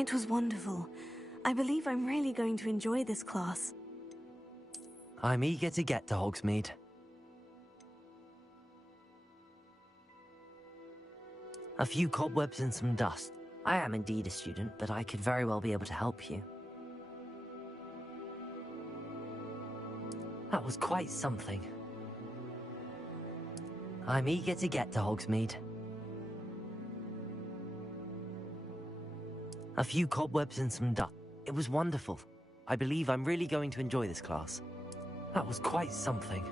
It was wonderful. I believe I'm really going to enjoy this class. I'm eager to get to Hogsmeade. A few cobwebs and some dust. I am indeed a student, but I could very well be able to help you. That was quite something. I'm eager to get to Hogsmeade. A few cobwebs and some dust. It was wonderful. I believe I'm really going to enjoy this class. That was quite something.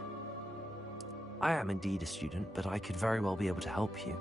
I am indeed a student, but I could very well be able to help you.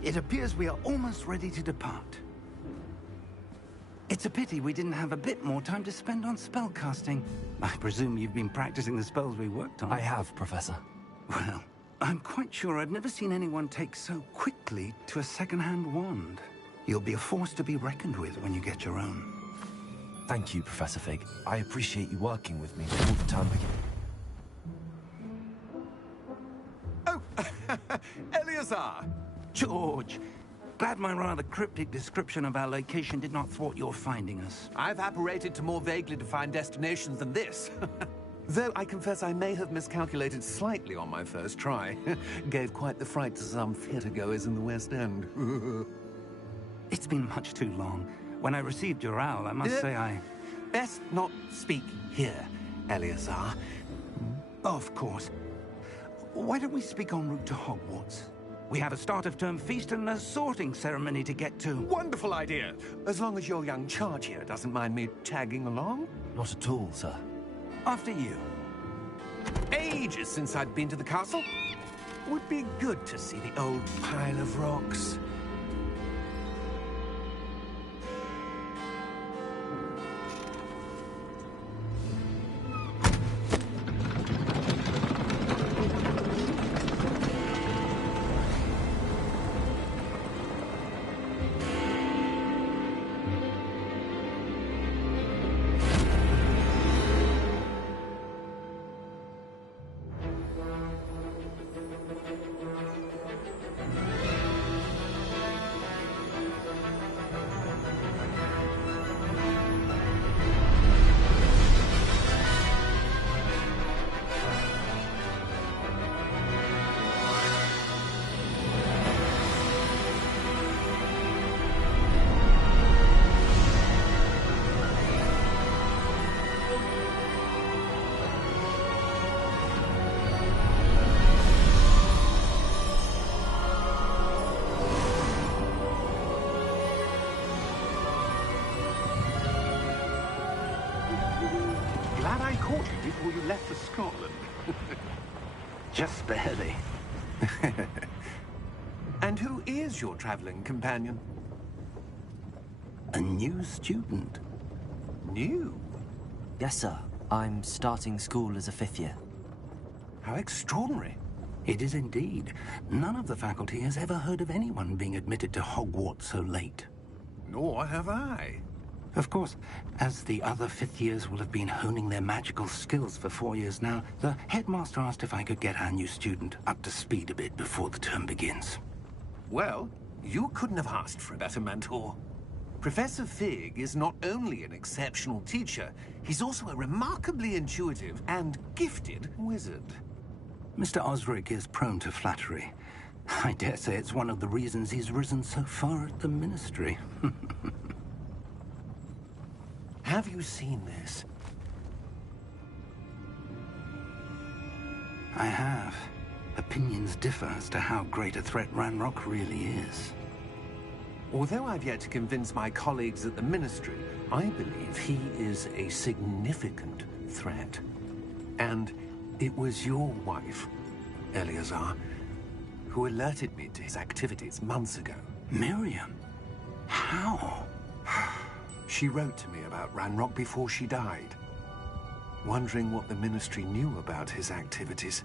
It appears we are almost ready to depart. It's a pity we didn't have a bit more time to spend on spellcasting. I presume you've been practicing the spells we worked on. I have, Professor. Well, I'm quite sure I've never seen anyone take so quickly to a second-hand wand. You'll be a force to be reckoned with when you get your own. Thank you, Professor Fig. I appreciate you working with me all the time again. Oh, Eleazar! George! Glad my rather cryptic description of our location did not thwart your finding us. I've apparated to more vaguely defined destinations than this. Though I confess I may have miscalculated slightly on my first try. Gave quite the fright to some theatre-goers in the West End. It's been much too long. When I received your owl, I must say I... Best not speak here, Eleazar. Of course. Why don't we speak en route to Hogwarts? We have a start-of-term feast and a sorting ceremony to get to. Wonderful idea! As long as your young charge here doesn't mind me tagging along. Not at all, sir. After you. Ages since I'd been to the castle. Would be good to see the old pile of rocks. caught you before you left for Scotland. Just barely. And who is your traveling companion? A new student. New? Yes, sir. I'm starting school as a 5th year. How extraordinary. It is indeed. None of the faculty has ever heard of anyone being admitted to Hogwarts so late. Nor have I. Of course, as the other 5th years will have been honing their magical skills for 4 years now, the headmaster asked if I could get our new student up to speed a bit before the term begins. Well, you couldn't have asked for a better mentor. Professor Fig is not only an exceptional teacher, he's also a remarkably intuitive and gifted wizard. Mr. Osric is prone to flattery. I dare say it's one of the reasons he's risen so far at the Ministry. Have you seen this? I have. Opinions differ as to how great a threat Ranrock really is. Although I've yet to convince my colleagues at the Ministry, I believe he is a significant threat. And it was your wife, Eleazar, who alerted me to his activities months ago. Miriam? How? She wrote to me about Ranrock before she died, wondering what the Ministry knew about his activities.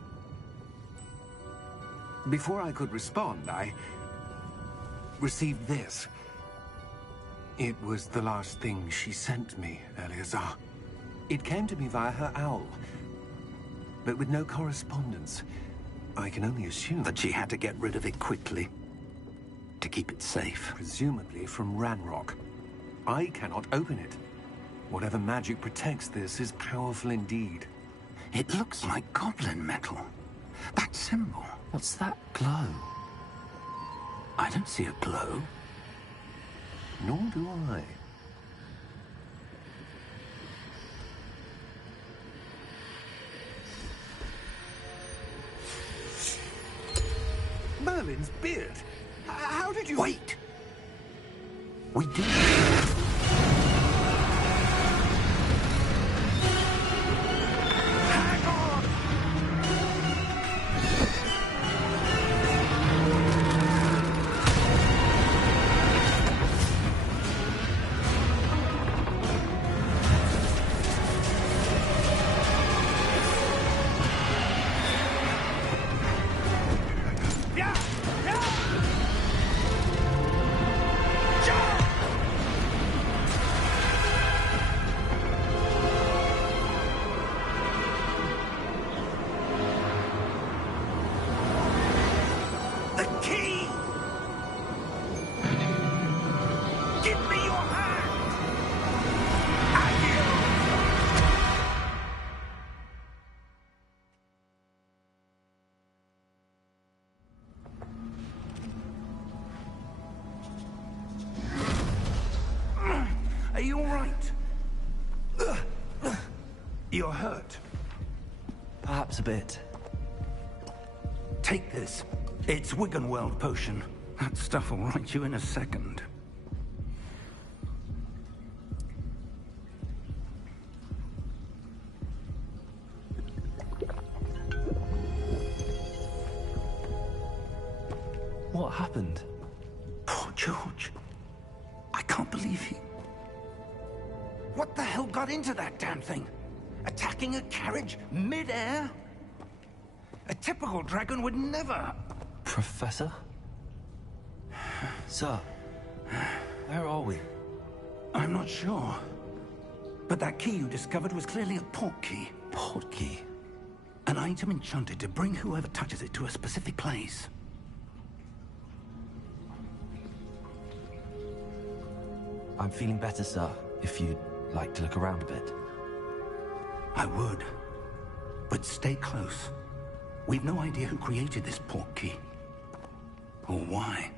Before I could respond, I received this. It was the last thing she sent me, Eleazar. It came to me via her owl, but with no correspondence. I can only assume That she had to get rid of it quickly, to keep it safe. presumably from Ranrock. I cannot open it. Whatever magic protects this is powerful indeed. It looks like goblin metal. That symbol. What's that glow? I don't see a glow. Nor do I. Merlin's beard. How did you... Wait! We do. Hang on! Yeah! Yeah! The key! Give me your hand! Are you all right? You're hurt. Perhaps a bit. Take this. It's Wiggenweld potion. That stuff will right you in a second. What happened? Poor George. I can't believe he... What the hell got into that damn thing? Attacking a carriage mid-air? A typical dragon would never... Professor? Sir, where are we? I'm not sure. But that key you discovered was clearly a portkey. Portkey? An item enchanted to bring whoever touches it to a specific place. I'm feeling better, sir, if you'd like to look around a bit. I would. But stay close. We've no idea who created this portkey. Or why.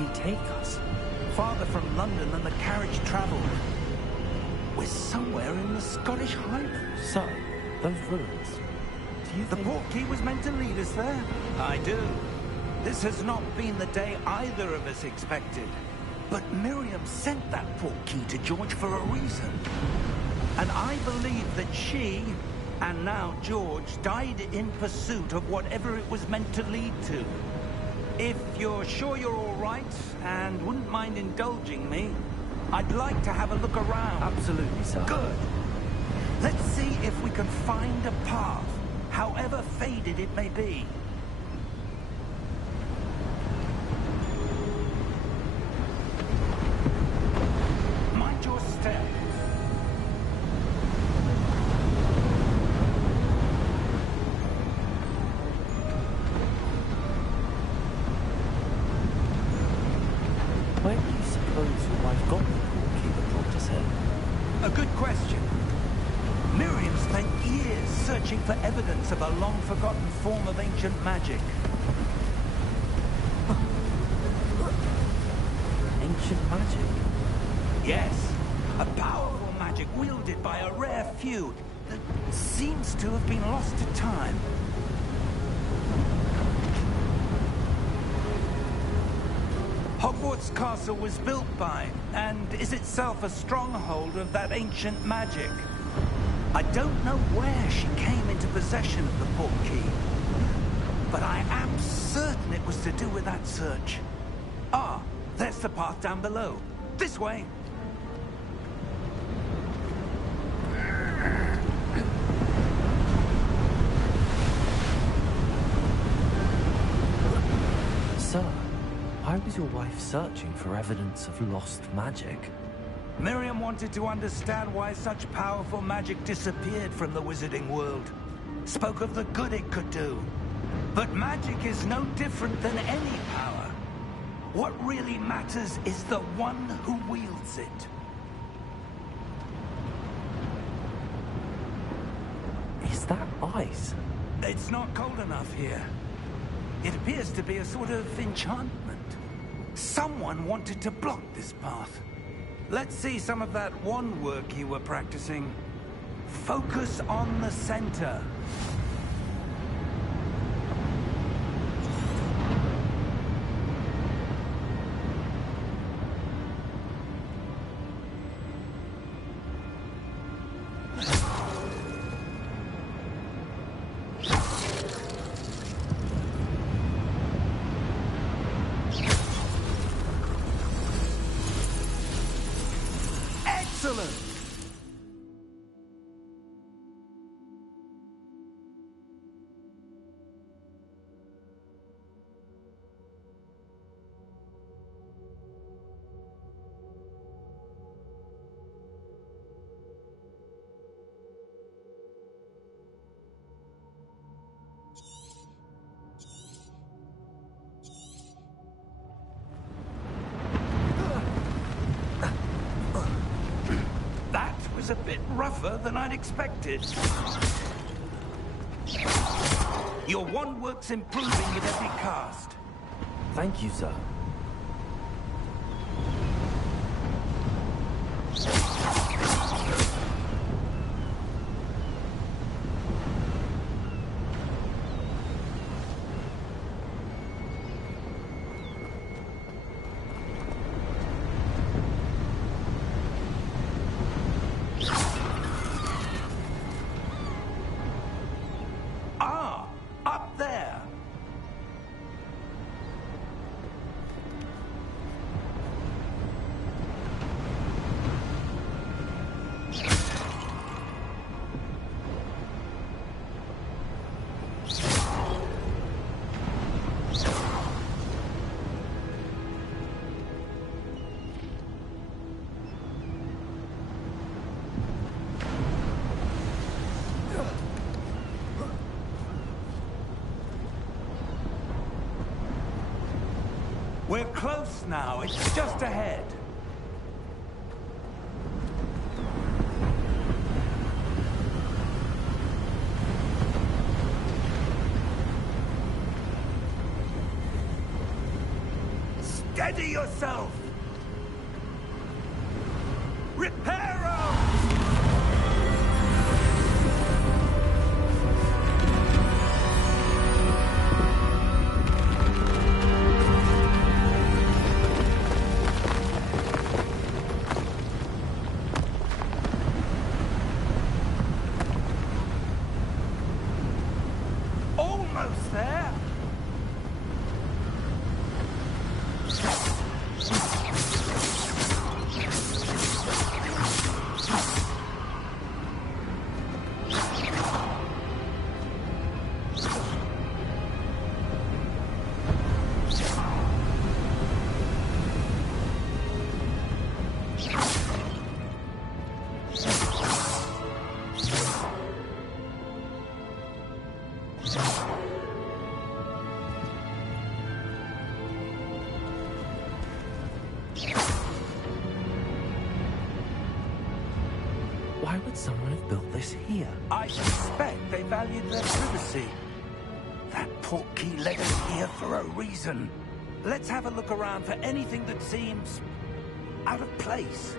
he take us? Farther from London than the carriage travelled. We're somewhere in the Scottish Highlands. So, those ruins. Do you The think... portkey was meant to lead us there? I do. This has not been the day either of us expected. But Miriam sent that portkey to George for a reason. And I believe that she, and now George, died in pursuit of whatever it was meant to lead to. If you're sure you're all right, and wouldn't mind indulging me, I'd like to have a look around. Absolutely, sir. Good. Let's see if we can find a path, however faded it may be. Mind your step. Where do you suppose your wife got the portkey that brought us here? A good question. Miriam spent years searching for evidence of a long-forgotten form of ancient magic. Ancient magic? Yes, a powerful magic wielded by a rare few that seems to have been lost to time. Hogwarts Castle was built by, and is itself a stronghold of that ancient magic. I don't know where she came into possession of the portkey, but I am certain it was to do with that search. Ah, there's the path down below. This way. Sir, why was your wife searching for evidence of lost magic? Miriam wanted to understand why such powerful magic disappeared from the wizarding world. Spoke of the good it could do. But magic is no different than any power. What really matters is the one who wields it. Is that ice? It's not cold enough here. It appears to be a sort of enchantment. Someone wanted to block this path. Let's see some of that wand work you were practicing. Focus on the center. Excellent! A bit rougher than I'd expected. Your wand work's improving with every cast. Thank you, sir. Up there! We're close now. It's just ahead. Steady yourself! Reparo! Almost there! Why would someone have built this here? I suspect they valued their privacy. That portkey led us here for a reason. Let's have a look around for anything that seems out of place.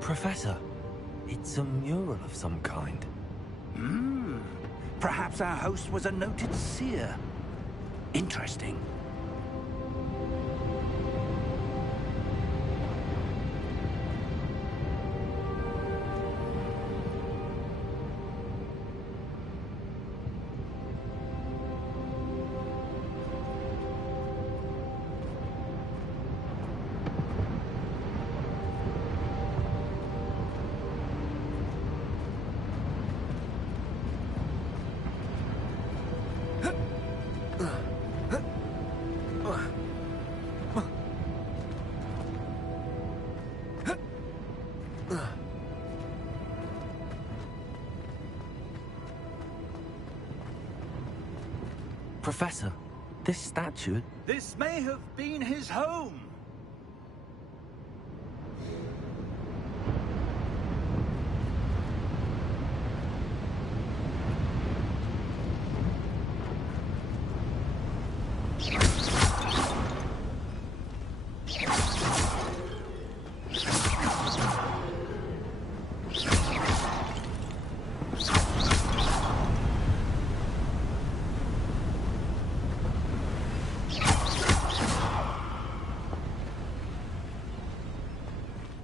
Professor, it's a mural of some kind. Perhaps our host was a noted seer. Interesting. Professor, this statue... This may have been his home.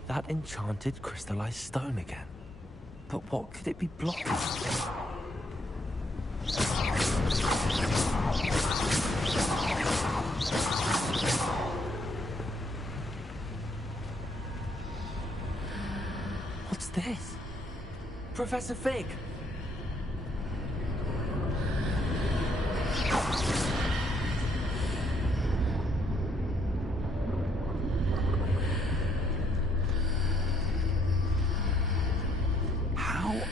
That enchanted crystallized stone again. But what could it be blocking? What's this? Professor Fig!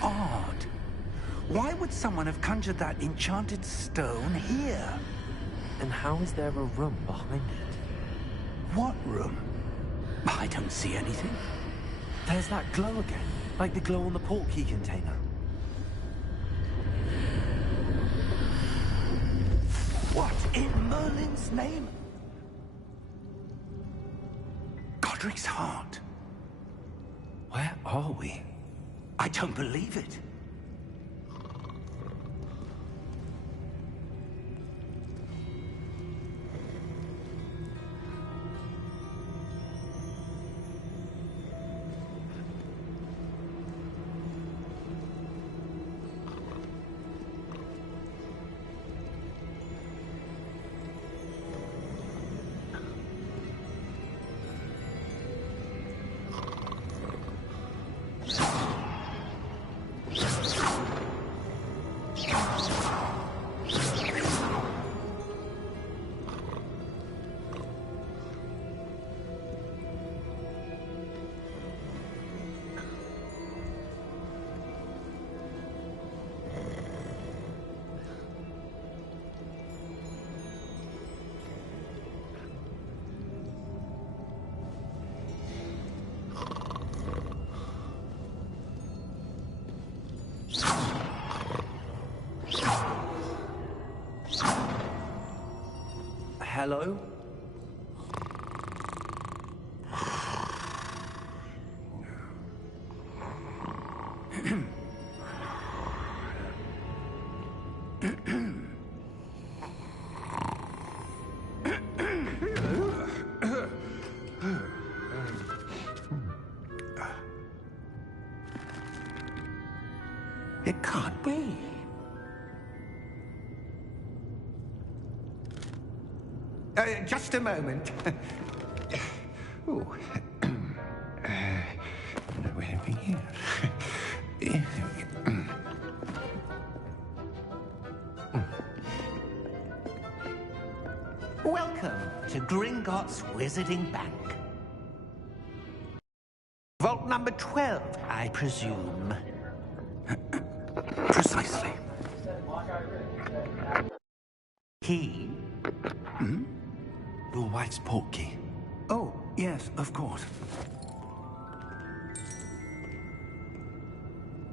Odd. Why would someone have conjured that enchanted stone here? And how is there a room behind it? What room? I don't see anything. There's that glow again, like the glow on the portkey container. What in Merlin's name? Godric's heart. Where are we? I don't believe it. Hello? It can't be. Just a moment. Oh. Anything here? Welcome to Gringotts Wizarding Bank. Vault number 12, I presume. Precisely. Key? Hmm? Your wife's port key. Oh, yes, of course.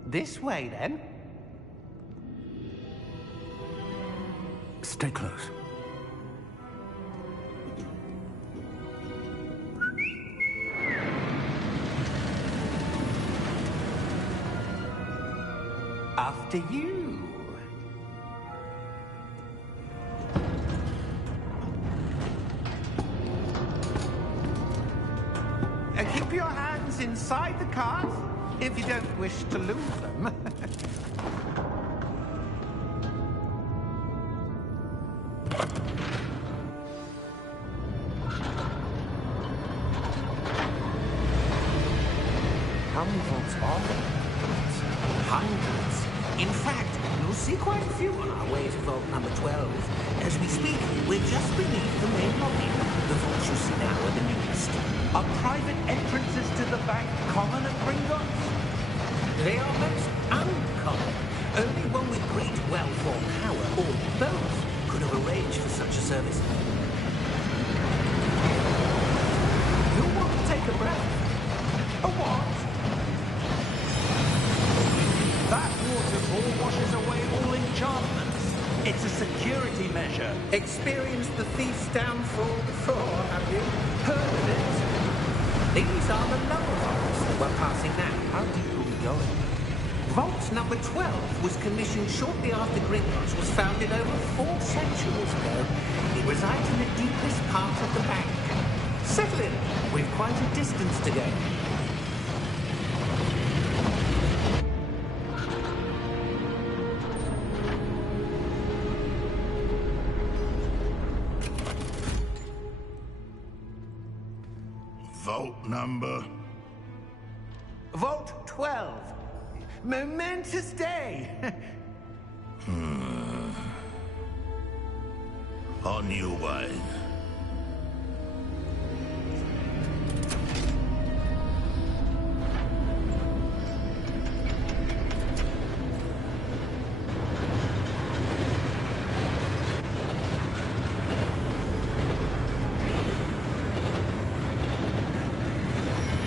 This way, then. Stay close. After you. Keep your hands inside the cart if you don't wish to lose them. How many vaults are there? Hundreds. In fact, you'll see quite a few on our way to vault number 12. As we speak, we're just beneath the main lobby. The vaults you see now are the newest. Are private entrances to the bank common at Gringotts? They are most uncommon. Only one with great wealth or power, or both, could have arranged for such a service. You'll want to take a breath. A what? That waterfall washes away all enchantments. It's a security measure. Experienced the thief's downfall before, have you? Heard of it? These are the lower vaults that we're passing now. How deep are we going? Vault number 12 was commissioned shortly after Gringotts was founded over 4 centuries ago. It resides in the deepest part of the bank. Settle in. We've quite a distance to go. Vault number? Vault 12. Momentous day. On you, wine.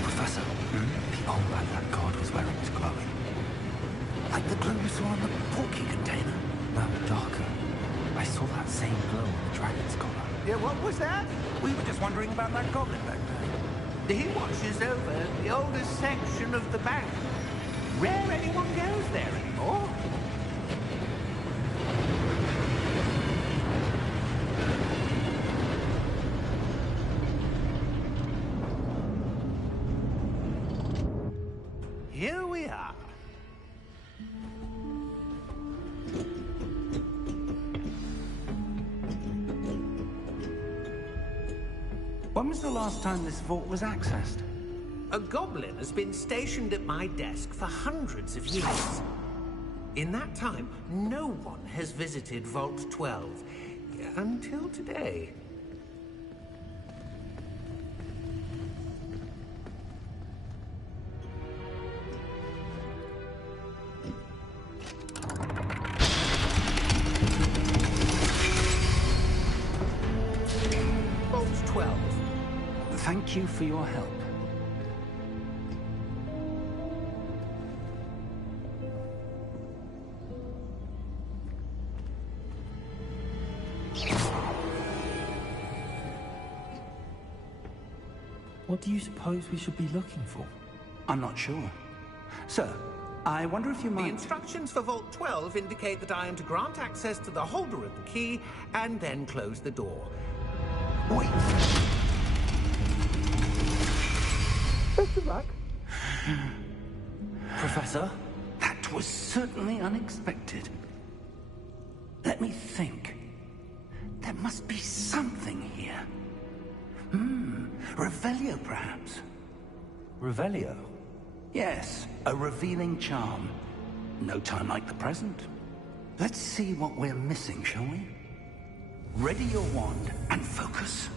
Professor, the old man that god was wearing is glowing. Like the glow you saw on the porky container. No, darker. I saw that same glow on the dragon's collar. Yeah, what was that? We were just wondering about that goblin back there. He watches over the oldest section of the bank. Rare anyone goes there anymore. Here we are. When was the last time this vault was accessed? A goblin has been stationed at my desk for hundreds of years. In that time, no one has visited Vault 12 until today. Vault 12. Thank you for your help. What do you suppose we should be looking for? I'm not sure. Sir, I wonder if you The might... instructions for Vault 12 indicate that I am to grant access to the holder of the key and then close the door. Wait! Best of luck. Professor? That was certainly unexpected. Let me think. There must be something here. Revelio, perhaps? Revelio? Yes, a revealing charm. No time like the present. Let's see what we're missing, shall we? Ready your wand and focus.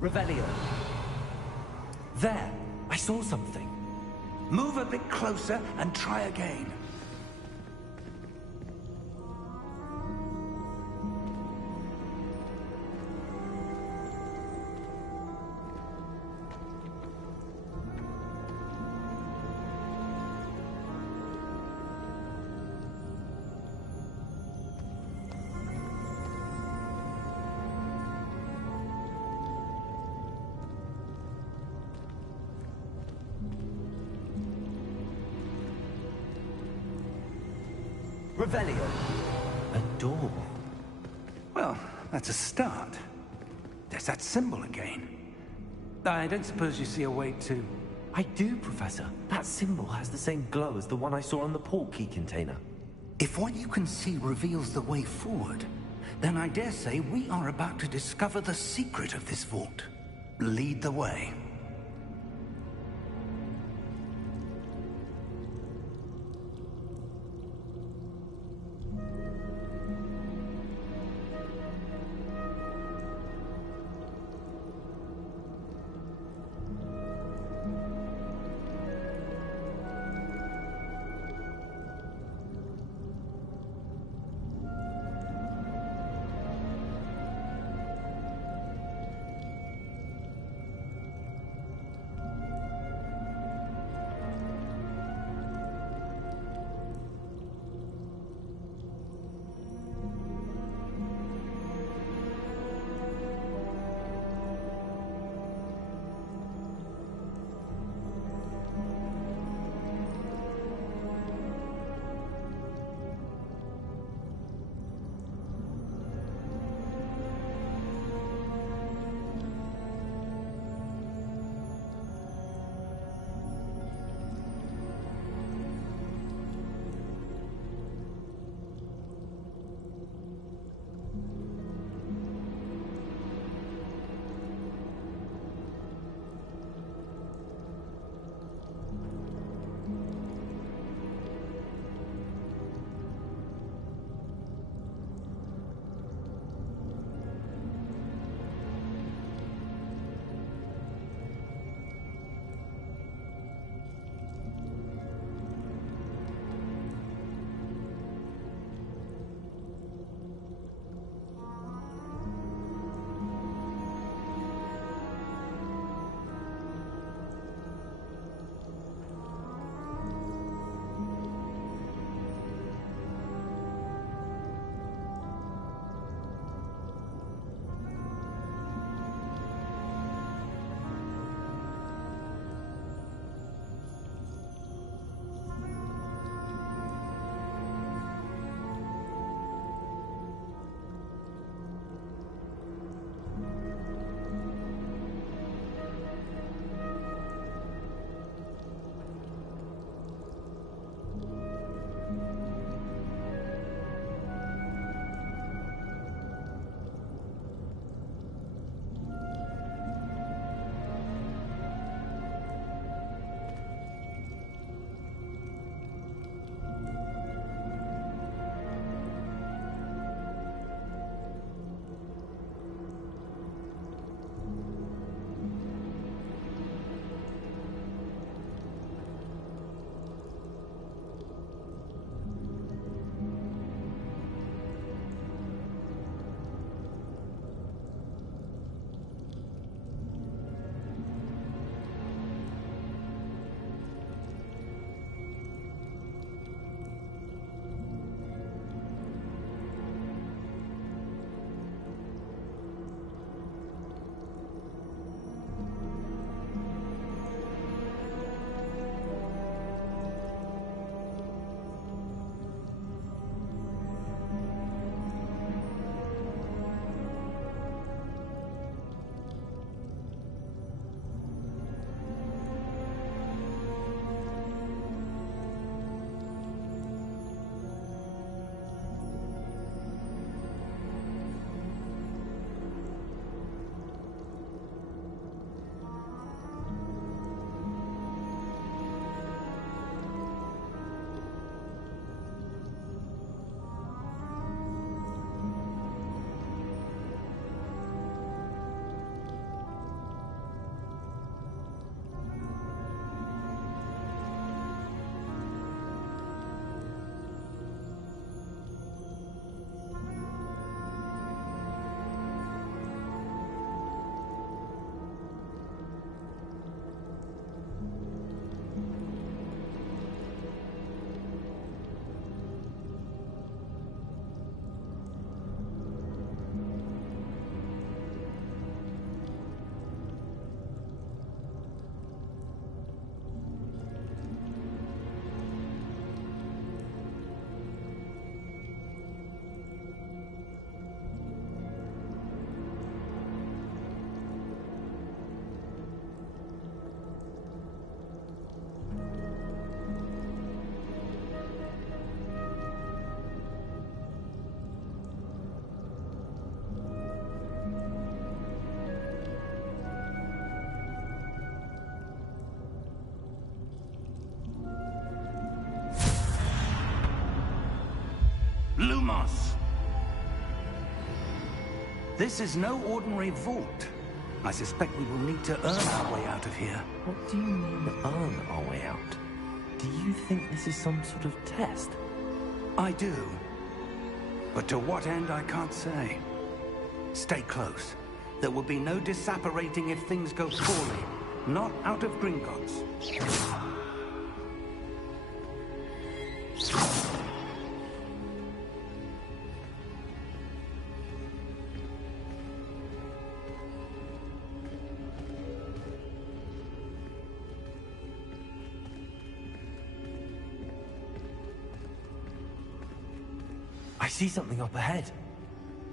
Revelio. There! I saw something. Move a bit closer and try again. Revelio. A door. Well, that's a start. There's that symbol again. I don't suppose you see a way to... I do, Professor. That symbol has the same glow as the one I saw on the port key container. If what you can see reveals the way forward, then I dare say we are about to discover the secret of this vault. Lead the way. Lumos! This is no ordinary vault. I suspect we will need to earn our way out of here. What do you mean, earn our way out? Do you think this is some sort of test? I do. But to what end, I can't say. Stay close. There will be no disapparating if things go poorly. Not out of Gringotts. I see something up ahead.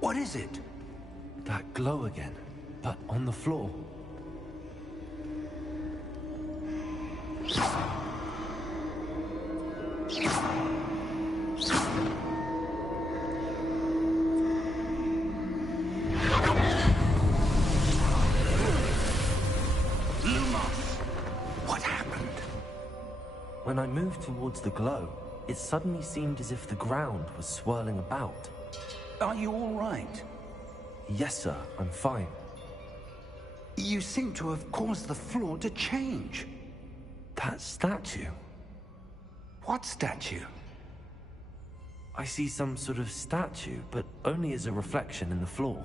What is it? That glow again, but on the floor. What happened? When I moved towards the glow, it suddenly seemed as if the ground was swirling about. Are you all right? Yes, sir, I'm fine. You seem to have caused the floor to change. That statue. What statue? I see some sort of statue, but only as a reflection in the floor.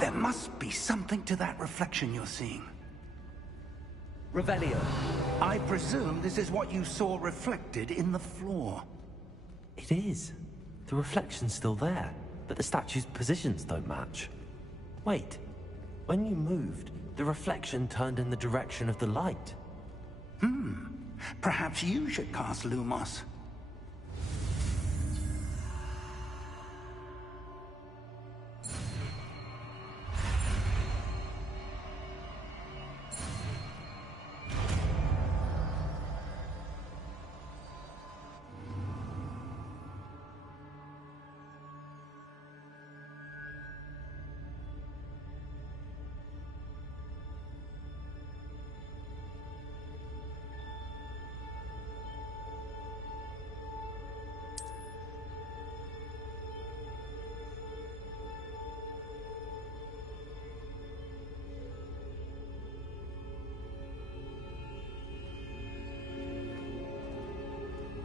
There must be something to that reflection you're seeing. Revelio. I presume this is what you saw reflected in the floor. It is. The reflection's still there, but the statue's positions don't match. Wait. When you moved, the reflection turned in the direction of the light. Perhaps you should cast Lumos.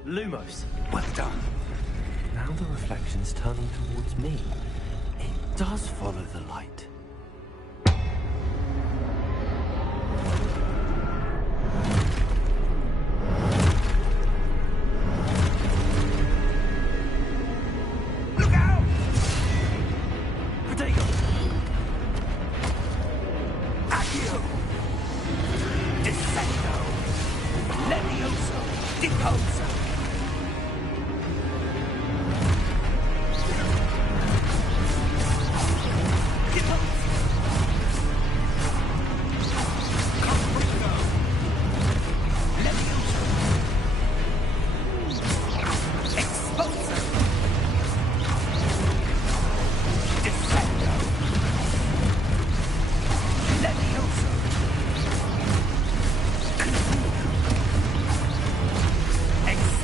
Lumos. Well done. Now the reflection's turning towards me. It does follow the light. Look out! Protego! Accio! Descendo! Levioso! Deposo! Explicit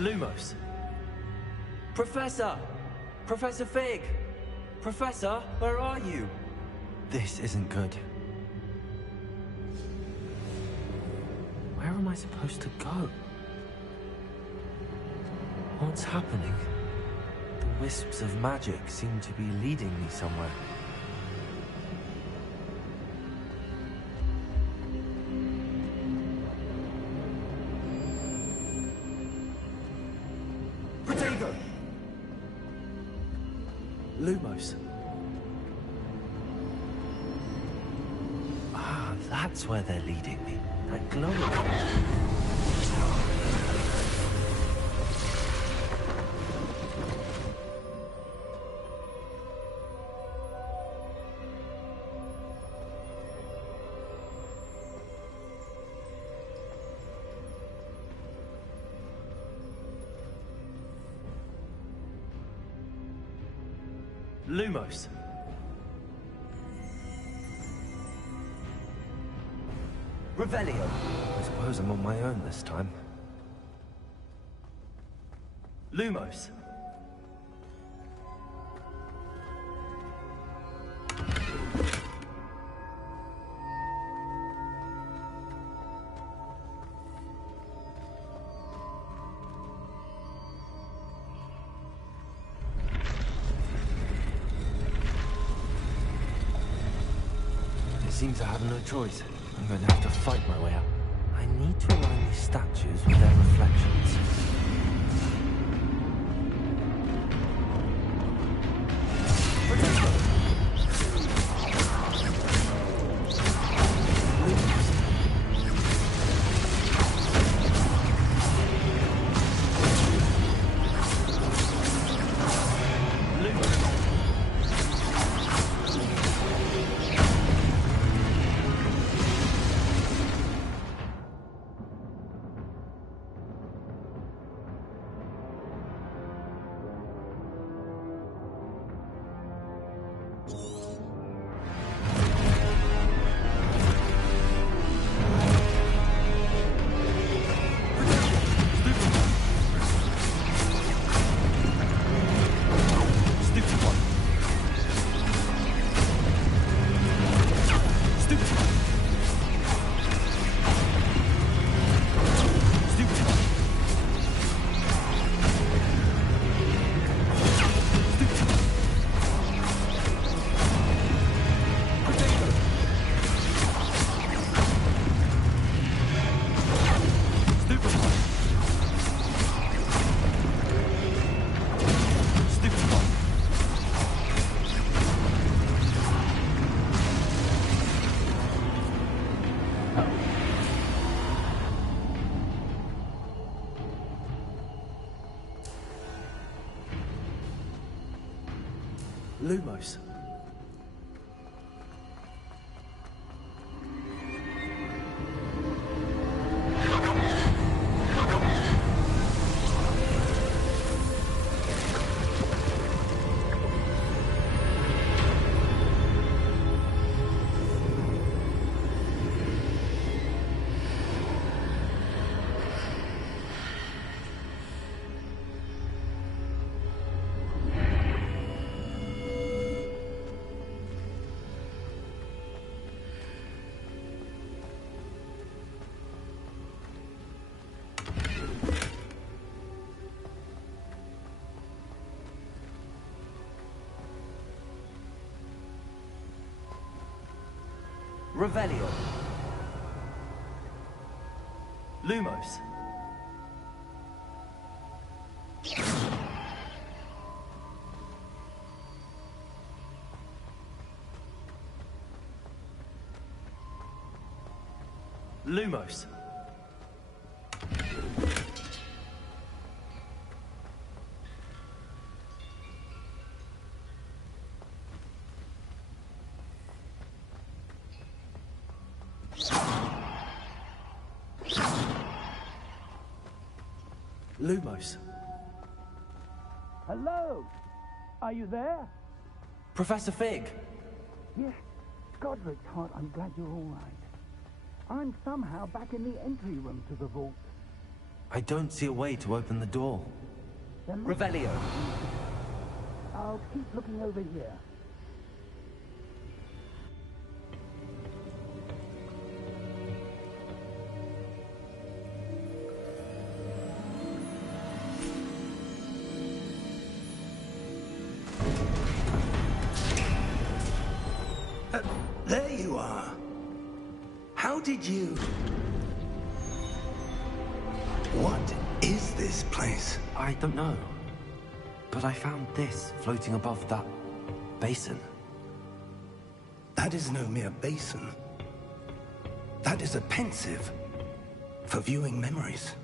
Lumos. Professor! Professor Fig! Professor, where are you? This isn't good. Where am I supposed to go? What's happening? The wisps of magic seem to be leading me somewhere. Protego! Lumos. Ah, that's where they're leading me. That glowing. Lumos. Revelio. I suppose I'm on my own this time. Lumos. I seem to have no choice. I'm going to have to fight my way out. I need to align these statues with their reflections. Lumos. Revelio. Lumos. Lumos. Lumos. Hello! Are you there? Professor Fig. Yes. Godric's heart, I'm glad you're all right. I'm somehow back in the entry room to the vault. I don't see a way to open the door. Then Revelio. I'll keep looking over here. There you are. How did you... What is this place? I don't know. But I found this floating above that basin. That is no mere basin. That is a pensive for viewing memories.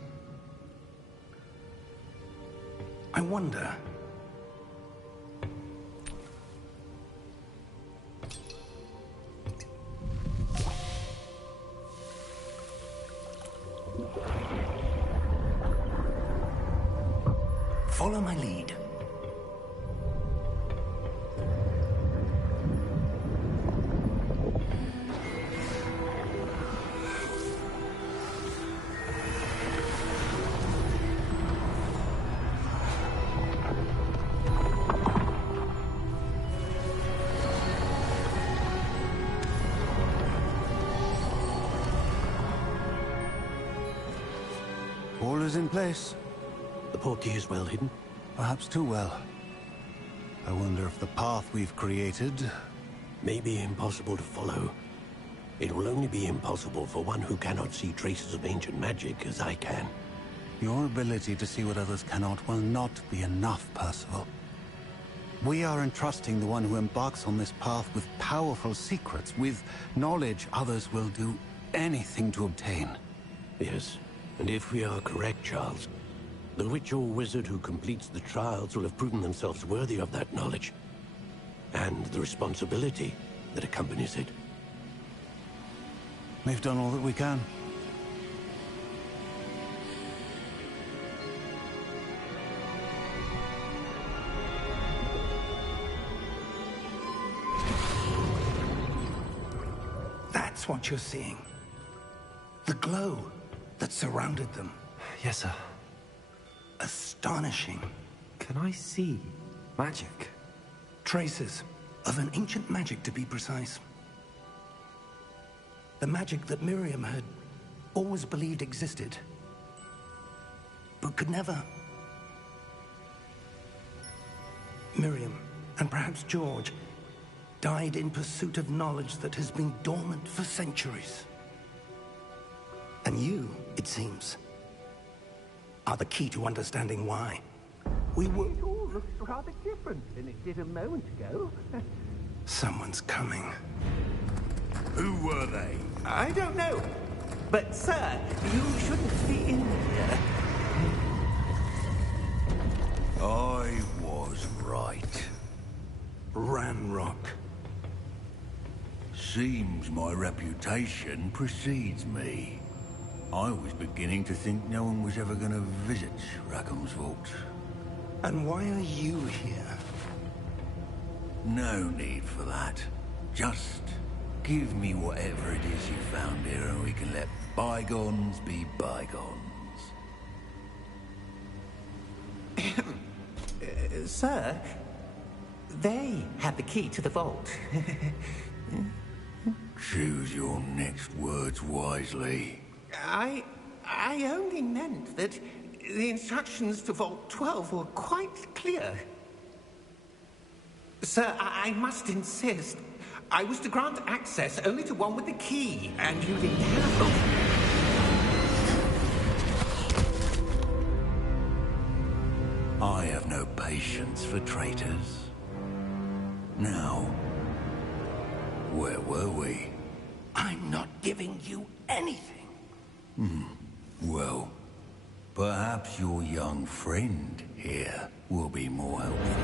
I wonder... Follow my lead. All is in place. The portkey is well hidden. Perhaps too well. I wonder if the path we've created... May be impossible to follow. It will only be impossible for one who cannot see traces of ancient magic as I can. Your ability to see what others cannot will not be enough, Percival. We are entrusting the one who embarks on this path with powerful secrets, with knowledge others will do anything to obtain. Yes, and if we are correct, Charles, the witch or wizard who completes the trials will have proven themselves worthy of that knowledge, and the responsibility that accompanies it. We've done all that we can. That's what you're seeing. The glow that surrounded them. Yes, sir. Astonishing. Can I see magic? Traces of an ancient magic, to be precise. The magic that Miriam had always believed existed, but could never. Miriam, and perhaps George, died in pursuit of knowledge that has been dormant for centuries. And you, it seems, are the key to understanding why. We were... It all looks rather different than it did a moment ago. Someone's coming. Who were they? I don't know. But, sir, you shouldn't be in here. I was right. Ranrock. Seems my reputation precedes me. I was beginning to think no one was ever going to visit Rackham's vault. And why are you here? No need for that. Just give me whatever it is you found here and we can let bygones be bygones. Sir, they had the key to the vault. Choose your next words wisely. I only meant that the instructions to Vault 12 were quite clear. Sir, I must insist. I was to grant access only to one with the key, and you didn't have I have no patience for traitors. Now, where were we? I'm not giving you anything. Well, perhaps your young friend here will be more helpful.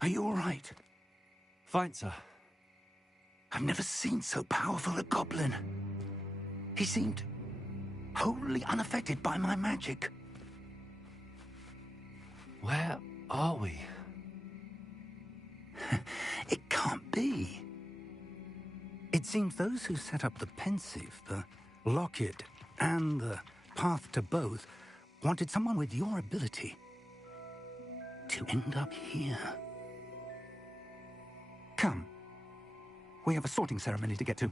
Are you all right? Fine, sir. I've never seen so powerful a goblin. He seemed wholly unaffected by my magic. Where are we? It can't be. It seems those who set up the pensive, the locket, and the path to both wanted someone with your ability to end up here. Come. We have a sorting ceremony to get to.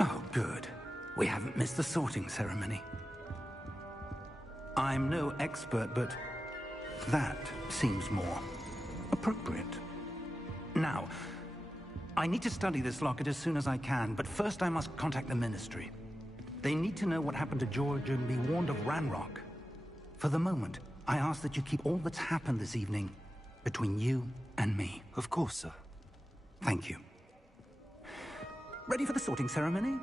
Oh, good. We haven't missed the sorting ceremony. I'm no expert, but that seems more appropriate. Now, I need to study this locket as soon as I can, but first I must contact the Ministry. They need to know what happened to George and be warned of Ranrock. For the moment, I ask that you keep all that's happened this evening between you and me. Of course, sir. Thank you. Ready for the sorting ceremony?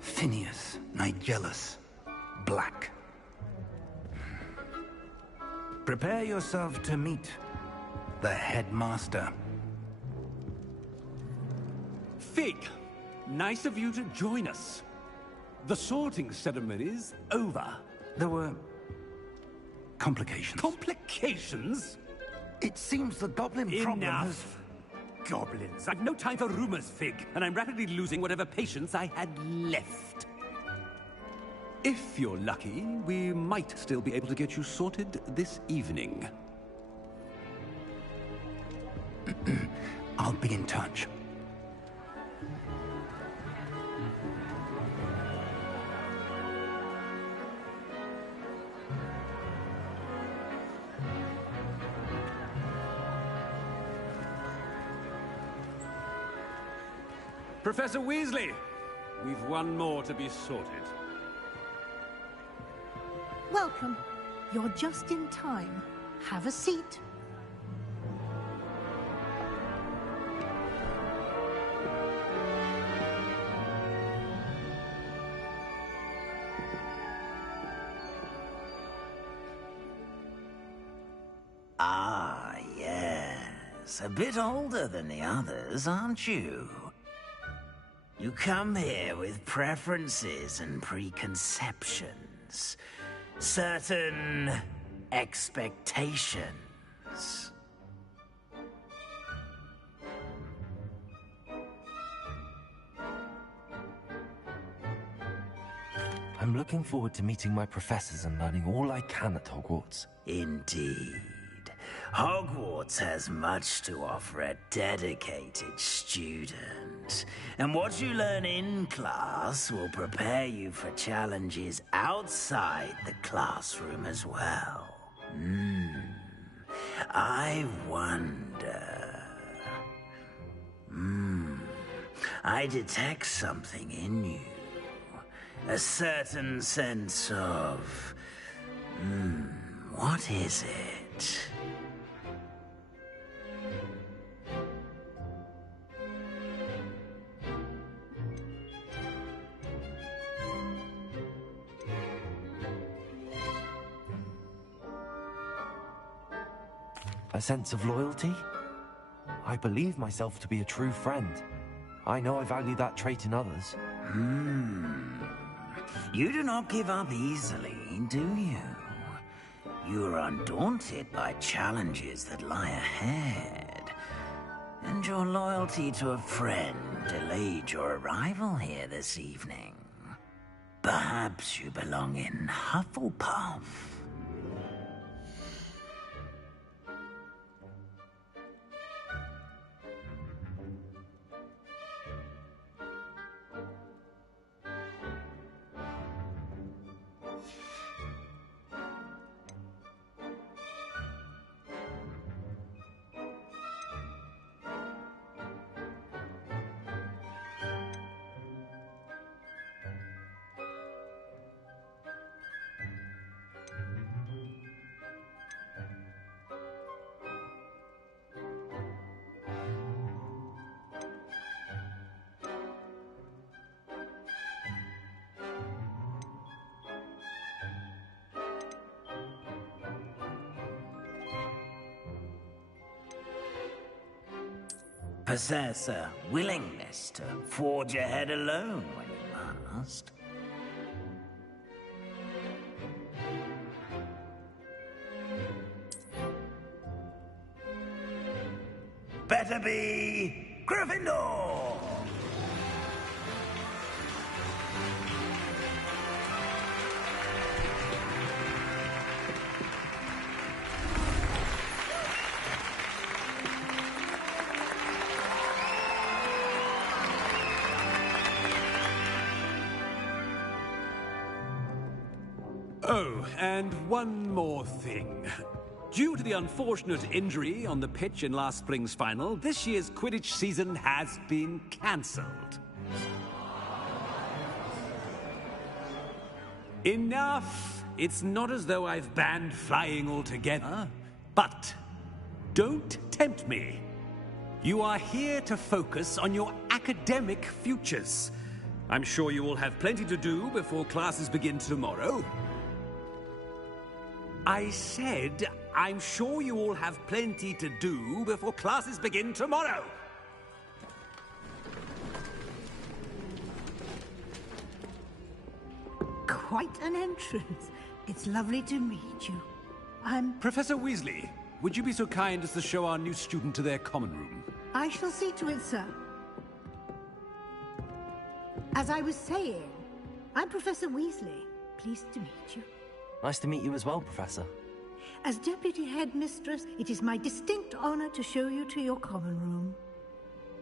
Phineas, Nigellus, Black. Prepare yourself to meet the headmaster. Fig, nice of you to join us. The sorting ceremony's over. There were complications. Complications? It seems the goblin problem has... Enough! Goblins. I've no time for rumors, Fig, and I'm rapidly losing whatever patience I had left. If you're lucky, we might still be able to get you sorted this evening. I'll be in touch. Professor Weasley, we've one more to be sorted. Welcome. You're just in time. Have a seat. Ah, yes. A bit older than the others, aren't you? You come here with preferences and preconceptions. Certain expectations. I'm looking forward to meeting my professors and learning all I can at Hogwarts. Indeed. Hogwarts has much to offer a dedicated student. And what you learn in class will prepare you for challenges outside the classroom as well. I wonder... I detect something in you. A certain sense of What is it? A sense of loyalty? I believe myself to be a true friend. I know I value that trait in others. You do not give up easily, do you? You are undaunted by challenges that lie ahead. And your loyalty to a friend delayed your arrival here this evening. Perhaps you belong in Hufflepuff. Possess a willingness to forge ahead alone when you must. Better be Gryffindor! Oh, and one more thing. Due to the unfortunate injury on the pitch in last spring's final, this year's Quidditch season has been cancelled. Enough! It's not as though I've banned flying altogether, but don't tempt me. You are here to focus on your academic futures. I'm sure you will have plenty to do before classes begin tomorrow. I said, I'm sure you all have plenty to do before classes begin tomorrow. Quite an entrance. It's lovely to meet you. I'm... Professor Weasley, would you be so kind as to show our new student to their common room? I shall see to it, sir. As I was saying, I'm Professor Weasley. Pleased to meet you. Nice to meet you as well, Professor. As Deputy Headmistress, it is my distinct honor to show you to your common room.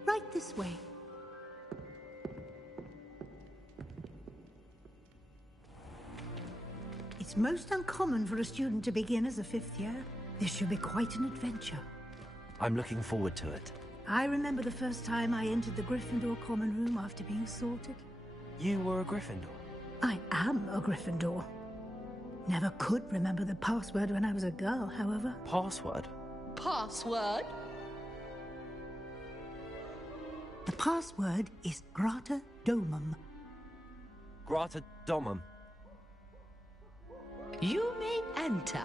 Right this way. It's most uncommon for a student to begin as a fifth year. This should be quite an adventure. I'm looking forward to it. I remember the first time I entered the Gryffindor common room after being sorted. You were a Gryffindor? I am a Gryffindor. Never could remember the password when I was a girl, however. Password? Password? The password is Grata Domum. Grata Domum. You may enter.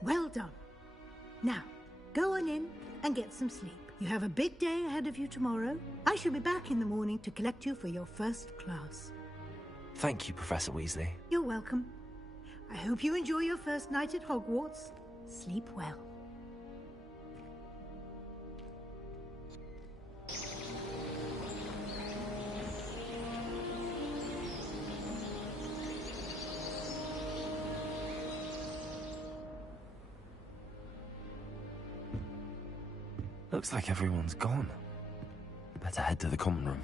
Well done. Now, go on in and get some sleep. You have a big day ahead of you tomorrow. I shall be back in the morning to collect you for your first class. Thank you, Professor Weasley. You're welcome. I hope you enjoy your first night at Hogwarts. Sleep well. Looks like everyone's gone. Better head to the common room.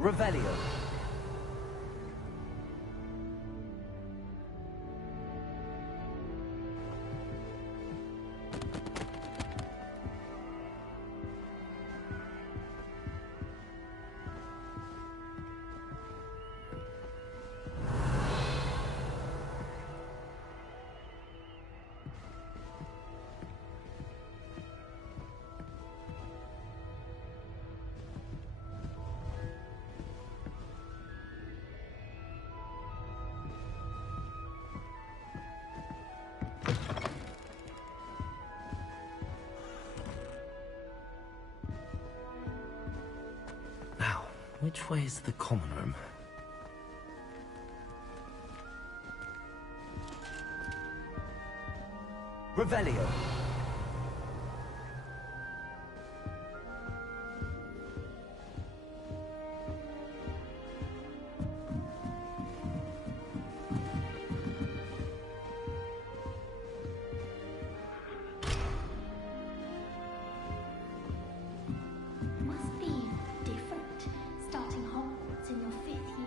Revelio. Now, which way is the common room? Revelio. Must be different, starting Hogwarts in your 5th year.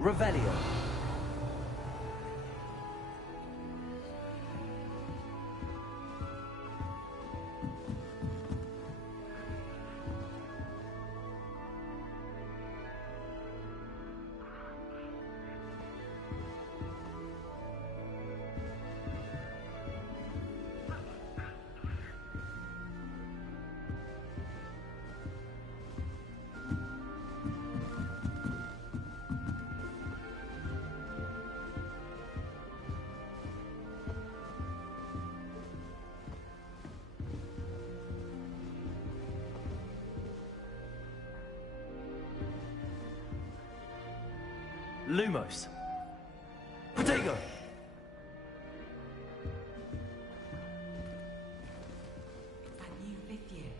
Revelio. Lumos. Protego. That new 5th year.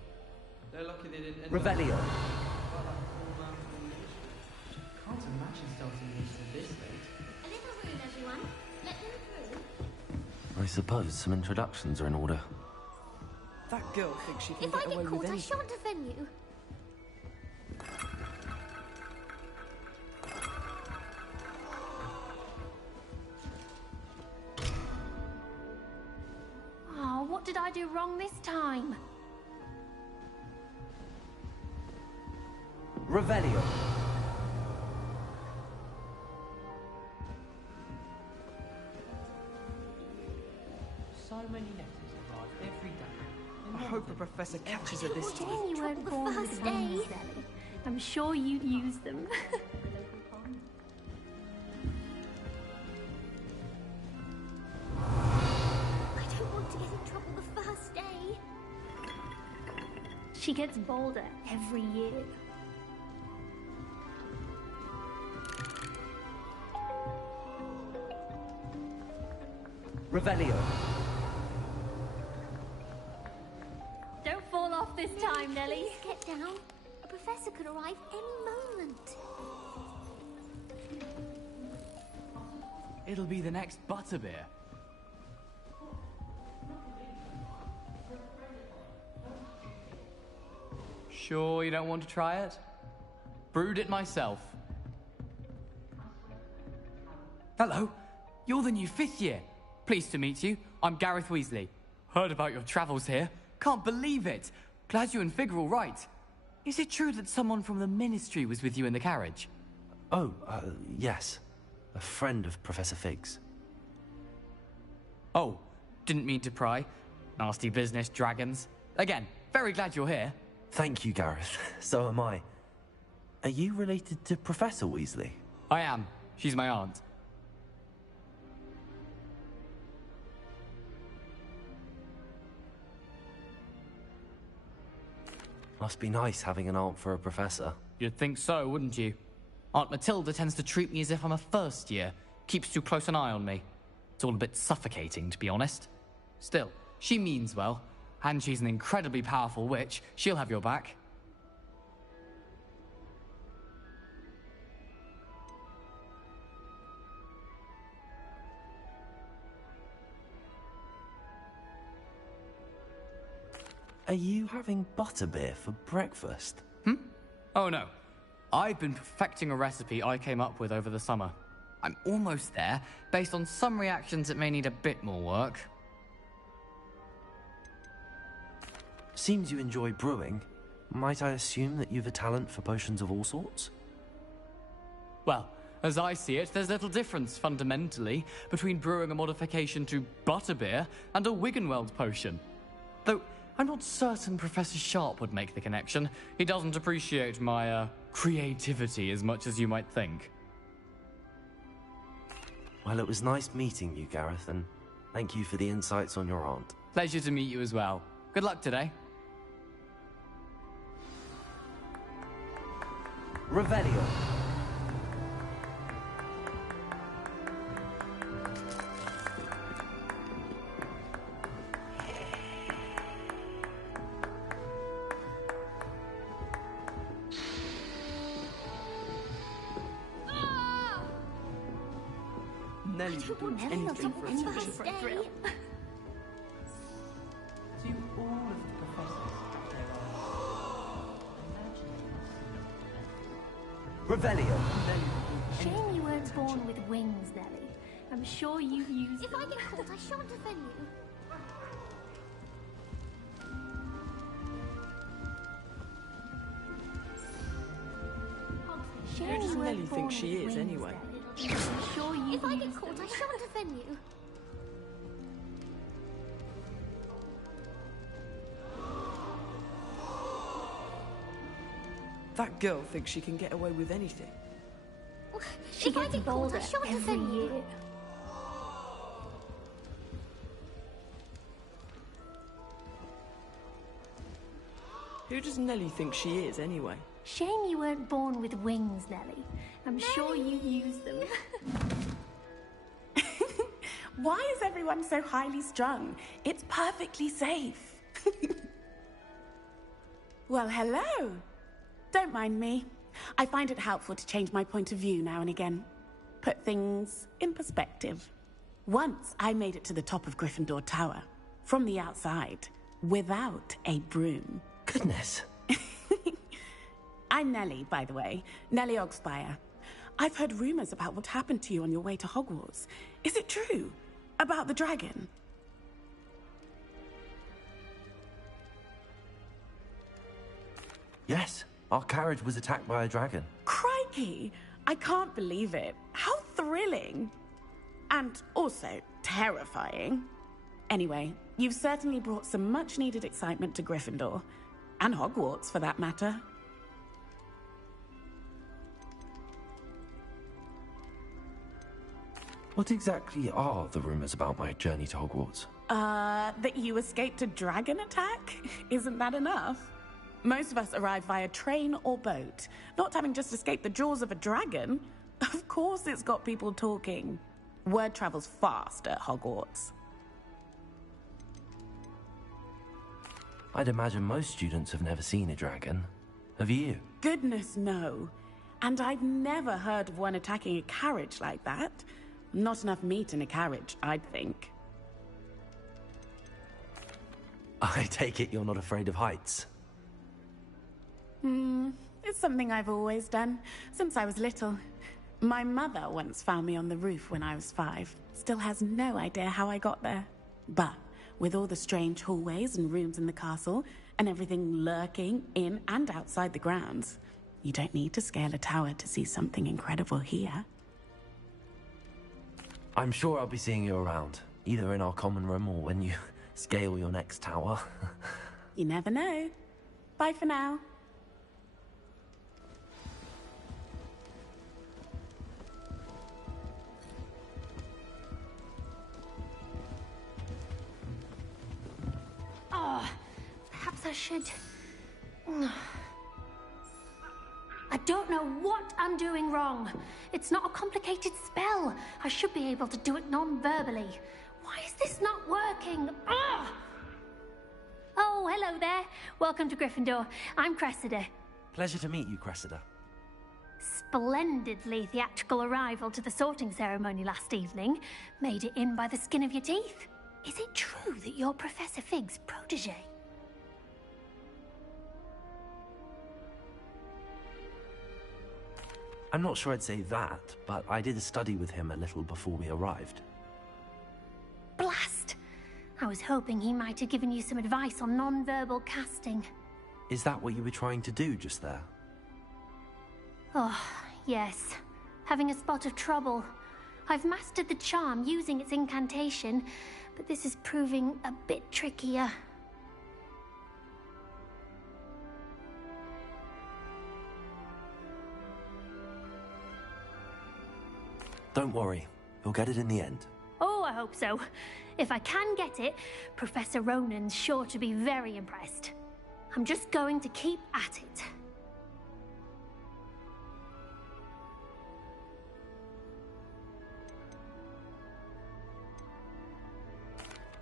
They're lucky they didn't end Revelio. Can't imagine starting this at this late. A little room, everyone. Let them through. I suppose some introductions are in order. That girl thinks she can If I get away get with caught, I anything. shan't offend you. Oh, what did I do wrong this time? Revelio. So many letters arrive every day. I hope a professor catches her this time. Pretend you weren't born with wings, Ellie. I'm sure you'd use them. I don't want to get in trouble the first day. She gets bolder every year. Revelio. Don't fall off this time, Nellie. Please get down. A professor could arrive any moment. It'll be the next butterbeer. Sure you don't want to try it? Brewed it myself. Hello, you're the new 5th year. Pleased to meet you. I'm Gareth Weasley. Heard about your travels here. Can't believe it. Glad you and Fig are all right. Is it true that someone from the Ministry was with you in the carriage? Oh, yes. A friend of Professor Fig's. Oh, didn't mean to pry. Nasty business, dragons. Again, very glad you're here. Thank you, Gareth. So am I. Are you related to Professor Weasley? I am. She's my aunt. Must be nice having an aunt for a professor. You'd think so, wouldn't you? Aunt Matilda tends to treat me as if I'm a first year, keeps too close an eye on me. It's all a bit suffocating, to be honest. Still, she means well, and she's an incredibly powerful witch. She'll have your back. Are you having butterbeer for breakfast? Oh no. I've been perfecting a recipe I came up with over the summer. I'm almost there. Based on some reactions, it may need a bit more work. Seems you enjoy brewing. Might I assume that you've a talent for potions of all sorts? Well, as I see it, there's little difference, fundamentally, between brewing a modification to butterbeer and a Wiggenweld potion. Though, I'm not certain Professor Sharp would make the connection. He doesn't appreciate my, creativity as much as you might think. Well, it was nice meeting you, Gareth, and thank you for the insights on your aunt. Pleasure to meet you as well. Good luck today. Revelio. Nelly would do anything for attention. Revelio. Shame you weren't born with wings, Nelly. I'm sure you used them. If I get caught, I shan't defend you. Who does Nelly think she is, anyway? I'm sure you if I get caught, I shan't defend you. That girl thinks she can get away with anything. She gets bolder every year. Who does Nelly think she is, anyway? Shame you weren't born with wings, Nelly. I'm sure you used them. Why is everyone so highly strung? It's perfectly safe. Well, hello. Don't mind me. I find it helpful to change my point of view now and again. Put things in perspective. Once I made it to the top of Gryffindor Tower, from the outside, without a broom. Goodness. I'm Nellie, by the way. Nellie Ogspire. I've heard rumors about what happened to you on your way to Hogwarts. Is it true? About the dragon? Yes, our carriage was attacked by a dragon. Crikey! I can't believe it. How thrilling! And also terrifying. Anyway, you've certainly brought some much-needed excitement to Gryffindor. And Hogwarts, for that matter. What exactly are the rumors about my journey to Hogwarts? That you escaped a dragon attack? Isn't that enough? Most of us arrive via train or boat, not having just escaped the jaws of a dragon. Of course it's got people talking. Word travels fast at Hogwarts. I'd imagine most students have never seen a dragon. Have you? Goodness, no. And I've never heard of one attacking a carriage like that. Not enough meat in a carriage, I'd think. I take it you're not afraid of heights. It's something I've always done, since I was little. My mother once found me on the roof when I was 5. Still has no idea how I got there. But with all the strange hallways and rooms in the castle, and everything lurking in and outside the grounds, you don't need to scale a tower to see something incredible here. I'm sure I'll be seeing you around, either in our common room or when you scale your next tower. You never know. Bye for now. Oh, perhaps I should... I don't know what I'm doing wrong. It's not a complicated spell. I should be able to do it non-verbally. Why is this not working? Ugh! Oh, hello there. Welcome to Gryffindor. I'm Cressida. Pleasure to meet you, Cressida. Splendidly theatrical arrival to the sorting ceremony last evening. Made it in by the skin of your teeth. Is it true that you're Professor Fig's protege? I'm not sure I'd say that, but I did study with him a little before we arrived. Blast! I was hoping he might have given you some advice on non-verbal casting. Is that what you were trying to do just there? Oh, yes. Having a spot of trouble. I've mastered the charm using its incantation, but this is proving a bit trickier. Don't worry, you'll get it in the end. Oh, I hope so. If I can get it, Professor Ronan's sure to be very impressed. I'm just going to keep at it.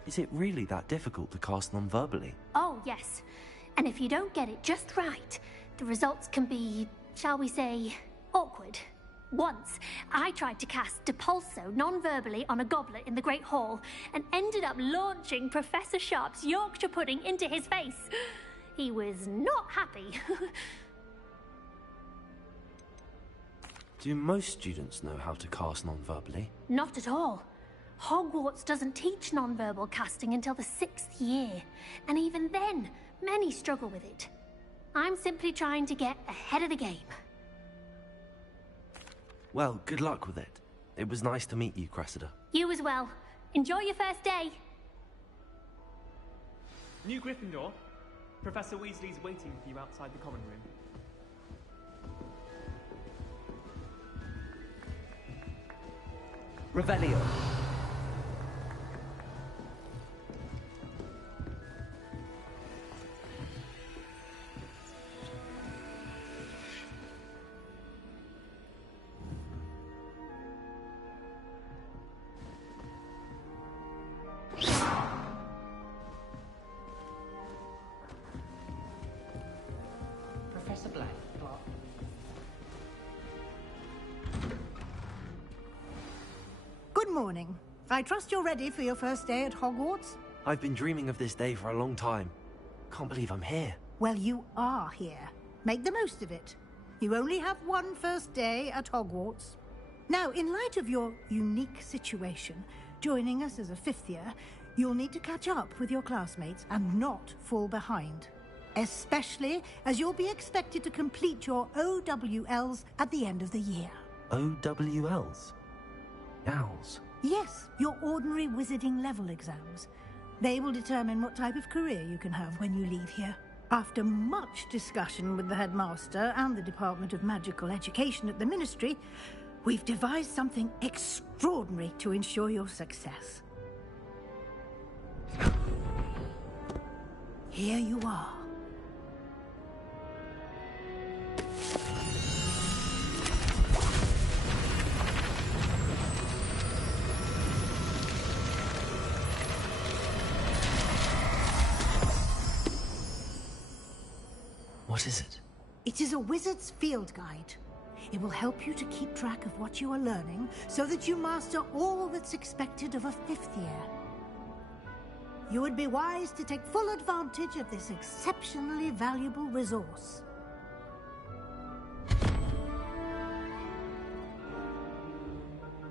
Is it really that difficult to cast non-verbally? Oh, yes. And if you don't get it just right, the results can be, shall we say, awkward. Once, I tried to cast Depulso non-verbally on a goblet in the Great Hall and ended up launching Professor Sharp's Yorkshire pudding into his face. He was not happy. Do most students know how to cast non-verbally? Not at all. Hogwarts doesn't teach non-verbal casting until the 6th year, and even then, many struggle with it. I'm simply trying to get ahead of the game. Well, good luck with it. It was nice to meet you, Cressida. You as well. Enjoy your first day. New Gryffindor. Professor Weasley's waiting for you outside the common room. Revelio. Professor Black. Good morning. I trust you're ready for your first day at Hogwarts? I've been dreaming of this day for a long time. Can't believe I'm here. Well, you are here. Make the most of it. You only have one first day at Hogwarts. Now, in light of your unique situation, joining us as a 5th year, you'll need to catch up with your classmates and not fall behind. Especially as you'll be expected to complete your OWLs at the end of the year. OWLs? Owls? Yes, your ordinary wizarding level exams. They will determine what type of career you can have when you leave here. After much discussion with the headmaster and the Department of Magical Education at the Ministry, we've devised something extraordinary to ensure your success. Here you are. What is it? It is a wizard's field guide. It will help you to keep track of what you are learning so that you master all that's expected of a 5th year. You would be wise to take full advantage of this exceptionally valuable resource.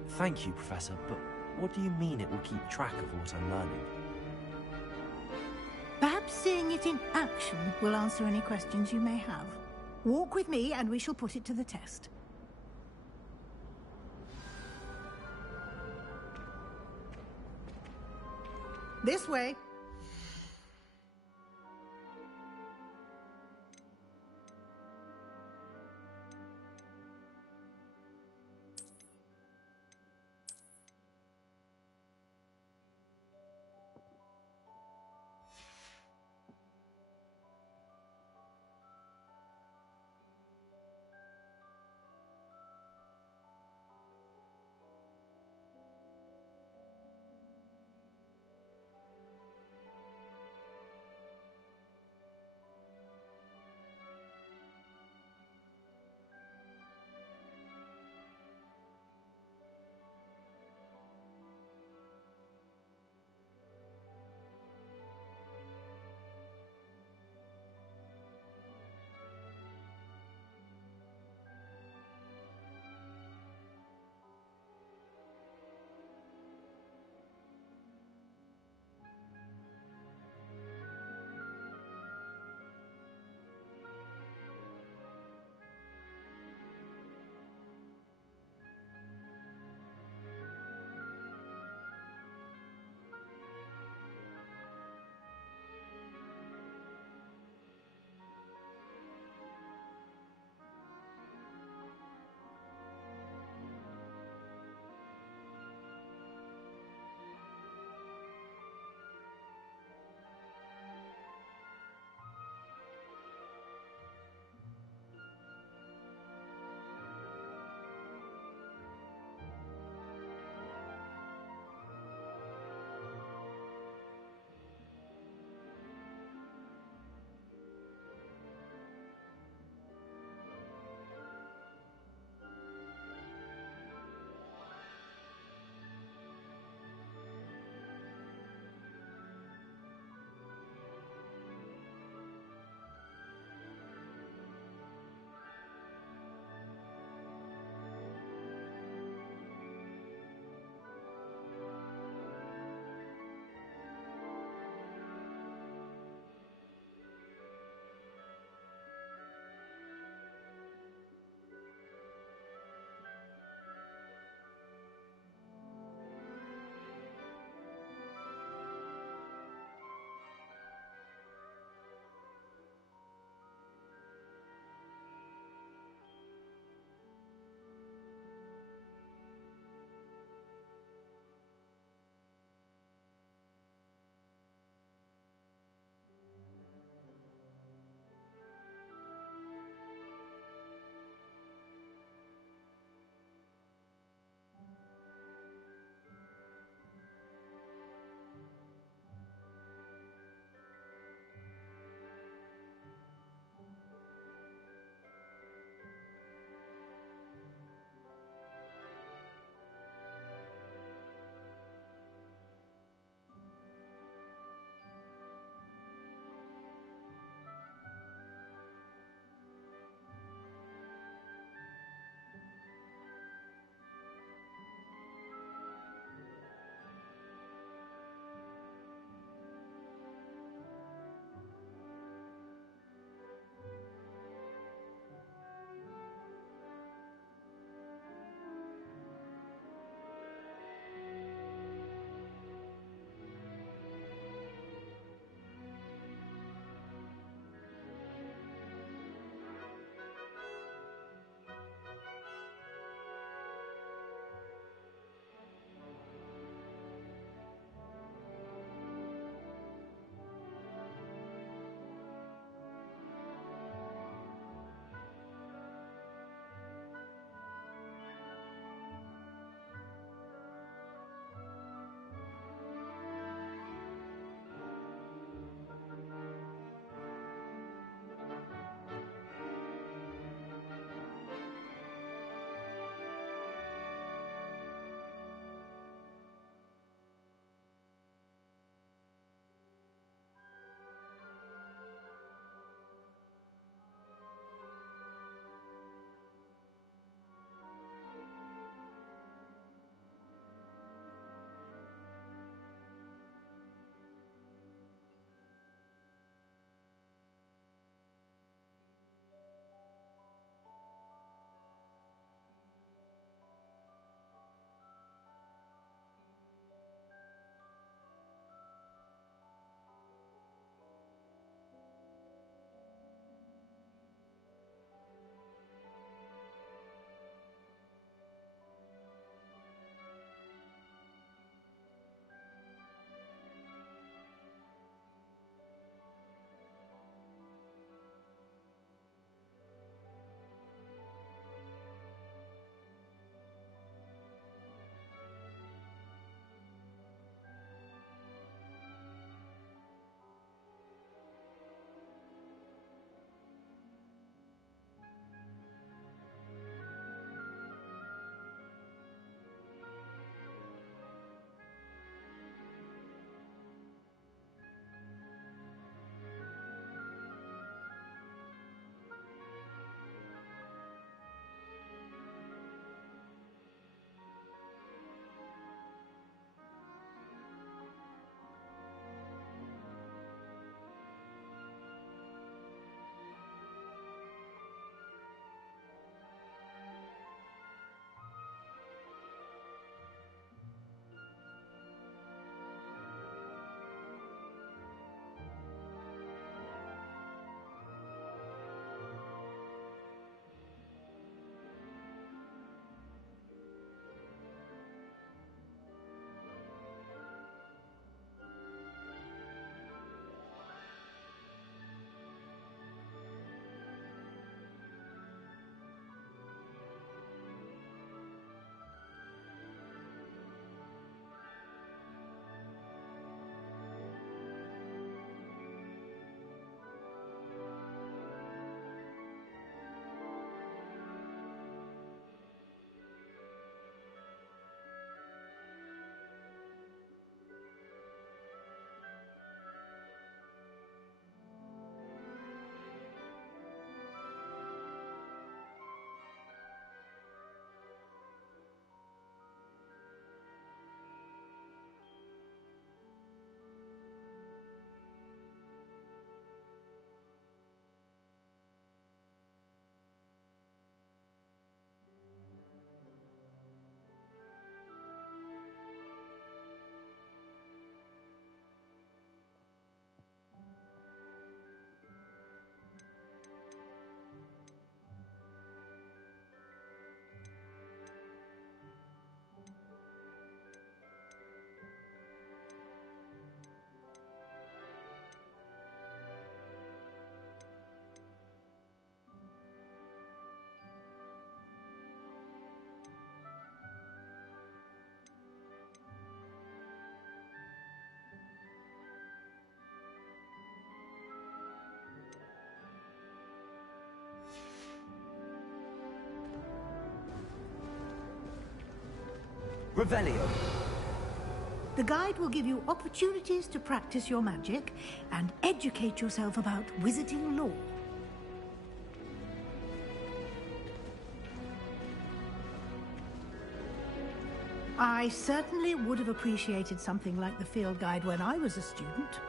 Thank you, Professor, but what do you mean it will keep track of what I'm learning? Perhaps seeing it in action will answer any questions you may have. Walk with me and we shall put it to the test. This way. Revelio. The guide will give you opportunities to practice your magic and educate yourself about wizarding lore. I certainly would have appreciated something like the field guide when I was a student.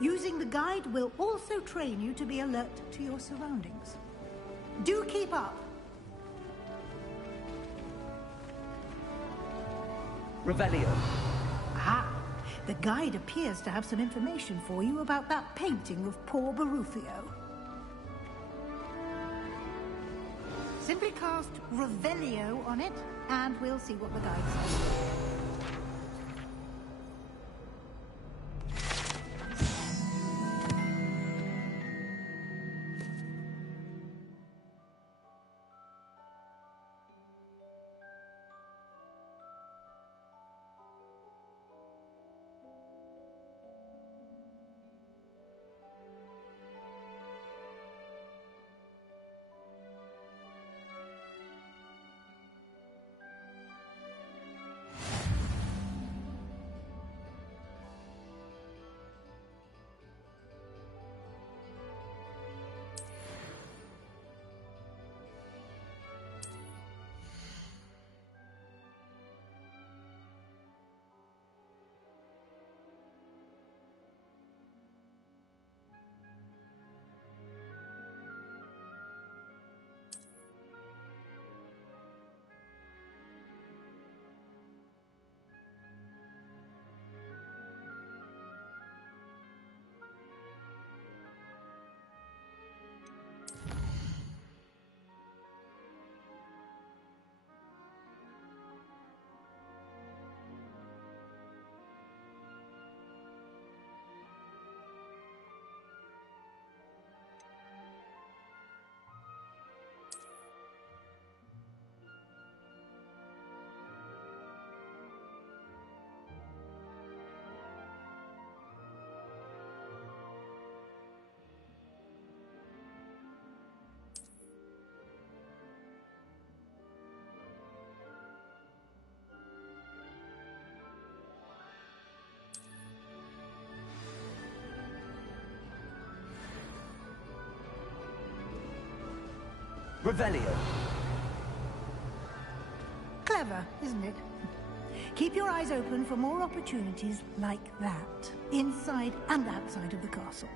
Using the guide will also train you to be alert to your surroundings. Do keep up! Revelio. Ah, the guide appears to have some information for you about that painting of poor Barufio. Simply cast Revelio on it, and we'll see what the guide says. Revelio. Clever, isn't it? Keep your eyes open for more opportunities like that, inside and outside of the castle.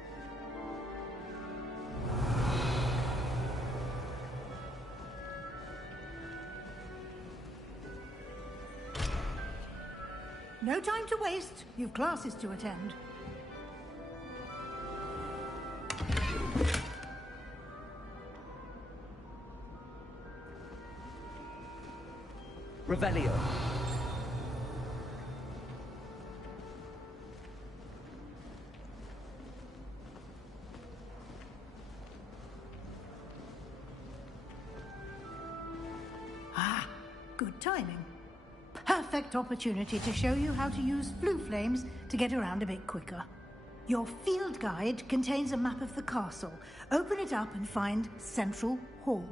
No time to waste. You've classes to attend. Revelio. Ah, good timing. Perfect opportunity to show you how to use flue flames to get around a bit quicker. Your field guide contains a map of the castle. Open it up and find Central Hall.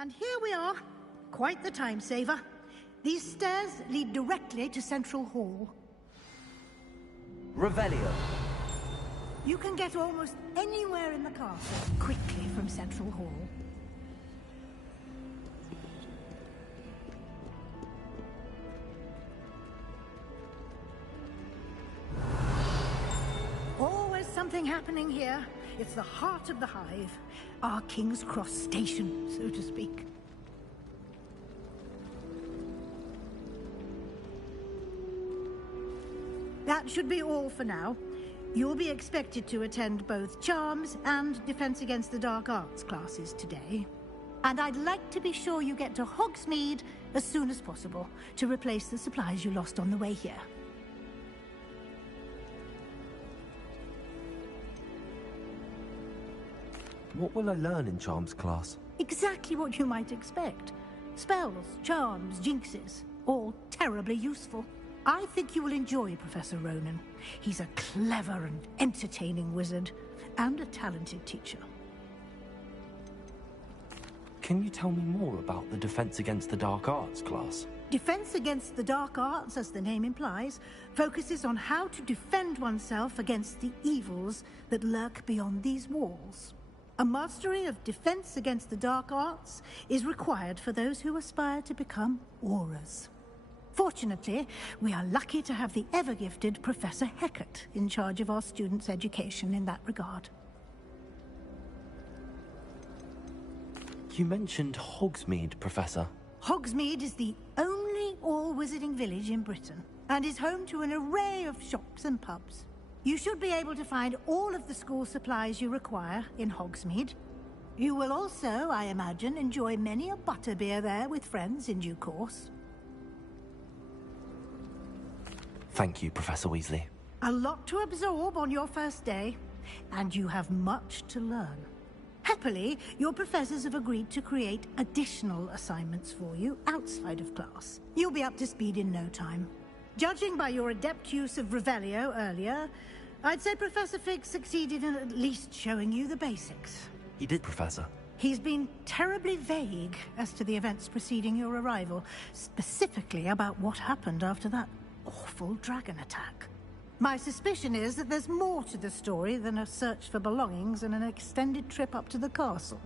And here we are. Quite the time saver. These stairs lead directly to Central Hall. Revelio. You can get almost anywhere in the castle quickly from Central Hall. Always something happening here. It's the heart of the Hive. Our King's Cross station, so to speak. That should be all for now. You'll be expected to attend both Charms and Defense Against the Dark Arts classes today. And I'd like to be sure you get to Hogsmeade as soon as possible to replace the supplies you lost on the way here. What will I learn in Charms class? Exactly what you might expect. Spells, charms, jinxes, all terribly useful. I think you will enjoy Professor Ronan. He's a clever and entertaining wizard, and a talented teacher. Can you tell me more about the Defense Against the Dark Arts class? Defense Against the Dark Arts, as the name implies, focuses on how to defend oneself against the evils that lurk beyond these walls. A mastery of Defense Against the Dark Arts is required for those who aspire to become Aurors. Fortunately, we are lucky to have the ever-gifted Professor Hecat in charge of our students' education in that regard. You mentioned Hogsmeade, Professor. Hogsmeade is the only all-wizarding village in Britain, and is home to an array of shops and pubs. You should be able to find all of the school supplies you require in Hogsmeade. You will also, I imagine, enjoy many a butterbeer there with friends in due course. Thank you, Professor Weasley. A lot to absorb on your first day, and you have much to learn. Happily, your professors have agreed to create additional assignments for you outside of class. You'll be up to speed in no time. Judging by your adept use of Revelio earlier, I'd say Professor Fig succeeded in at least showing you the basics. He did, Professor. He's been terribly vague as to the events preceding your arrival, specifically about what happened after that awful dragon attack. My suspicion is that there's more to the story than a search for belongings and an extended trip up to the castle.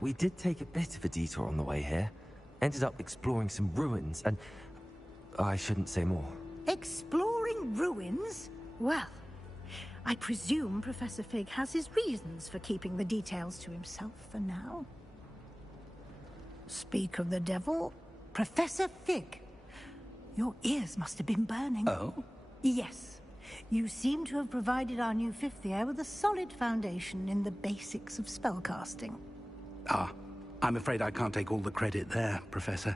We did take a bit of a detour on the way here. Ended up exploring some ruins and... I shouldn't say more. Exploring ruins? Well, I presume Professor Fig has his reasons for keeping the details to himself for now. Speak of the devil, Professor Fig. Your ears must have been burning. Oh? Yes. You seem to have provided our new fifth year with a solid foundation in the basics of spellcasting. Ah, I'm afraid I can't take all the credit there, Professor.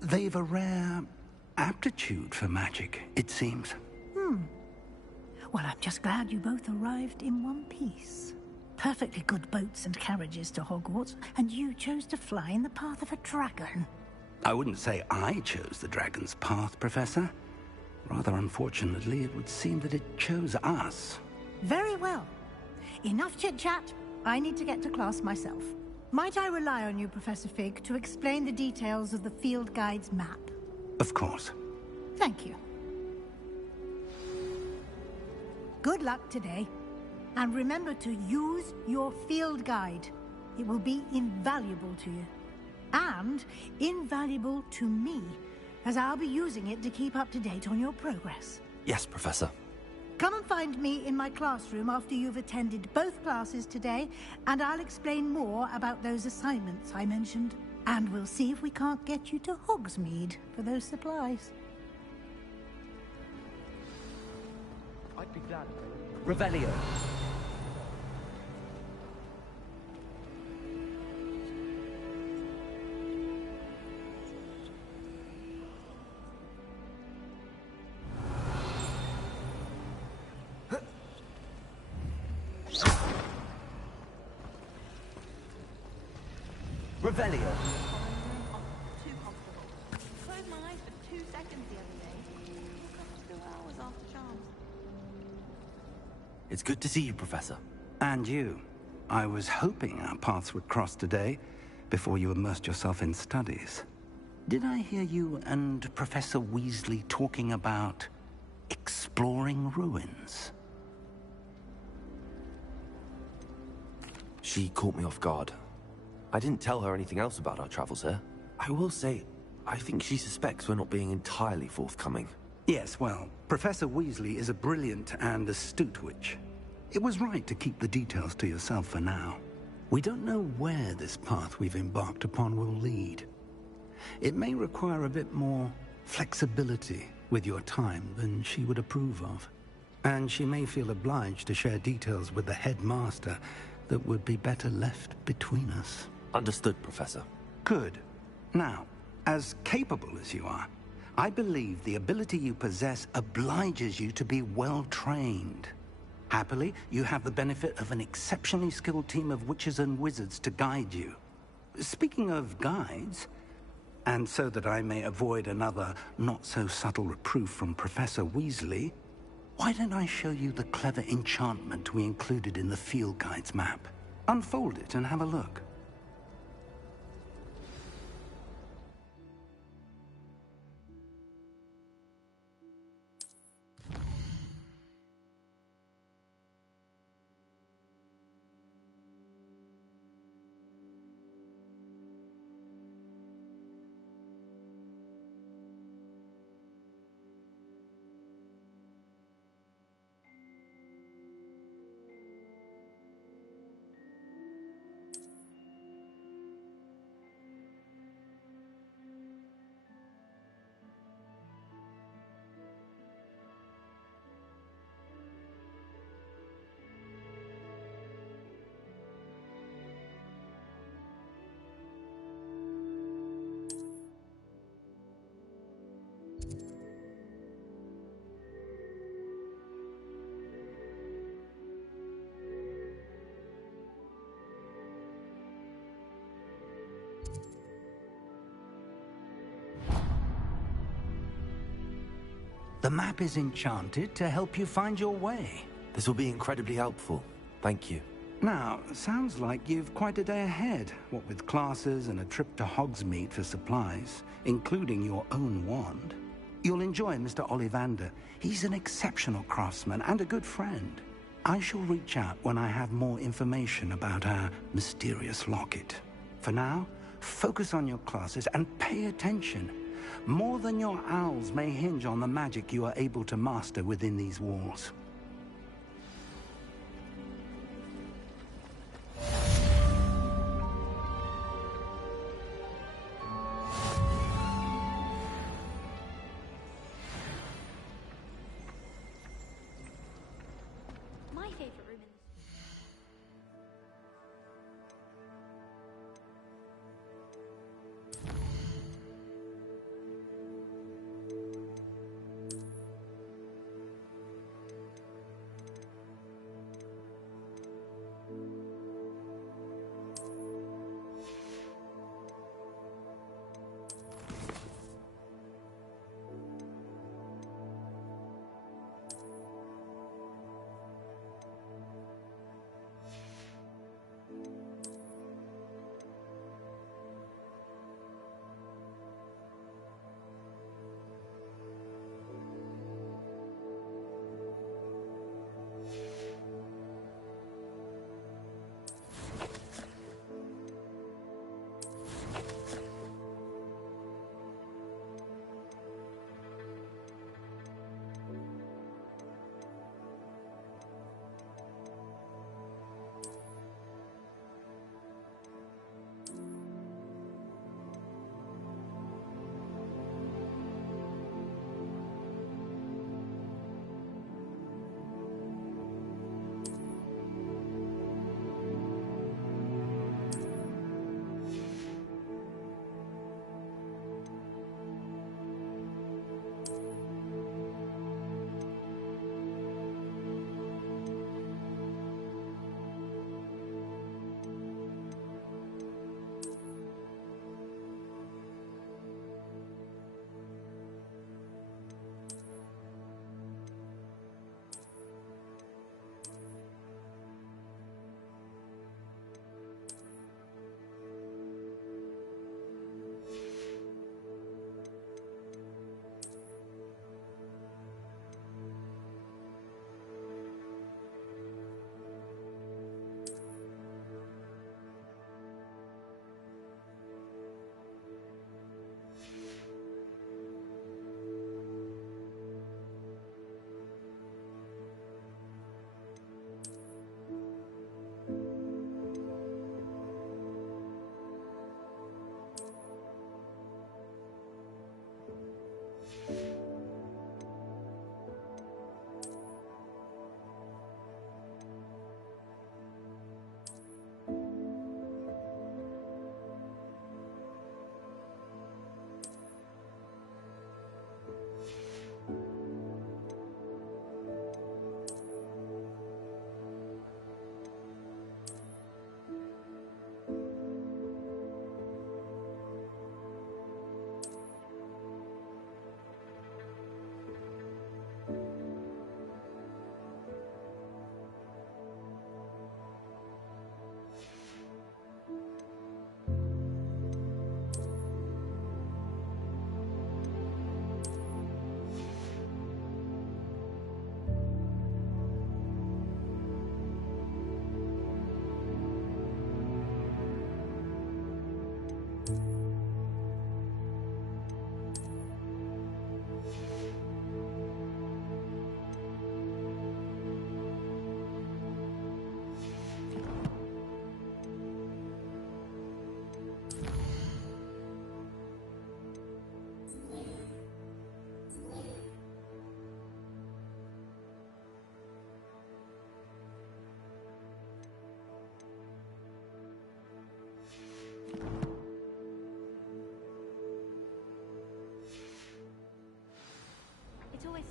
They've a rare aptitude for magic, it seems. Well, I'm just glad you both arrived in one piece. Perfectly good boats and carriages to Hogwarts, and you chose to fly in the path of a dragon. I wouldn't say I chose the dragon's path, Professor. Rather unfortunately, it would seem that it chose us. Very well. Enough chit-chat. I need to get to class myself. Might I rely on you, Professor Fig, to explain the details of the field guide's map? Of course. Thank you. Good luck today. And remember to use your field guide. It will be invaluable to you. And invaluable to me, as I'll be using it to keep up to date on your progress. Yes, Professor. Come and find me in my classroom after you've attended both classes today, and I'll explain more about those assignments I mentioned. And we'll see if we can't get you to Hogsmeade for those supplies. I'd be glad. Revelio. Revelio. Too comfortable. Closed my eyes for 2 seconds the other day. Woke up 2 hours after Charms. It's good to see you, Professor. And you. I was hoping our paths would cross today, before you immersed yourself in studies. Did I hear you and Professor Weasley talking about exploring ruins? She caught me off guard. I didn't tell her anything else about our travels here. I will say, I think she suspects we're not being entirely forthcoming. Yes, well, Professor Weasley is a brilliant and astute witch. It was right to keep the details to yourself for now. We don't know where this path we've embarked upon will lead. It may require a bit more flexibility with your time than she would approve of. And she may feel obliged to share details with the headmaster that would be better left between us. Understood, Professor. Good. Now, as capable as you are, I believe the ability you possess obliges you to be well-trained. Happily, you have the benefit of an exceptionally skilled team of witches and wizards to guide you. Speaking of guides, and so that I may avoid another not-so-subtle reproof from Professor Weasley, why don't I show you the clever enchantment we included in the field guide's map? Unfold it and have a look. The map is enchanted to help you find your way. This will be incredibly helpful. Thank you. Now, sounds like you've quite a day ahead, what with classes and a trip to Hogsmeade for supplies, including your own wand. You'll enjoy Mr. Ollivander. He's an exceptional craftsman and a good friend. I shall reach out when I have more information about our mysterious locket. For now, focus on your classes and pay attention. More than your owls may hinge on the magic you are able to master within these walls. My favorite room in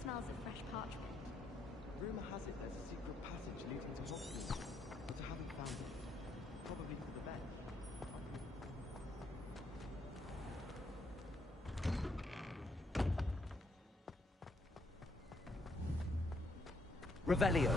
smells of fresh parchment. Rumor has it there's a secret passage leading to Hogwarts, but I haven't found it. Probably for the best. Revelio.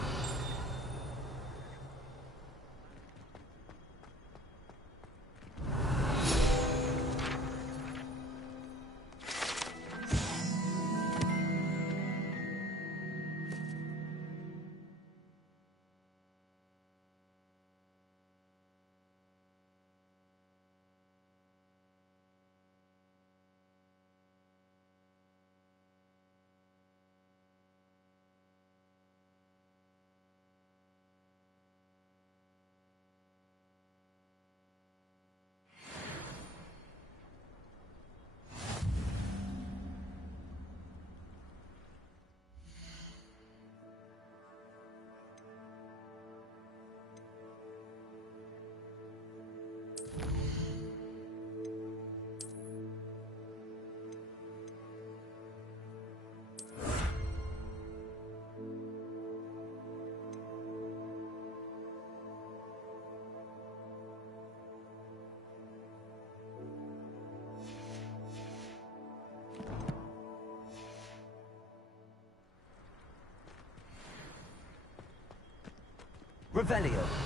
Revelio.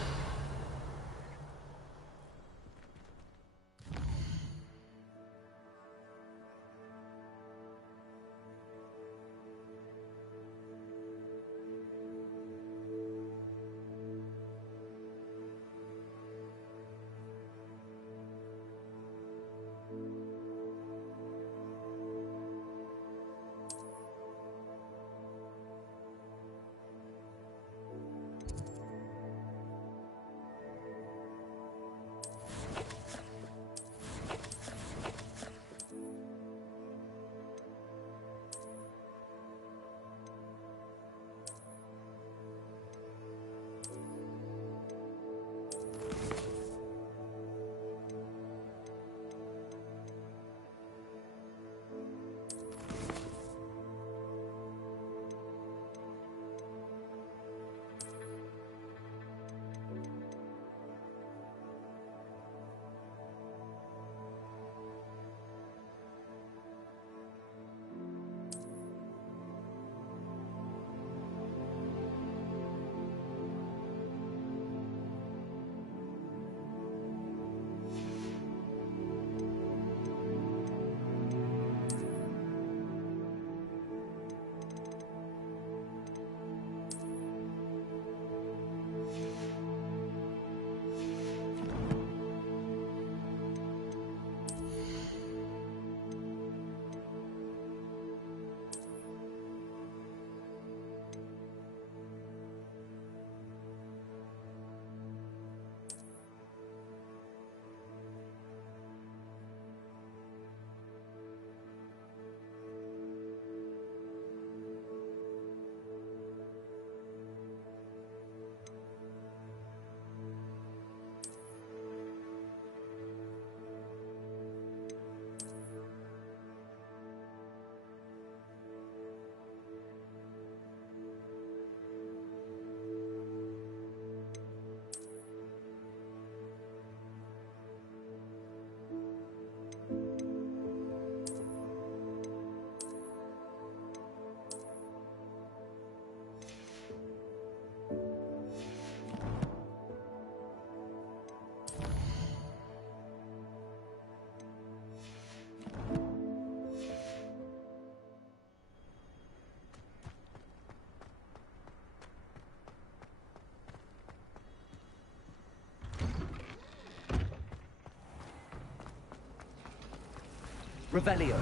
Revelio.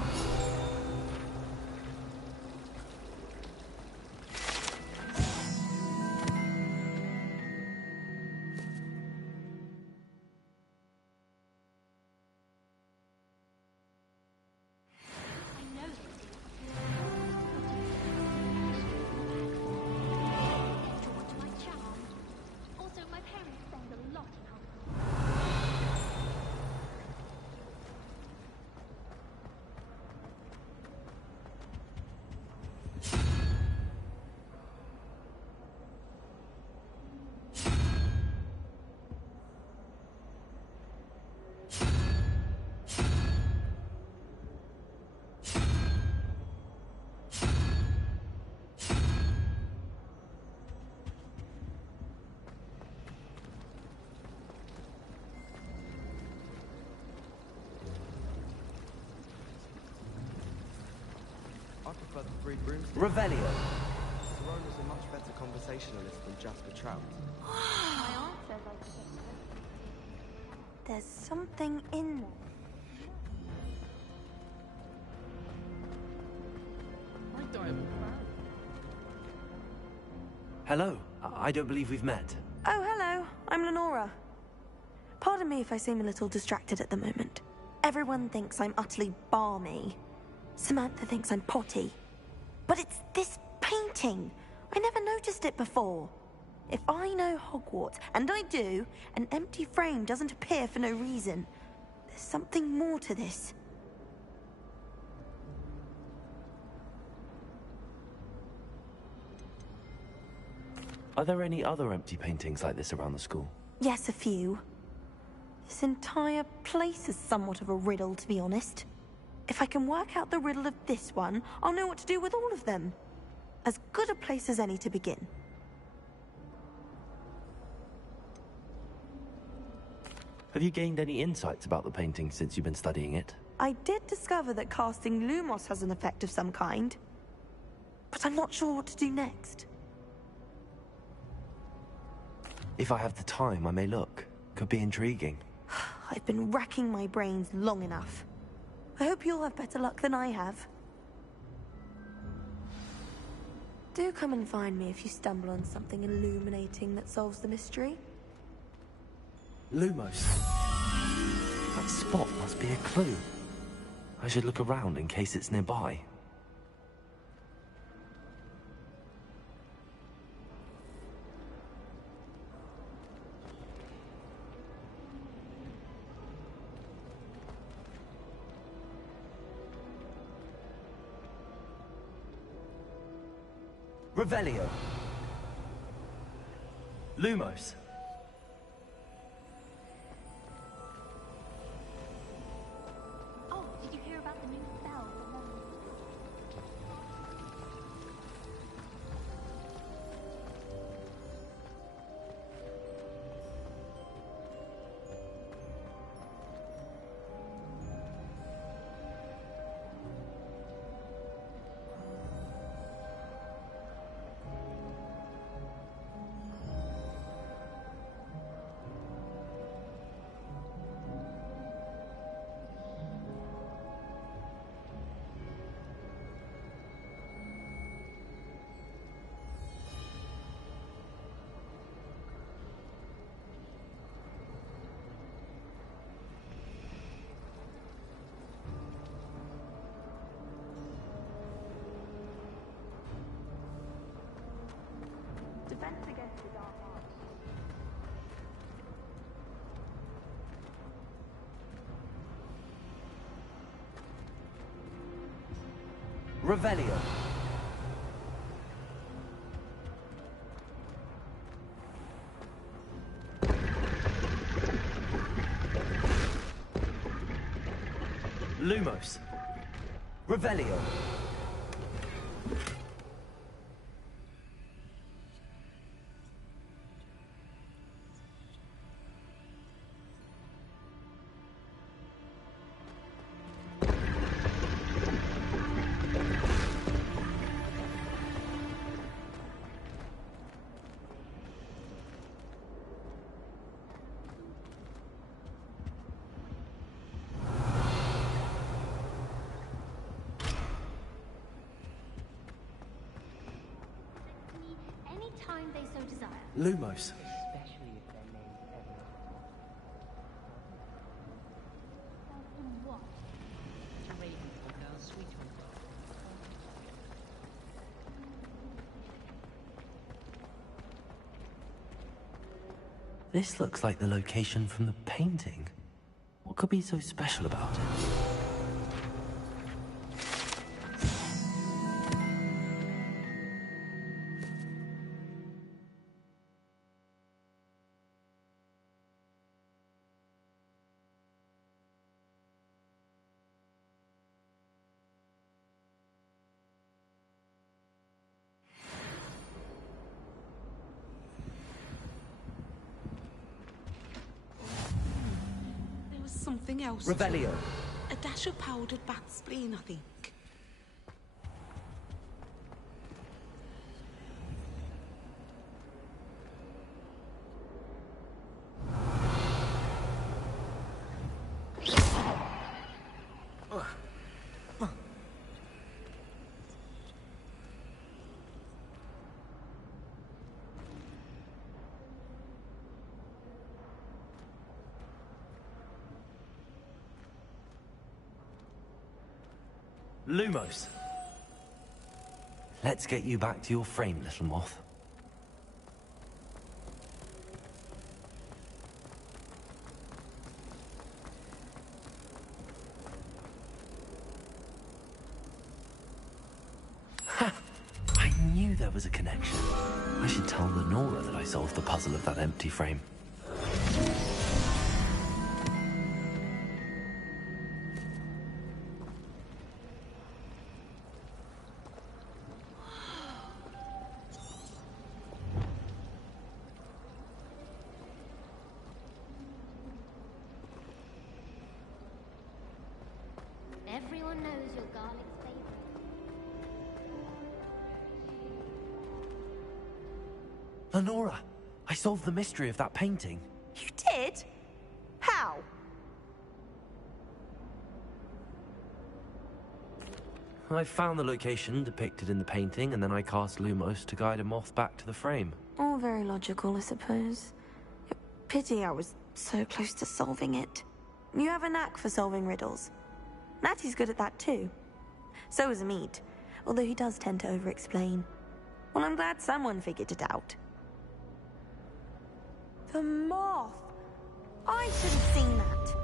I prefer the three broomsticks. Revelio. Sirona's a much better conversationalist than Jasper Trout. There's something in there. Hello. I don't believe we've met. Oh, hello. I'm Lenora. Pardon me if I seem a little distracted at the moment. Everyone thinks I'm utterly balmy. Samantha thinks I'm potty. But it's this painting. I never noticed it before. If I know Hogwarts, and I do, an empty frame doesn't appear for no reason. There's something more to this. Are there any other empty paintings like this around the school? Yes, a few. This entire place is somewhat of a riddle, to be honest. If I can work out the riddle of this one, I'll know what to do with all of them. As good a place as any to begin. Have you gained any insights about the painting since you've been studying it? I did discover that casting Lumos has an effect of some kind. But I'm not sure what to do next. If I have the time, I may look. Could be intriguing. I've been racking my brains long enough. I hope you'll have better luck than I have. Do come and find me if you stumble on something illuminating that solves the mystery. Lumos. That spot must be a clue. I should look around in case it's nearby. Revelio. Lumos. Oh, did you hear about the new spell? Defense against the dark arts. Revelio. Lumos. Revelio. Anytime they so desire. Lumos. What? This looks like the location from the painting. What could be so special about it? Something else. Revelio. A dash of powdered bat spleen, I think. Lumos. Let's get you back to your frame, little moth. Ha! I knew there was a connection. I should tell Lenora that I solved the puzzle of that empty frame. Everyone knows your garlic's favorite. Lenora, I solved the mystery of that painting. You did? How? I found the location depicted in the painting, and then I cast Lumos to guide a moth back to the frame. All very logical, I suppose. Pity I was so close to solving it. You have a knack for solving riddles. Natty's good at that too. So is Amit, although he does tend to over-explain. Well, I'm glad someone figured it out. The moth! I should have seen that.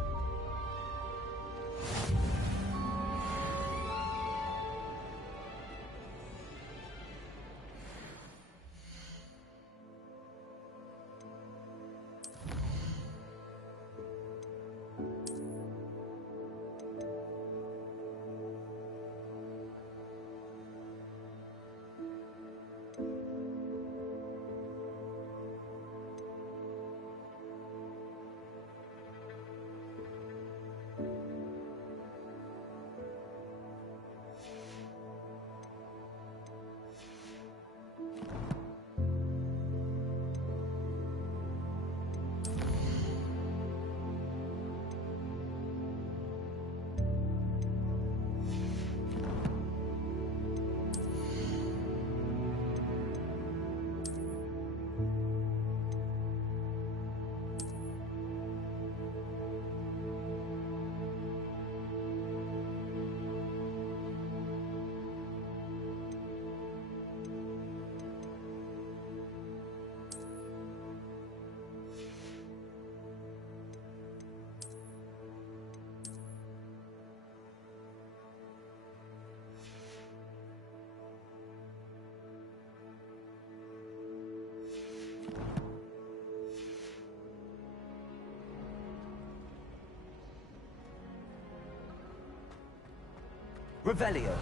Revelio.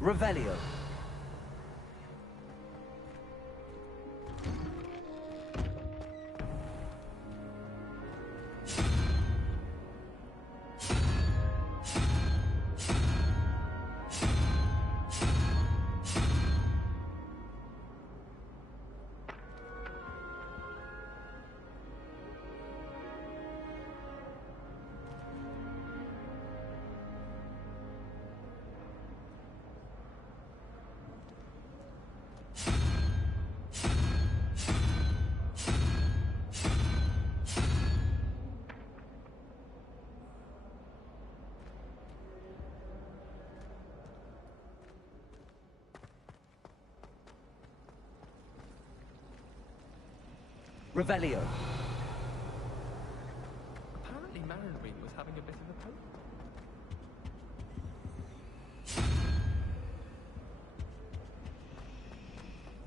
Revelio. Revelio. Apparently Marrowing was having a bit of a poke.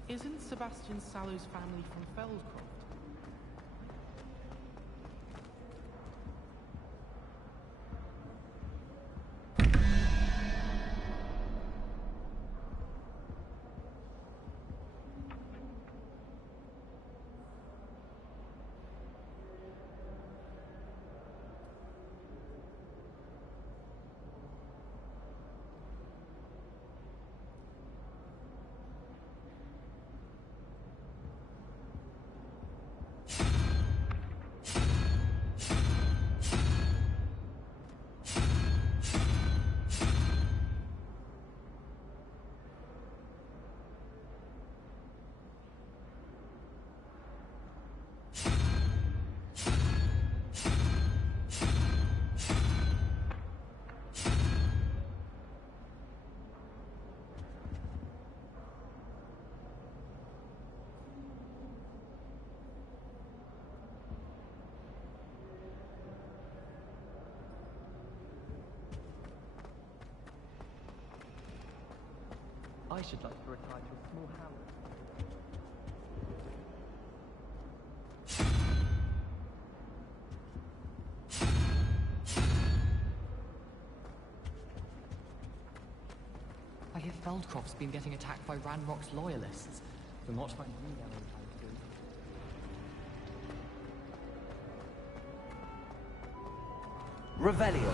Isn't Sebastian Sallow's family from Feldcroft? I should like to retire to a small hamlet. I hear Feldcroft's been getting attacked by Ranrock's loyalists. You'll not find me there anytime soon. Revelio.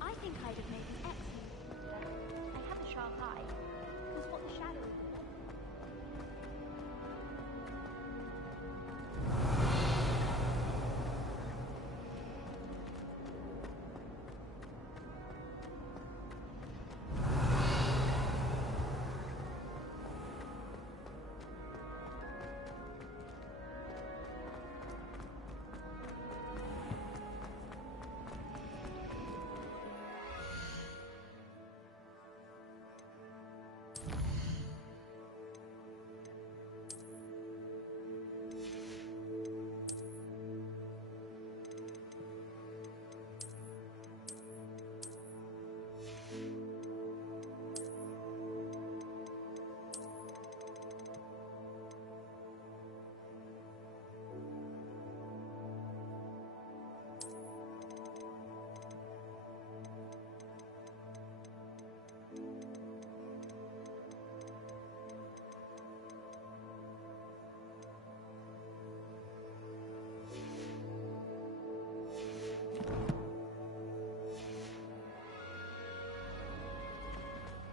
I think I'd have made an excellent. I have a sharp eye. It was what the shadow is.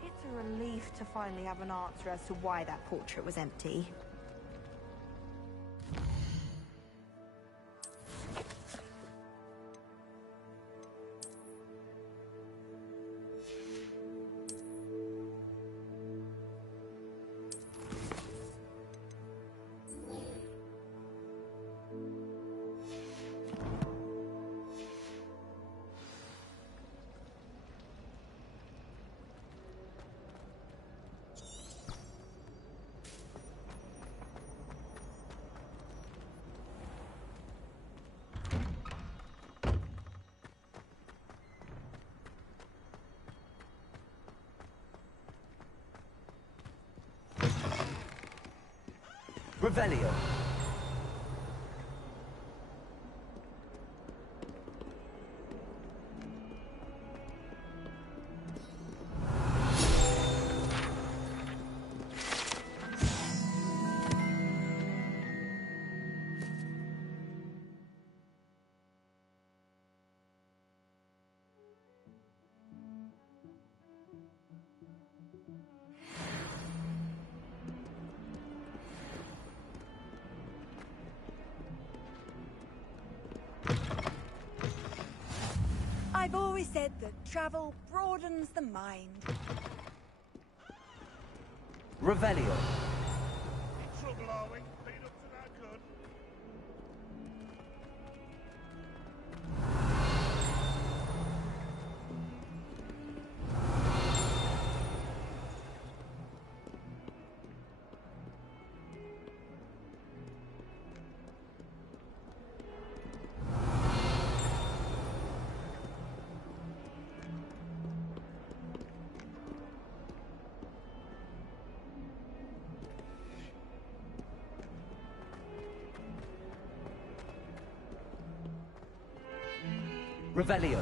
It's a relief to finally have an answer as to why that portrait was empty. Revelio. I've always said that travel broadens the mind. Revelio. In trouble, are we? Been up to that good? Revelio.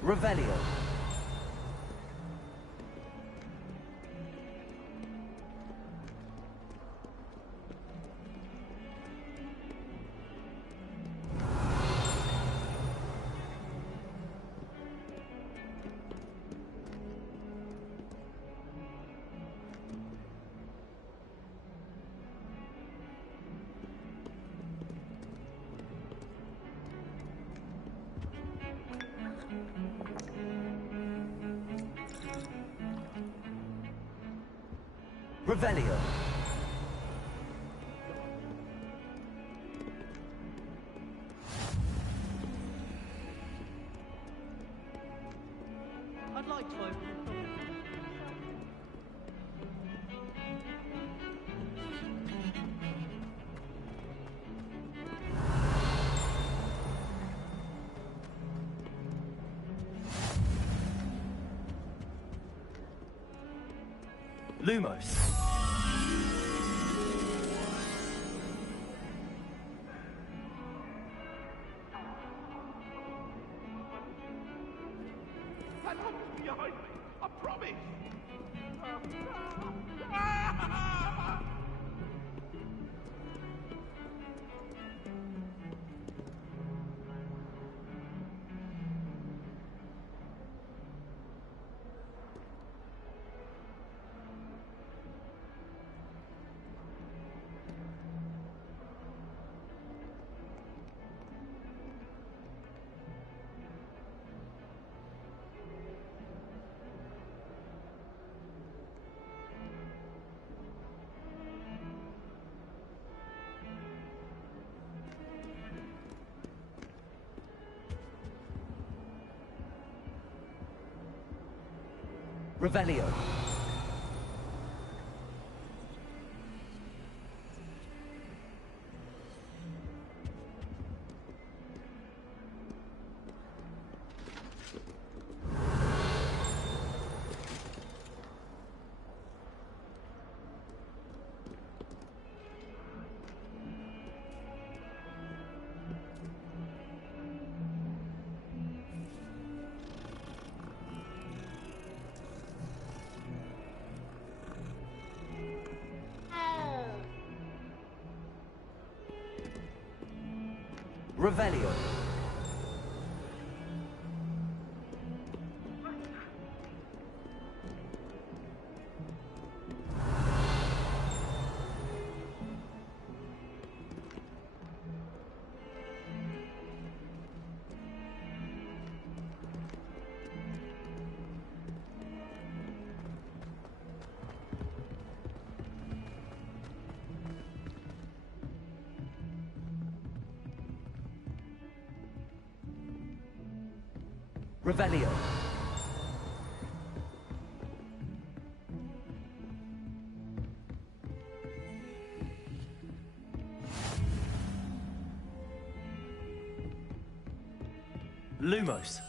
Revelio. Revelio. I'd like to open a Lumos. That hunt's behind me. I promise. Revelio. Revelio. Revelio. Lumos.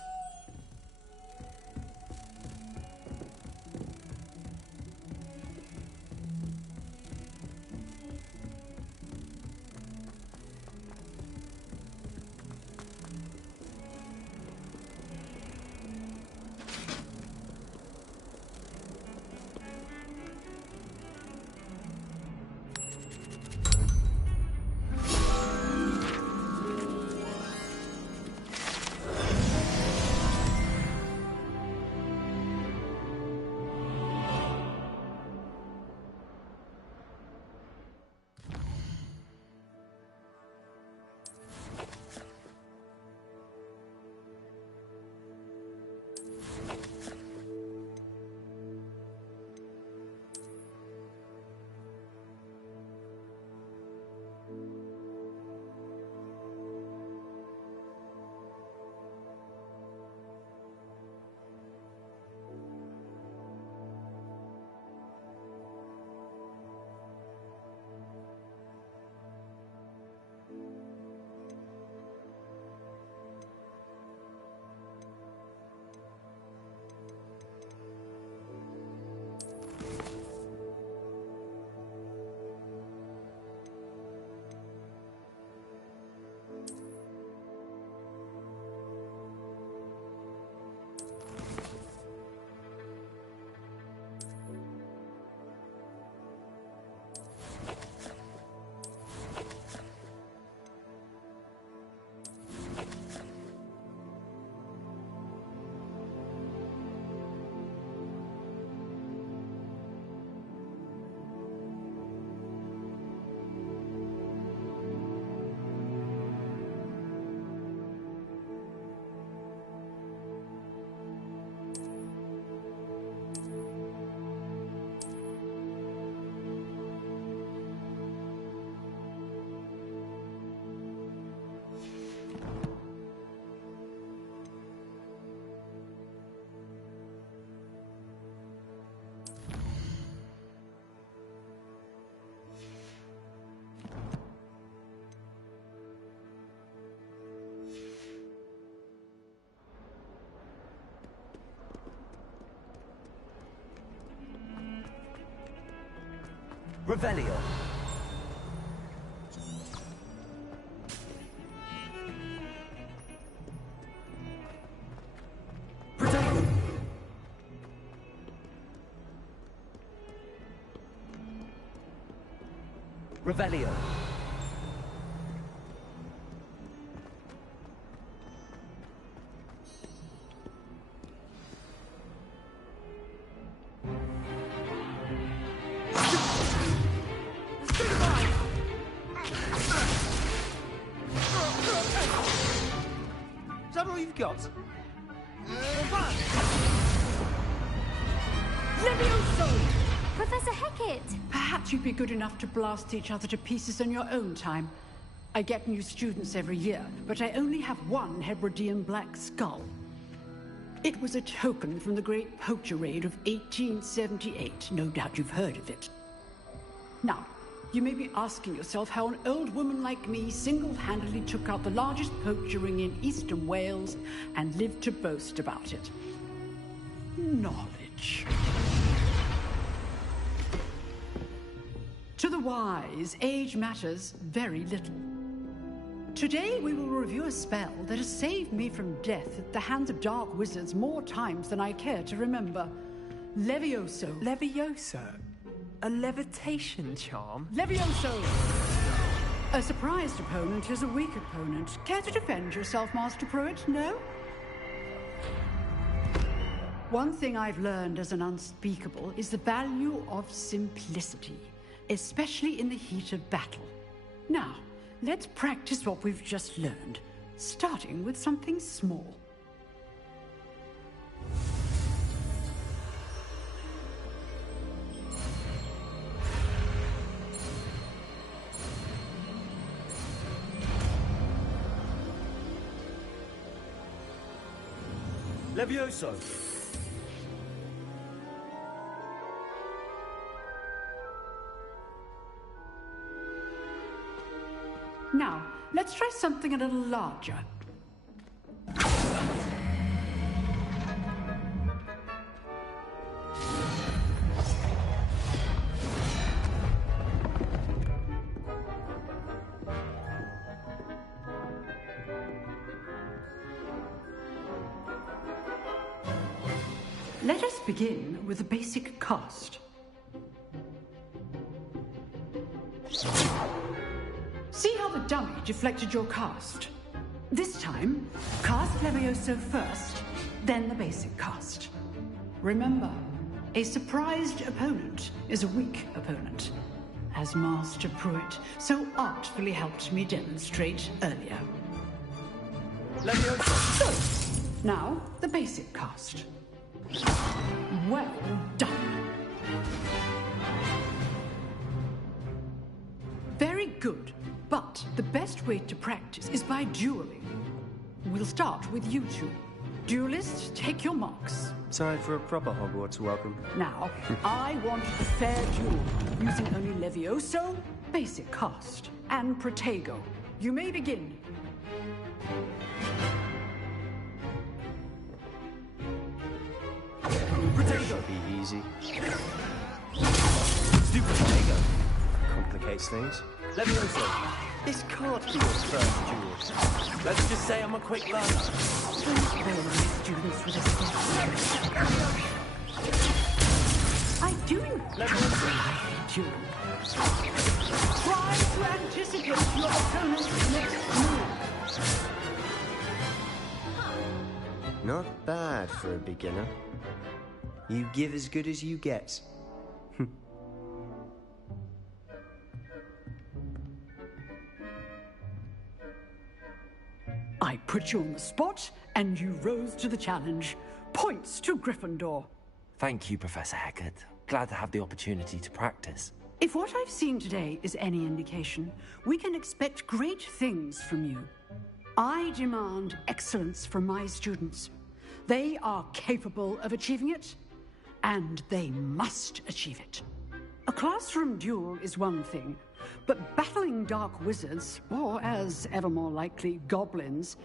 Revelio. Revelio. Is that all you've got? Levioso! Professor Hecat! Perhaps you'd be good enough to blast each other to pieces in your own time. I get new students every year, but I only have one Hebridean black skull. It was a token from the Great Poacher Raid of 1878. No doubt you've heard of it. Now, you may be asking yourself how an old woman like me single-handedly took out the largest poacher ring in eastern Wales and lived to boast about it. Knowledge. To the wise, age matters very little. Today we will review a spell that has saved me from death at the hands of dark wizards more times than I care to remember. Levioso. Levioso? A levitation charm? Levioso! A surprised opponent is a weak opponent. Care to defend yourself, Master Pruitt? No? One thing I've learned as an unspeakable is the value of simplicity, especially in the heat of battle. Now, let's practice what we've just learned, starting with something small. Levioso. Now, let's try something a little larger. Let us begin with the basic cast. See how the dummy deflected your cast? This time, cast Levioso first, then the basic cast. Remember, a surprised opponent is a weak opponent, as Master Pruitt so artfully helped me demonstrate earlier. Levioso! So, now the basic cast. Well done. Very good. But the best way to practice is by dueling. We'll start with you two. Duelists, take your marks. Time for a proper Hogwarts welcome. Now, I want a fair duel, using only Levioso, basic cast, and Protego. You may begin. Protego! Be easy. Stupid Protego. Complicates things. Levioso. This can't be your first duel. Let's just say I'm a quick learner. Students with a I do duel. Try to anticipate your opponent's next move. Not bad for a beginner. You give as good as you get. I put you on the spot, and you rose to the challenge. Points to Gryffindor. Thank you, Professor Hecat. Glad to have the opportunity to practice. If what I've seen today is any indication, we can expect great things from you. I demand excellence from my students. They are capable of achieving it, and they must achieve it. A classroom duel is one thing, but battling dark wizards, or as ever more likely, goblins,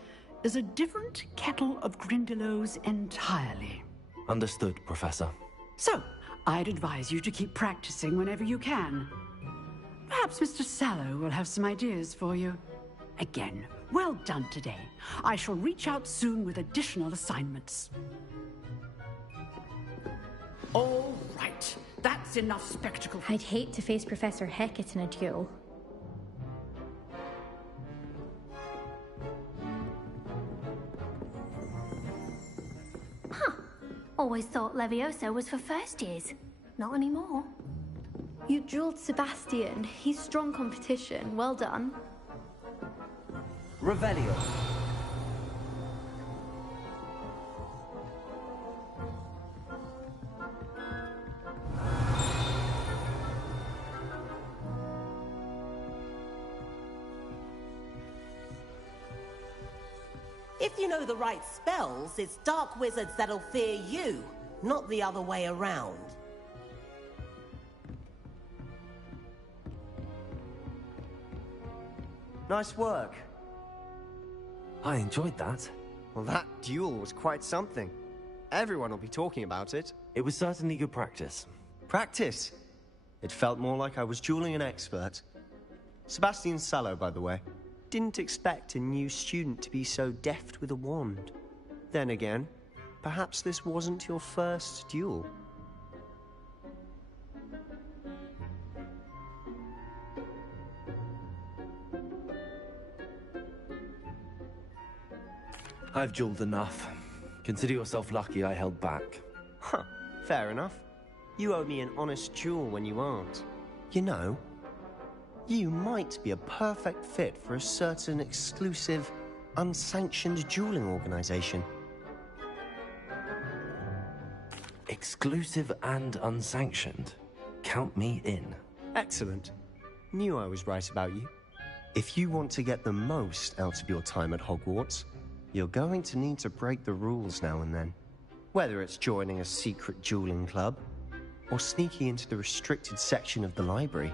is a different kettle of Grindylows entirely. Understood, Professor. So, I'd advise you to keep practicing whenever you can. Perhaps Mr. Sallow will have some ideas for you. Again, well done today. I shall reach out soon with additional assignments. All right, that's enough spectacle. I'd hate to face Professor Hecat in a duel. Huh. Always thought Levioso was for first years. Not anymore. You drilled Sebastian. He's strong competition. Well done. Revelio. If you know the right spells, it's dark wizards that'll fear you, not the other way around. Nice work. I enjoyed that. Well, that duel was quite something. Everyone will be talking about it. It was certainly good practice. Practice? It felt more like I was dueling an expert. Sebastian Sallow, by the way. Didn't expect a new student to be so deft with a wand. Then again, perhaps this wasn't your first duel. I've dueled enough. Consider yourself lucky I held back. Huh, fair enough. You owe me an honest duel when you aren't. You know, you might be a perfect fit for a certain exclusive, unsanctioned dueling organization. Exclusive and unsanctioned? Count me in. Excellent. Knew I was right about you. If you want to get the most out of your time at Hogwarts, you're going to need to break the rules now and then. Whether it's joining a secret dueling club, or sneaking into the restricted section of the library,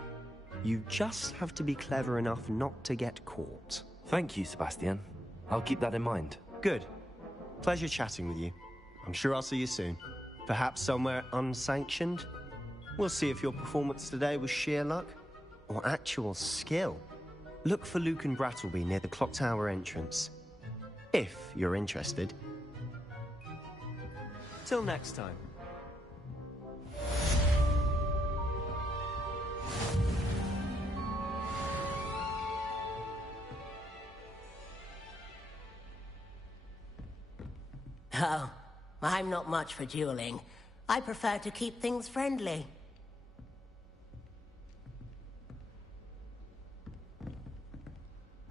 you just have to be clever enough not to get caught. Thank you, Sebastian. I'll keep that in mind. Good. Pleasure chatting with you. I'm sure I'll see you soon. Perhaps somewhere unsanctioned? We'll see if your performance today was sheer luck, or actual skill. Look for Luke and Brattleby near the clock tower entrance. If you're interested. Till next time. Oh, I'm not much for dueling. I prefer to keep things friendly.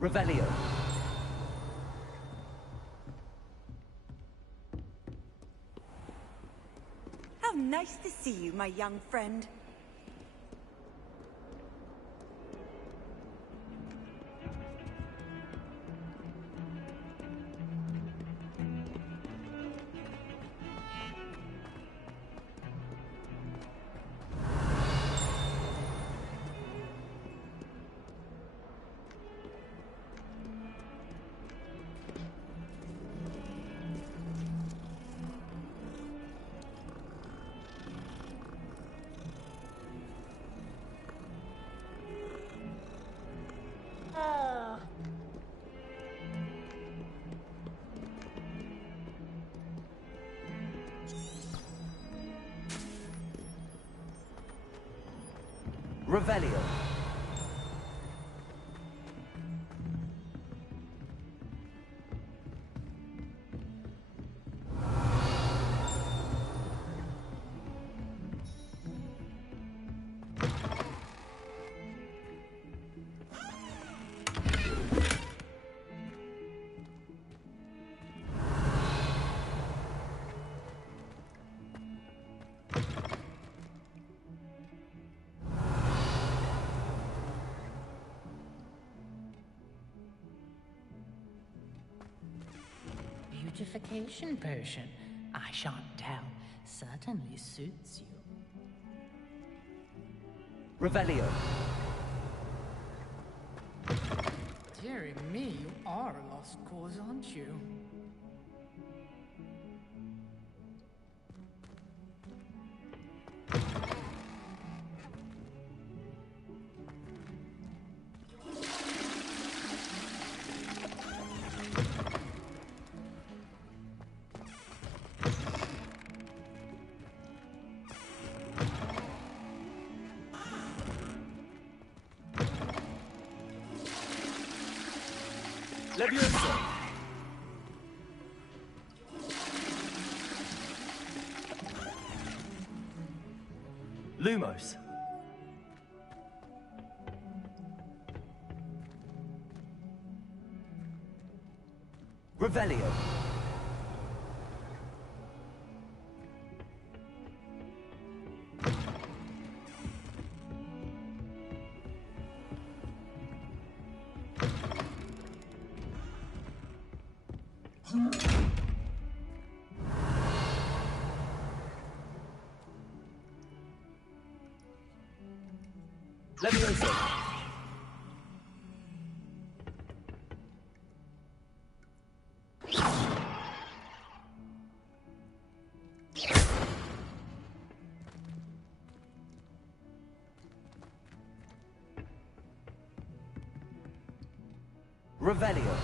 Revelio. How nice to see you, my young friend. Revelio. Beautification potion. I shan't tell. Certainly suits you. Revelio. Dearie me, you are a lost cause, aren't you? Leviosa! Lumos. Revelio. Leviosa. Revelio.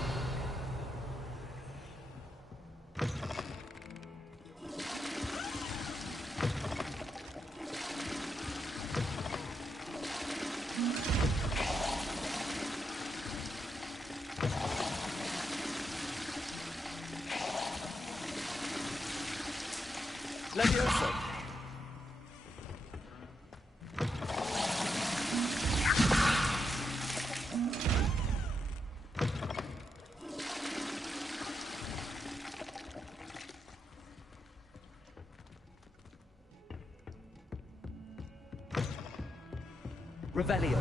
Leviosa. Revelio.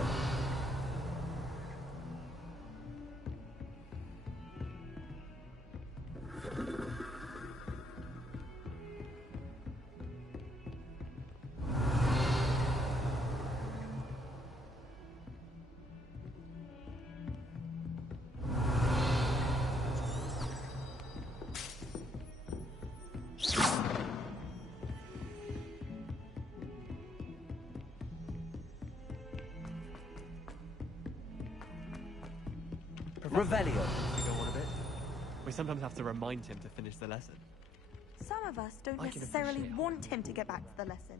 Revelio. You go on a bit. We sometimes have to remind him to finish the lesson. Some of us don't I can necessarily appreciate want him to get back to the lesson.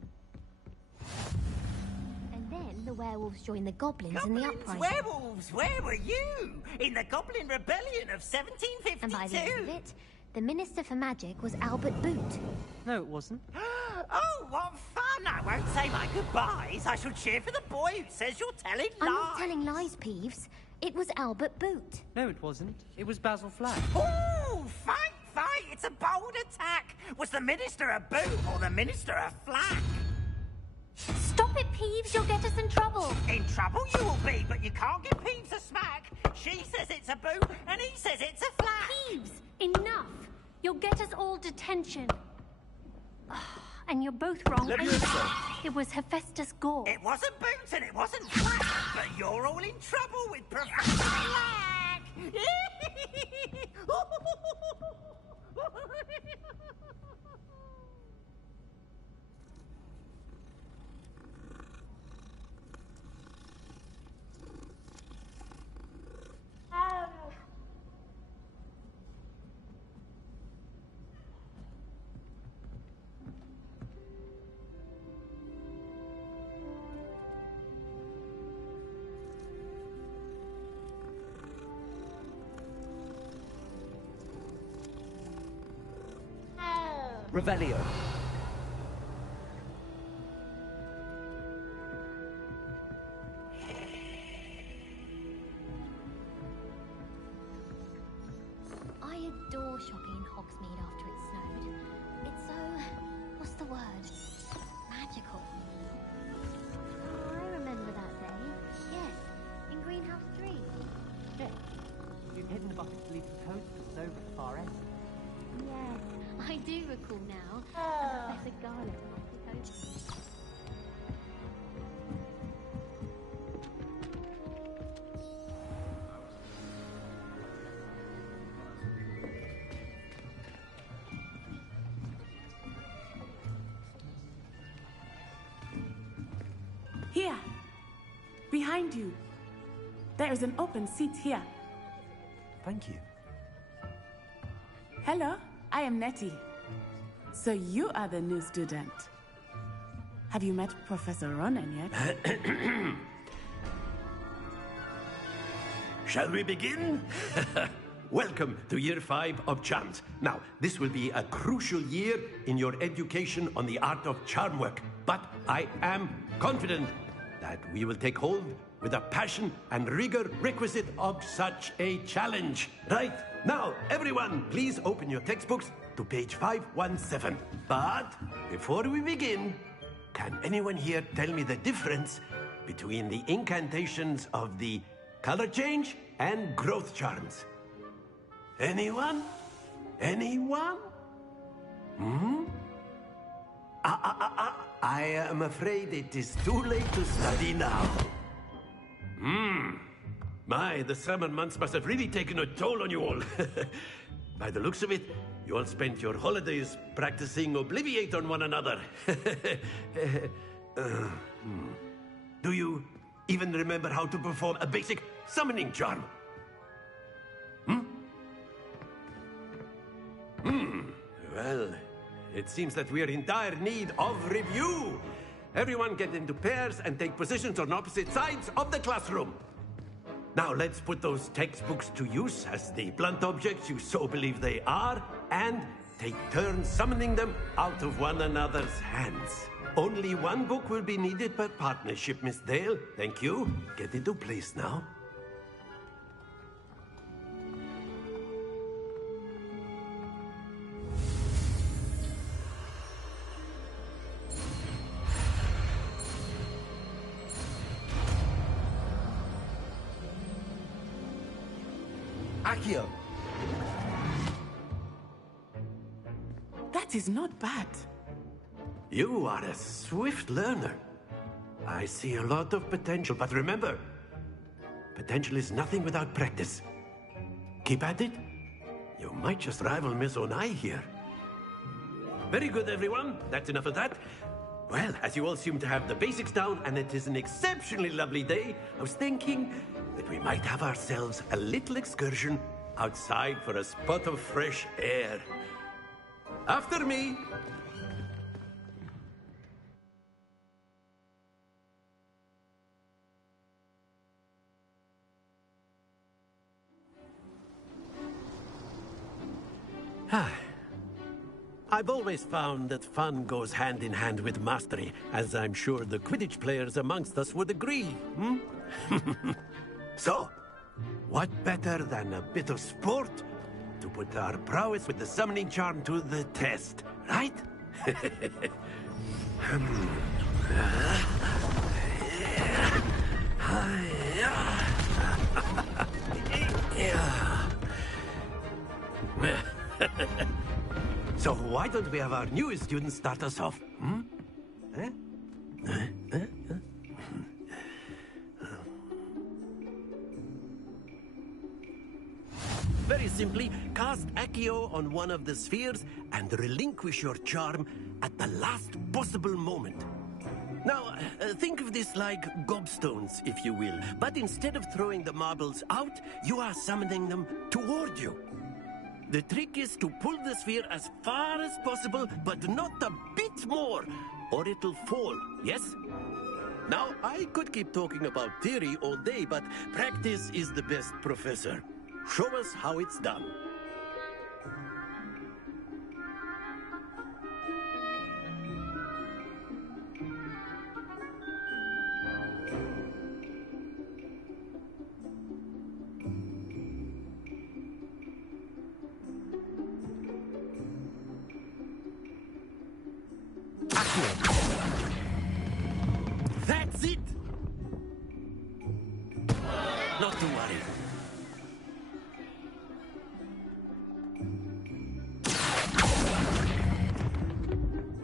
And then the werewolves joined the goblins in the uprising. Werewolves! Where were you? In the Goblin Rebellion of 1752? And by the end of it, the Minister for Magic was Albert Boot. No, it wasn't. Oh, what fun! I won't say my goodbyes. I shall cheer for the boy who says you're telling lies. I'm not telling lies, Peeves. It was Albert Boot. No, it wasn't. It was Basil Flack. Oh, fight! It's a bold attack. Was the Minister a boot or the Minister a flack? Stop it, Peeves. You'll get us in trouble. In trouble you will be, but you can't give Peeves a smack. She says it's a boot, and he says it's a flack. Peeves, enough. You'll get us all detention. And you're both wrong. It was Hephaestus Gore. It wasn't boot and it wasn't flack, but you're all in trouble with Professor Flack. Revelio. I adore shopping in Hogsmeade after it snowed. It's so... what's the word? Magical. Oh, I remember that day. Yes, in Greenhouse 3. Yeah. You've hidden the bucket to leave the coastals over at the far end. Yes, I do recall now. And Professor Garlic knocked it over. Here. Behind you. There is an open seat here. Thank you. Hello, I am Nettie. So you are the new student. Have you met Professor Ronan yet? Shall we begin? welcome to Year 5 of Charms. Now, this will be a crucial year in your education on the art of charm work, but I am confident that we will take hold with the passion and rigor requisite of such a challenge. Right, now, everyone, please open your textbooks to page 517. But before we begin, can anyone here tell me the difference between the incantations of the color change and growth charms? Anyone? Anyone? I am afraid it is too late to study now. My, the summer months must have really taken a toll on you all. By the looks of it, you all spent your holidays practicing Obliviate on one another. Do you even remember how to perform a basic summoning charm? Well, it seems that we are in dire need of review. Everyone get into pairs and take positions on opposite sides of the classroom. Now let's put those textbooks to use as the blunt objects you so believe they are, and take turns summoning them out of one another's hands. Only one book will be needed per partnership, Miss Dale. Thank you. Get into place now. Accio. That is not bad. You are a swift learner. I see a lot of potential, but remember, potential is nothing without practice. Keep at it. You might just rival Miss Onai here. Very good, everyone. That's enough of that. Well, as you all seem to have the basics down, and it is an exceptionally lovely day, I was thinking that we might have ourselves a little excursion outside for a spot of fresh air. After me. I've always found that fun goes hand in hand with mastery, as I'm sure the Quidditch players amongst us would agree. So, what better than a bit of sport to put our prowess with the summoning charm to the test, right? So why don't we have our newest student start us off? Very simply, cast Accio on one of the spheres and relinquish your charm at the last possible moment. Now, think of this like gobstones, if you will. But instead of throwing the marbles out, you are summoning them toward you. The trick is to pull the sphere as far as possible, but not a bit more, or it'll fall, yes? Now, I could keep talking about theory all day, but practice is the best professor. Show us how it's done. That's it! Not to worry.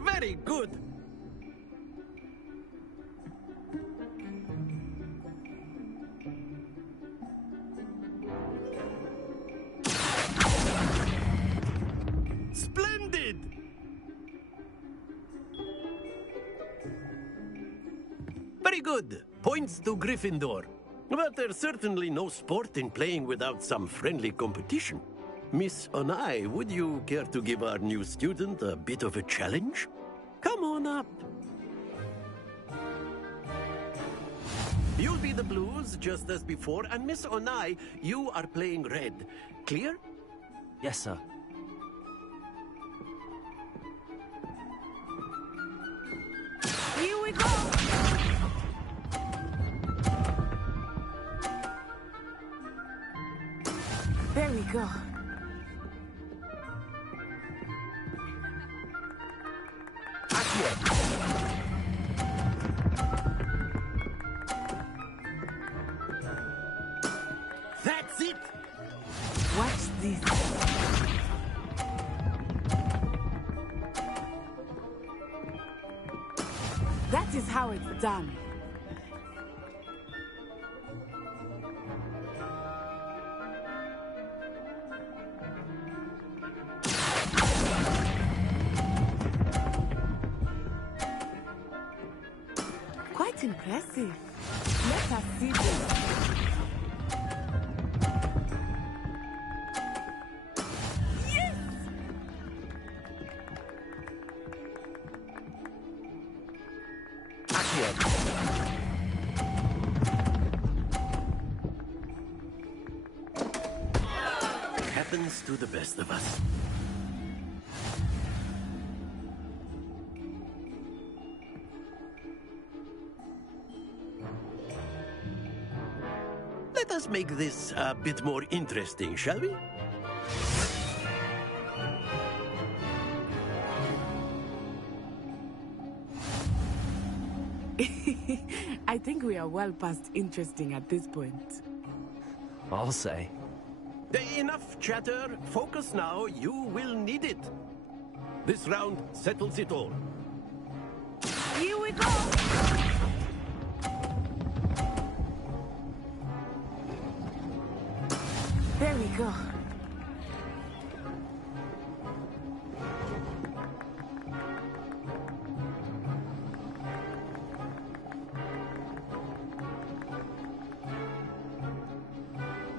Very good. Splendid! Very good. Points to Gryffindor. But there's certainly no sport in playing without some friendly competition. Miss Onai, would you care to give our new student a bit of a challenge? Come on up. You'll be the blues, just as before, and Miss Onai, you are playing red. Clear? Yes, sir. Here we go! There we go. That's it! Watch this. That is how it's done. Quite impressive. Let us see this. Happens to the best of us. Let us make this a bit more interesting, shall we? I think we are well past interesting at this point. I'll say. Enough chatter. Focus now. You will need it. This round settles it all. Here we go! There we go.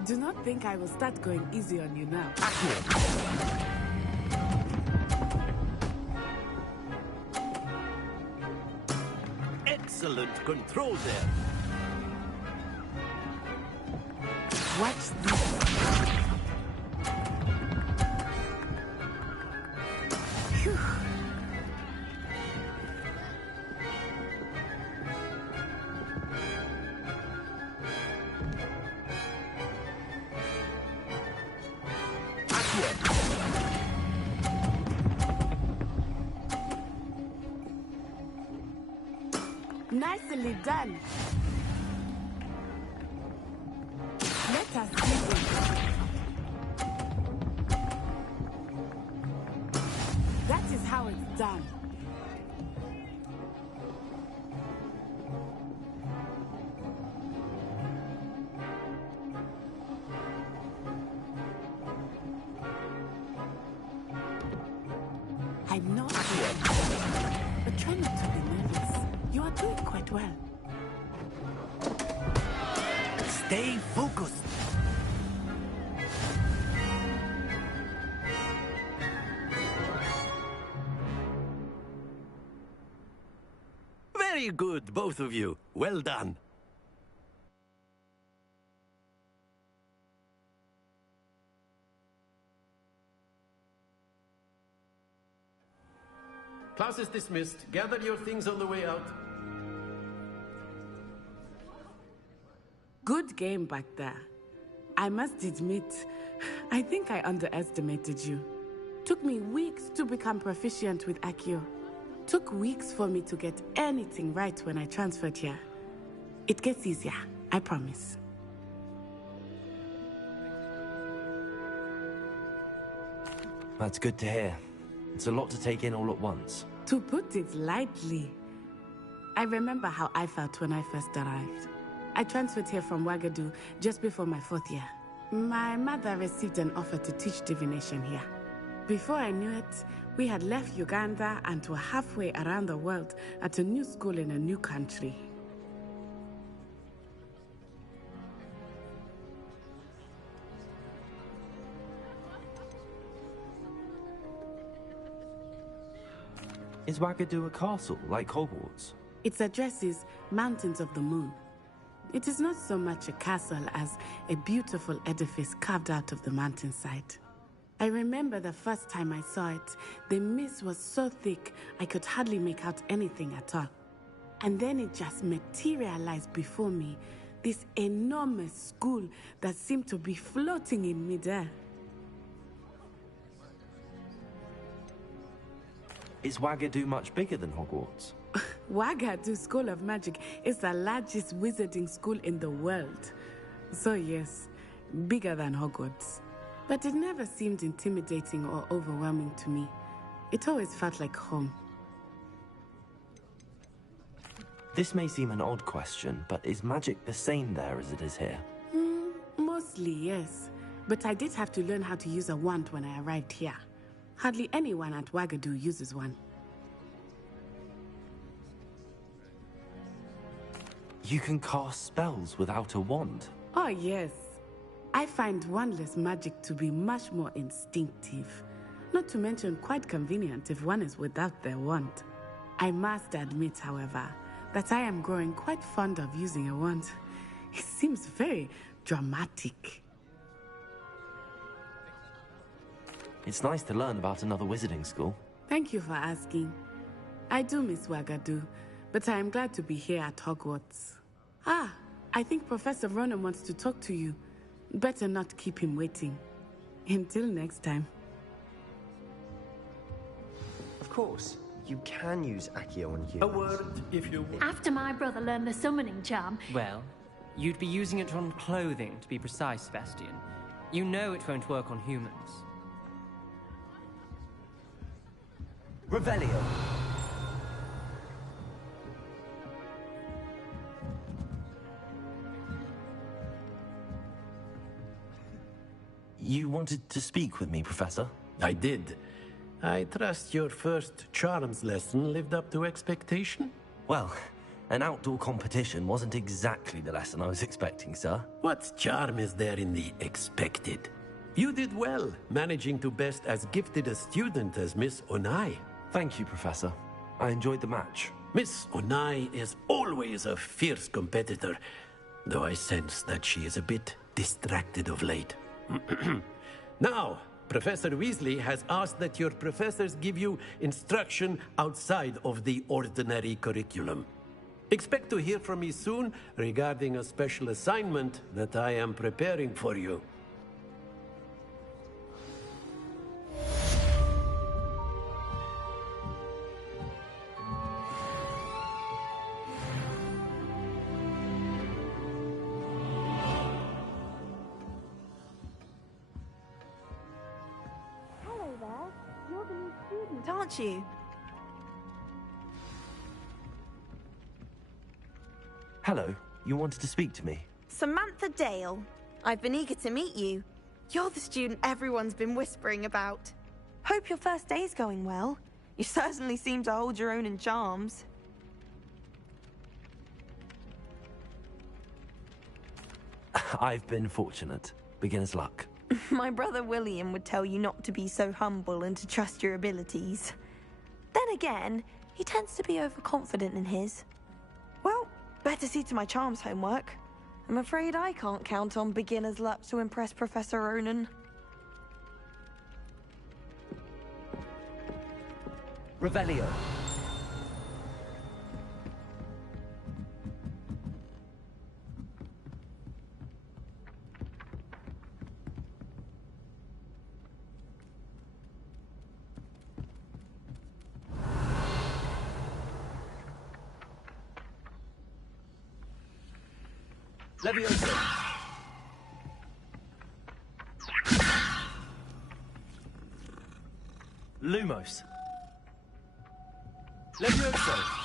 Do not think I will start going easy on you now. Excellent control there. Watch this. Phew. Nicely done. Let us see this. That is how it's done. I know, but try not to be nervous. You are doing quite well. Stay focused. Very good, both of you. Well done. Class is dismissed. Gather your things on the way out. Good game back there. I must admit, I think I underestimated you. Took me weeks to become proficient with Accio. Took weeks for me to get anything right when I transferred here. It gets easier, I promise. That's good to hear. It's a lot to take in all at once. To put it lightly, I remember how I felt when I first arrived. I transferred here from Ouagadougou just before my 4th year. My mother received an offer to teach divination here. Before I knew it, we had left Uganda and were halfway around the world at a new school in a new country. Is Ouagadougou a castle, like Hogwarts? Its address is Mountains of the Moon. It is not so much a castle as a beautiful edifice carved out of the mountainside. I remember the first time I saw it, the mist was so thick I could hardly make out anything at all. And then it just materialized before me, this enormous school that seemed to be floating in midair. Is Wagadu much bigger than Hogwarts? Wagadu School of Magic is the largest wizarding school in the world. So yes, bigger than Hogwarts. But it never seemed intimidating or overwhelming to me. It always felt like home. This may seem an odd question, but is magic the same there as it is here? Mostly, yes. But I did have to learn how to use a wand when I arrived here. Hardly anyone at Wagadu uses one. You can cast spells without a wand? Oh, yes. I find wandless magic to be much more instinctive. Not to mention quite convenient if one is without their wand. I must admit, however, that I am growing quite fond of using a wand. It seems very dramatic. It's nice to learn about another wizarding school. Thank you for asking. I do miss Wagadu, but I am glad to be here at Hogwarts. Ah, I think Professor Ronan wants to talk to you. Better not keep him waiting. Until next time. Of course, you can use Accio on humans. A word, if you will. After my brother learned the summoning charm... Well, you'd be using it on clothing, to be precise, Sebastian. You know it won't work on humans. Revelio. You wanted to speak with me, Professor? I did. I trust your first charms lesson lived up to expectation? Well, an outdoor competition wasn't exactly the lesson I was expecting, sir. What charm is there in the expected? You did well, managing to best as gifted a student as Miss Onai. Thank you, Professor. I enjoyed the match. Miss Onai is always a fierce competitor, though I sense that she is a bit distracted of late. Now, Professor Weasley has asked that your professors give you instruction outside of the ordinary curriculum. Expect to hear from me soon regarding a special assignment that I am preparing for you. Aren't you? Hello, you wanted to speak to me? Samantha Dale. I've been eager to meet you. You're the student everyone's been whispering about. Hope your first day's going well. You certainly seem to hold your own in charms. I've been fortunate. Beginner's luck. My brother William would tell you not to be so humble and to trust your abilities. Then again, he tends to be overconfident in his. Well, better see to my charms homework. I'm afraid I can't count on beginner's luck to impress Professor Ronan. Revelio. Leviosa. Lumos. Leviosa.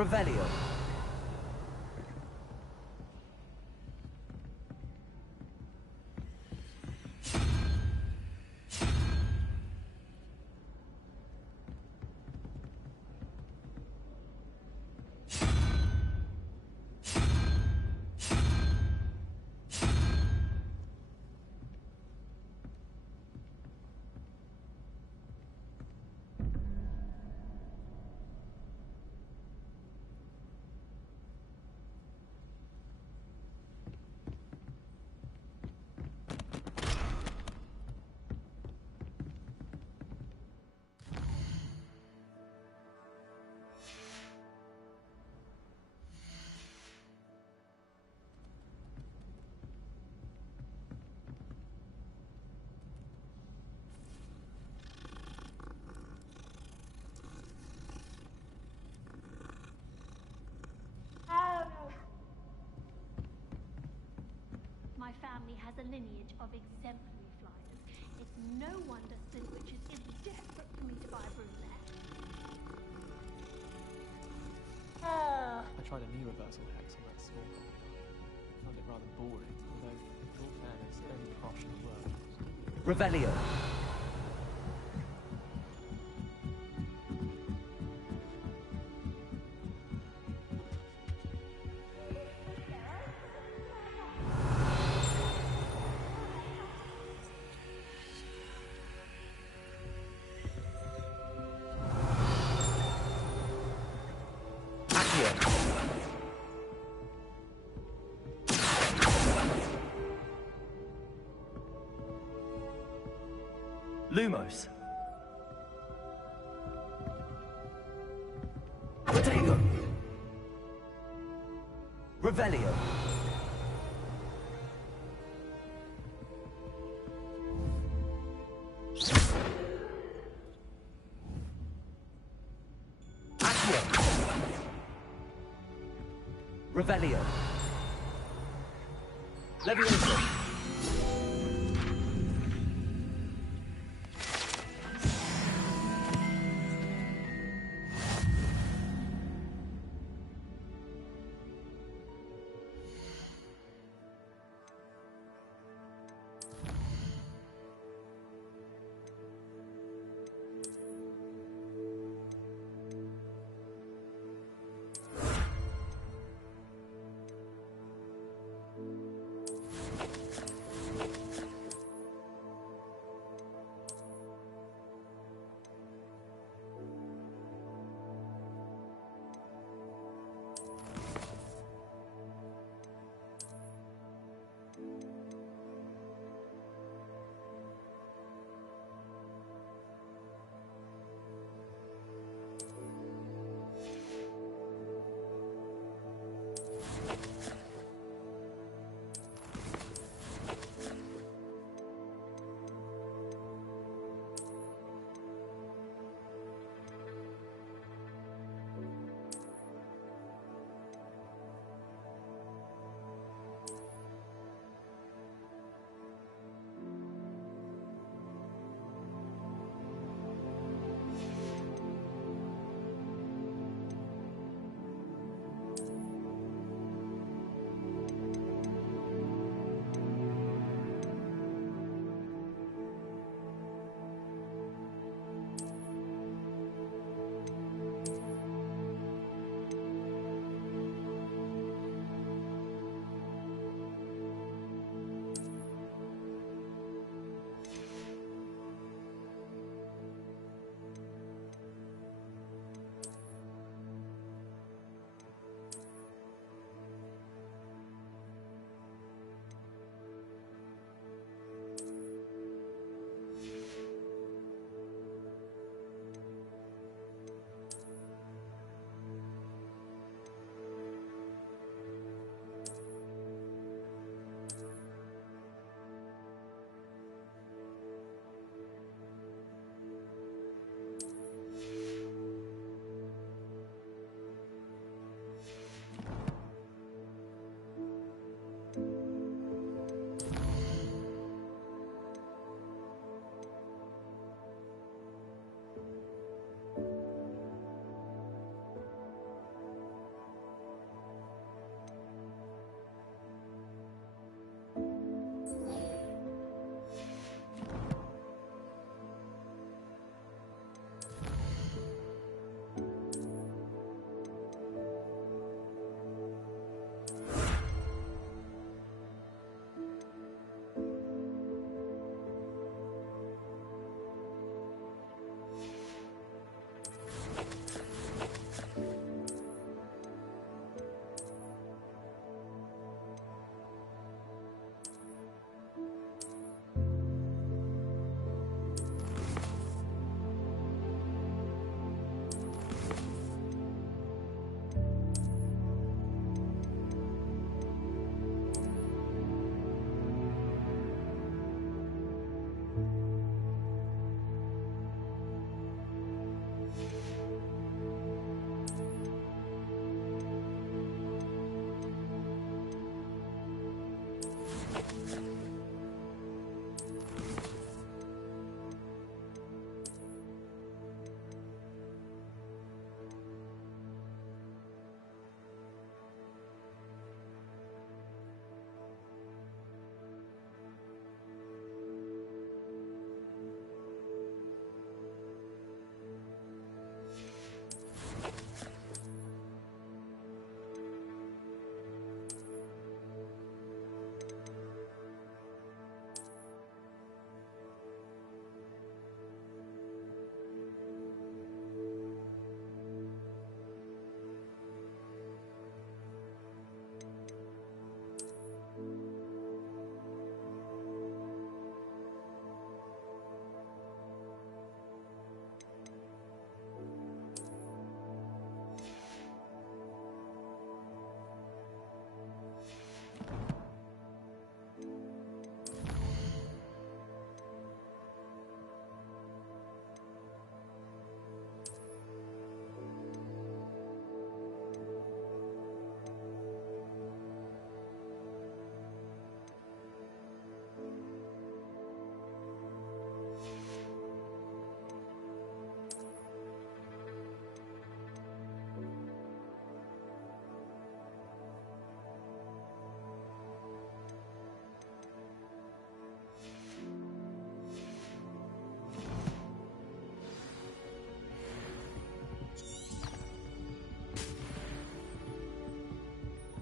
Revelio. My family has a lineage of exemplary flyers. It's no wonder Sidwiches is desperate for me to buy a broomlet. I tried a new reversal hex on that small copy. I found it rather boring, although, in all fairness, it only partially worked. Revelio. Lumos. Protego. Revelio. Accio. Revelio. Levioso.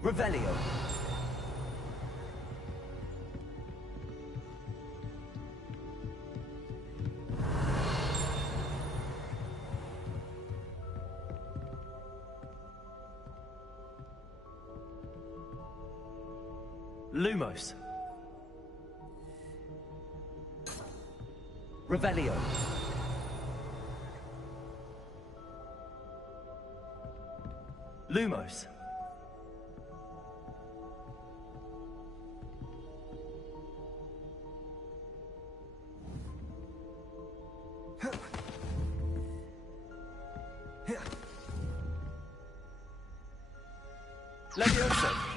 Revelio. Lumos. Revelio. Lumos. Levioso.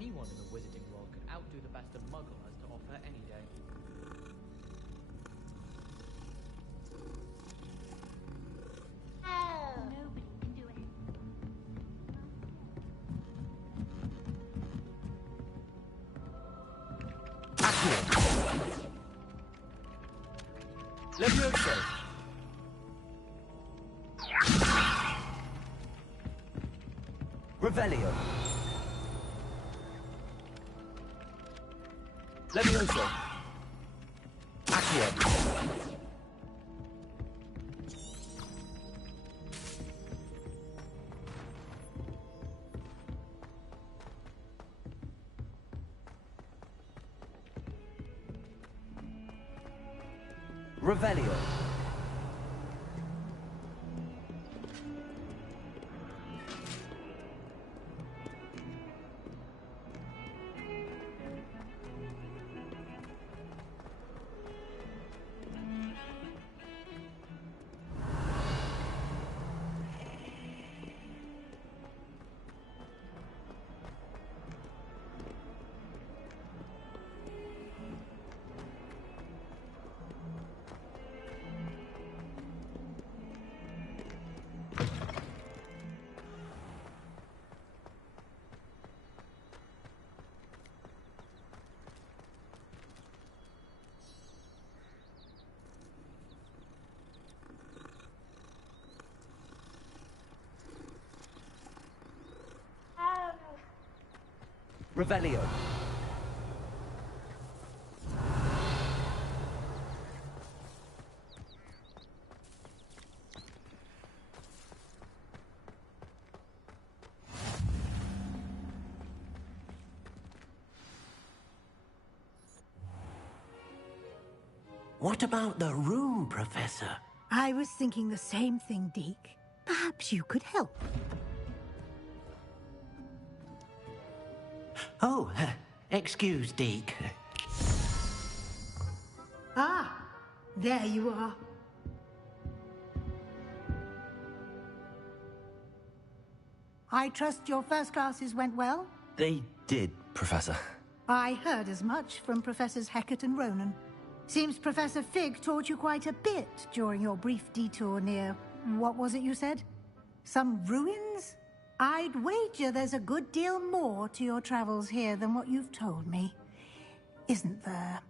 Anyone in the wizarding world could outdo the best a muggle has to offer any day. Nobody can do it. Levioso. Revelio. Levioso. Accio. Revelio. Revelio. What about the room, Professor? I was thinking the same thing, Deke. Perhaps you could help. Oh, excuse, Deke. Ah, there you are. I trust your first classes went well? They did, Professor. I heard as much from Professors Hecat and Ronan. Seems Professor Fig taught you quite a bit during your brief detour near... what was it you said? Some ruins? I'd wager there's a good deal more to your travels here than what you've told me. Isn't there?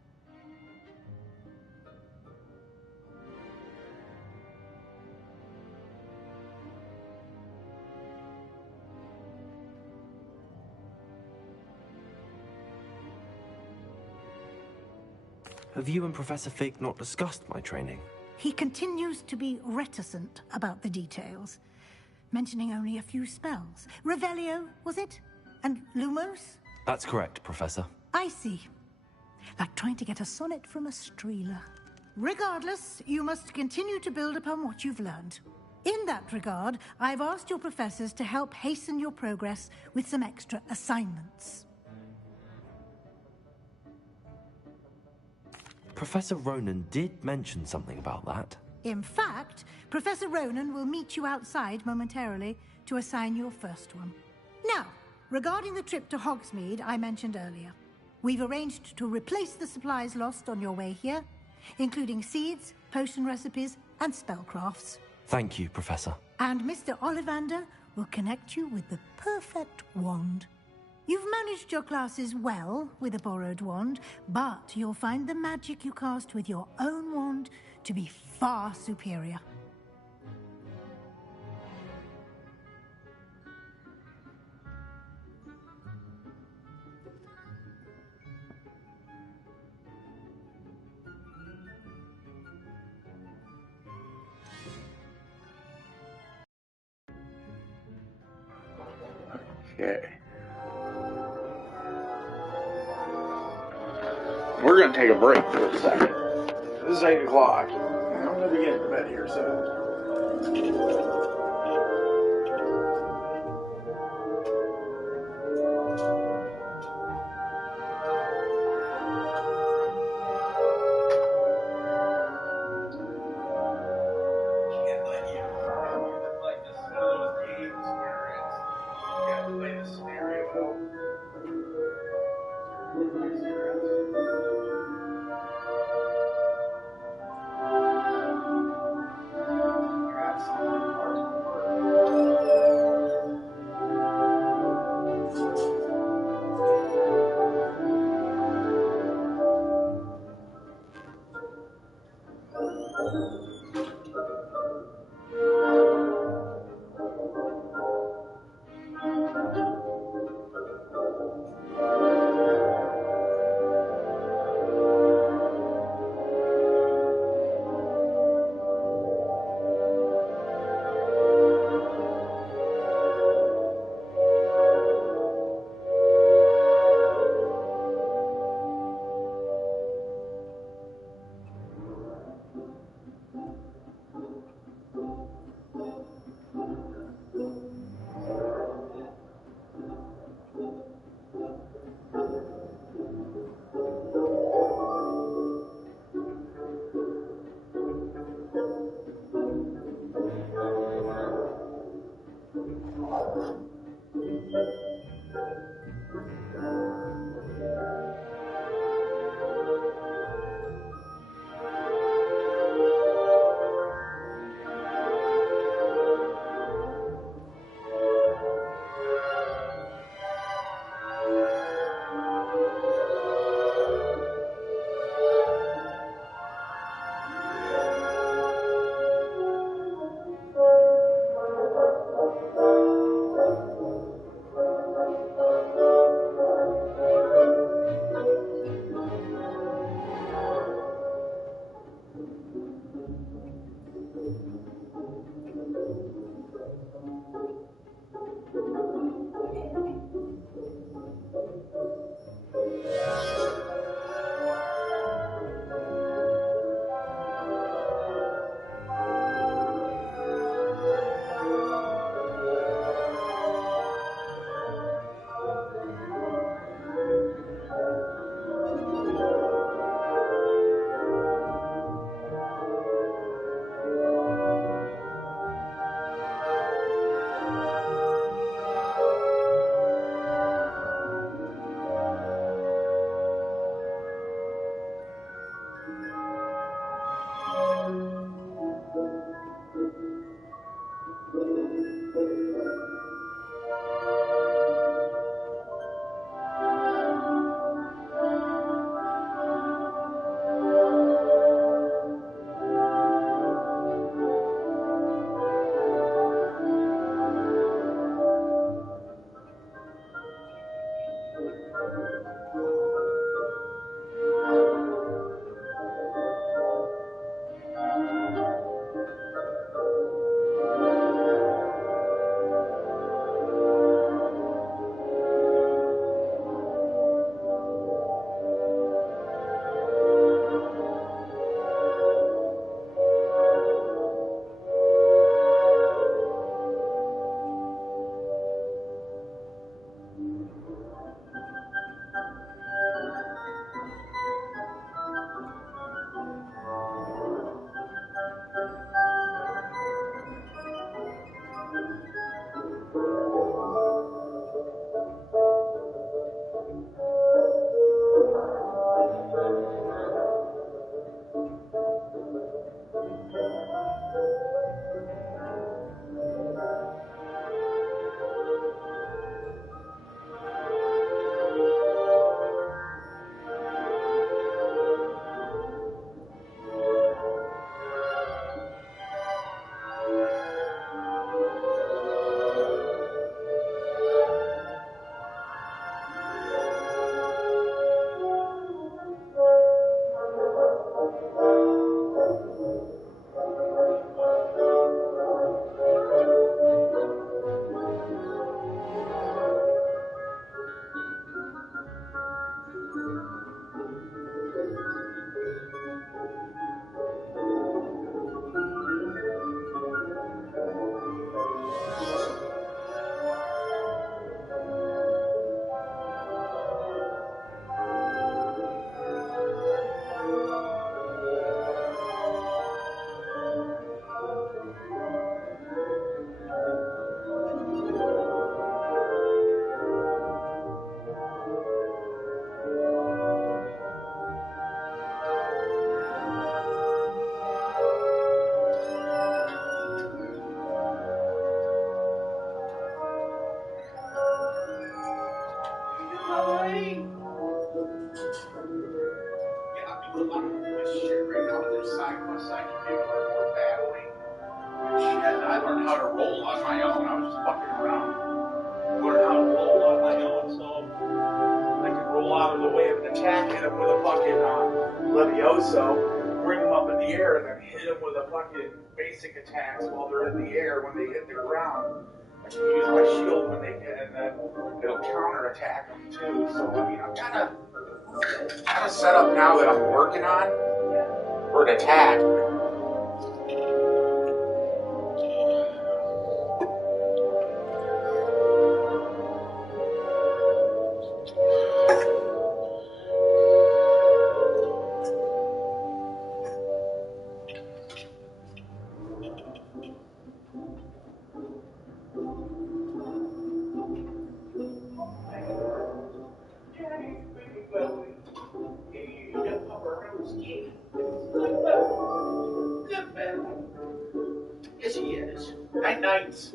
Have you and Professor Fig not discussed my training? He continues to be reticent about the details, mentioning only a few spells. Revelio, was it? And Lumos? That's correct, Professor. I see. Like trying to get a sonnet from a streeler. Regardless, you must continue to build upon what you've learned. In that regard, I've asked your professors to help hasten your progress with some extra assignments. Professor Ronan did mention something about that. In fact, Professor Ronan will meet you outside momentarily to assign your first one. Now, regarding the trip to Hogsmeade I mentioned earlier, we've arranged to replace the supplies lost on your way here, including seeds, potion recipes, and spellcrafts. Thank you, Professor. And Mr. Ollivander will connect you with the perfect wand. You've managed your classes well with a borrowed wand, but you'll find the magic you cast with your own wand to be far superior. Okay. We're going to take a break for a second. This is 8 o'clock. I'm going to be getting to bed here soon. I can give her more battling. Shit, I learned how to roll on my own. I was just fucking around. Learned how to roll on my own, so I could roll out of the way of an attack, hit him with a fucking Levioso, bring him up in the air, and then hit him with a fucking basic attacks while they're in the air. When they hit the ground, I can use my shield when they hit, and then it'll counter attack them too. So I mean, I'm kind of set up now that I'm working on for an attack. Yes, he is. Night nights.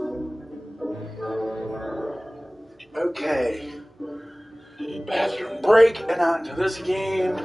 Okay. Bathroom break and on to this game.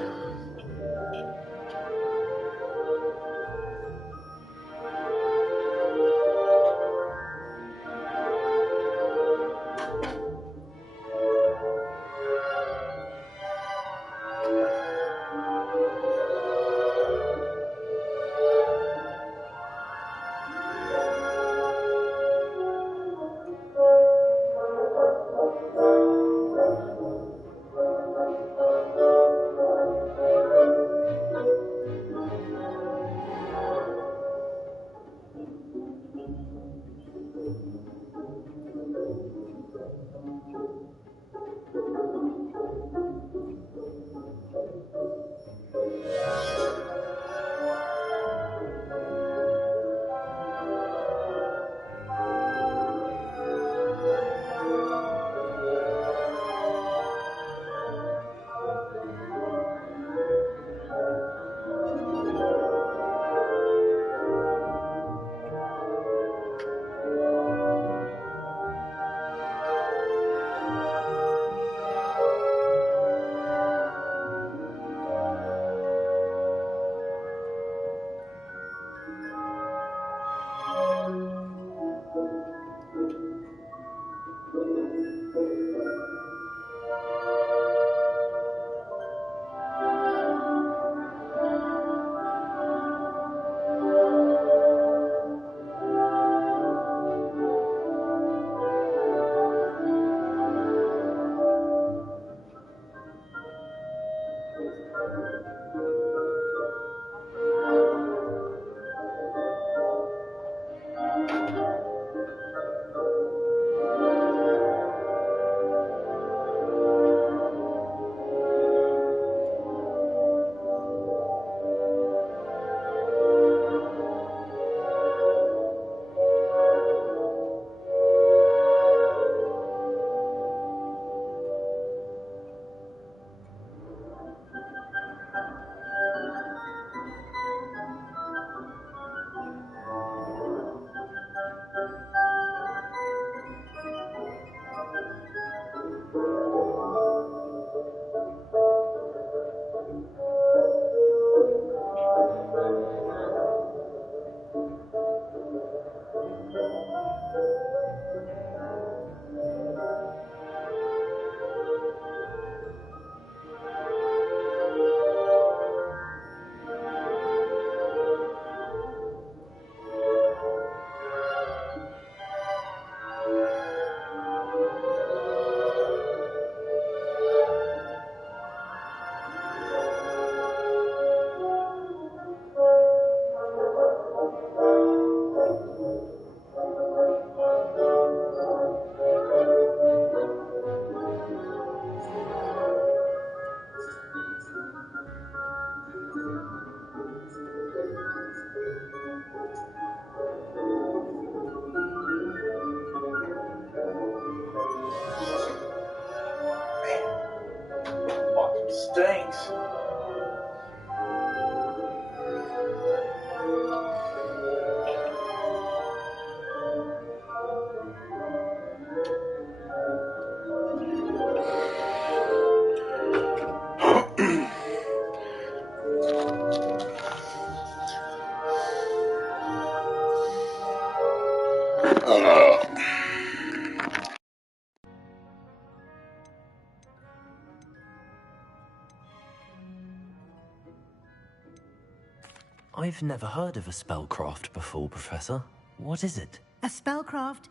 I've never heard of a spellcraft before, Professor. What is it? A spellcraft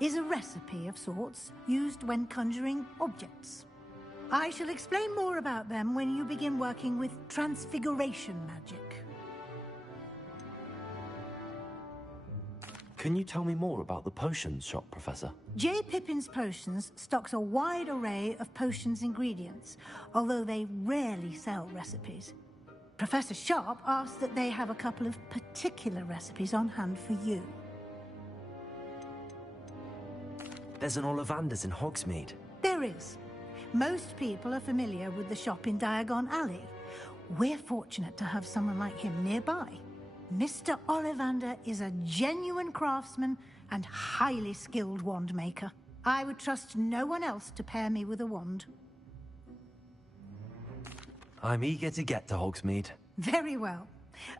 is a recipe of sorts used when conjuring objects. I shall explain more about them when you begin working with transfiguration magic. Can you tell me more about the potions shop, Professor? J. Pippin's Potions stocks a wide array of potions ingredients, although they rarely sell recipes. Professor Sharp asked that they have a couple of particular recipes on hand for you. There's an Ollivander's in Hogsmeade. There is. Most people are familiar with the shop in Diagon Alley. We're fortunate to have someone like him nearby. Mr. Ollivander is a genuine craftsman and highly skilled wand maker. I would trust no one else to pair me with a wand. I'm eager to get to Hogsmeade. Very well.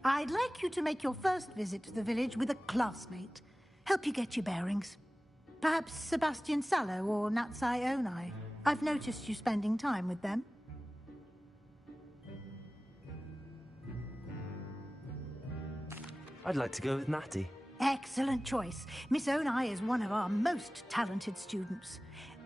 I'd like you to make your first visit to the village with a classmate. Help you get your bearings. Perhaps Sebastian Sallow or Natsai Onai. I've noticed you spending time with them. I'd like to go with Natty. Excellent choice. Miss Onai is one of our most talented students.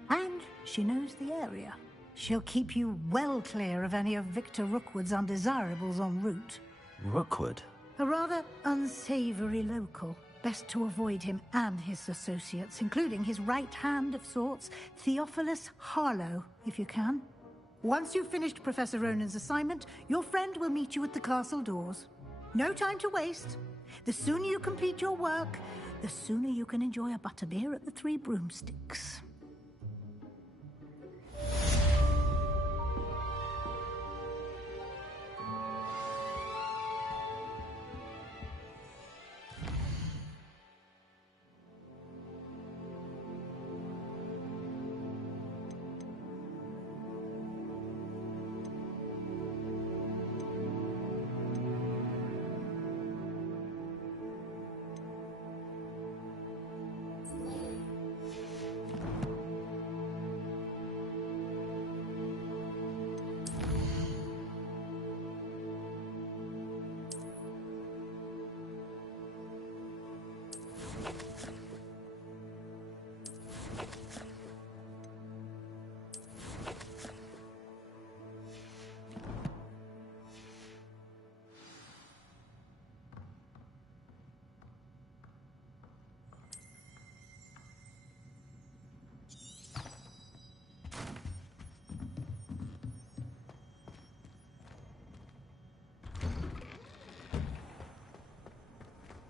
And she knows the area. She'll keep you well clear of any of Victor Rookwood's undesirables en route. Rookwood? A rather unsavory local. Best to avoid him and his associates, including his right hand of sorts, Theophilus Harlow, if you can. Once you've finished Professor Ronan's assignment, your friend will meet you at the castle doors. No time to waste. The sooner you complete your work, the sooner you can enjoy a butterbeer at the Three Broomsticks.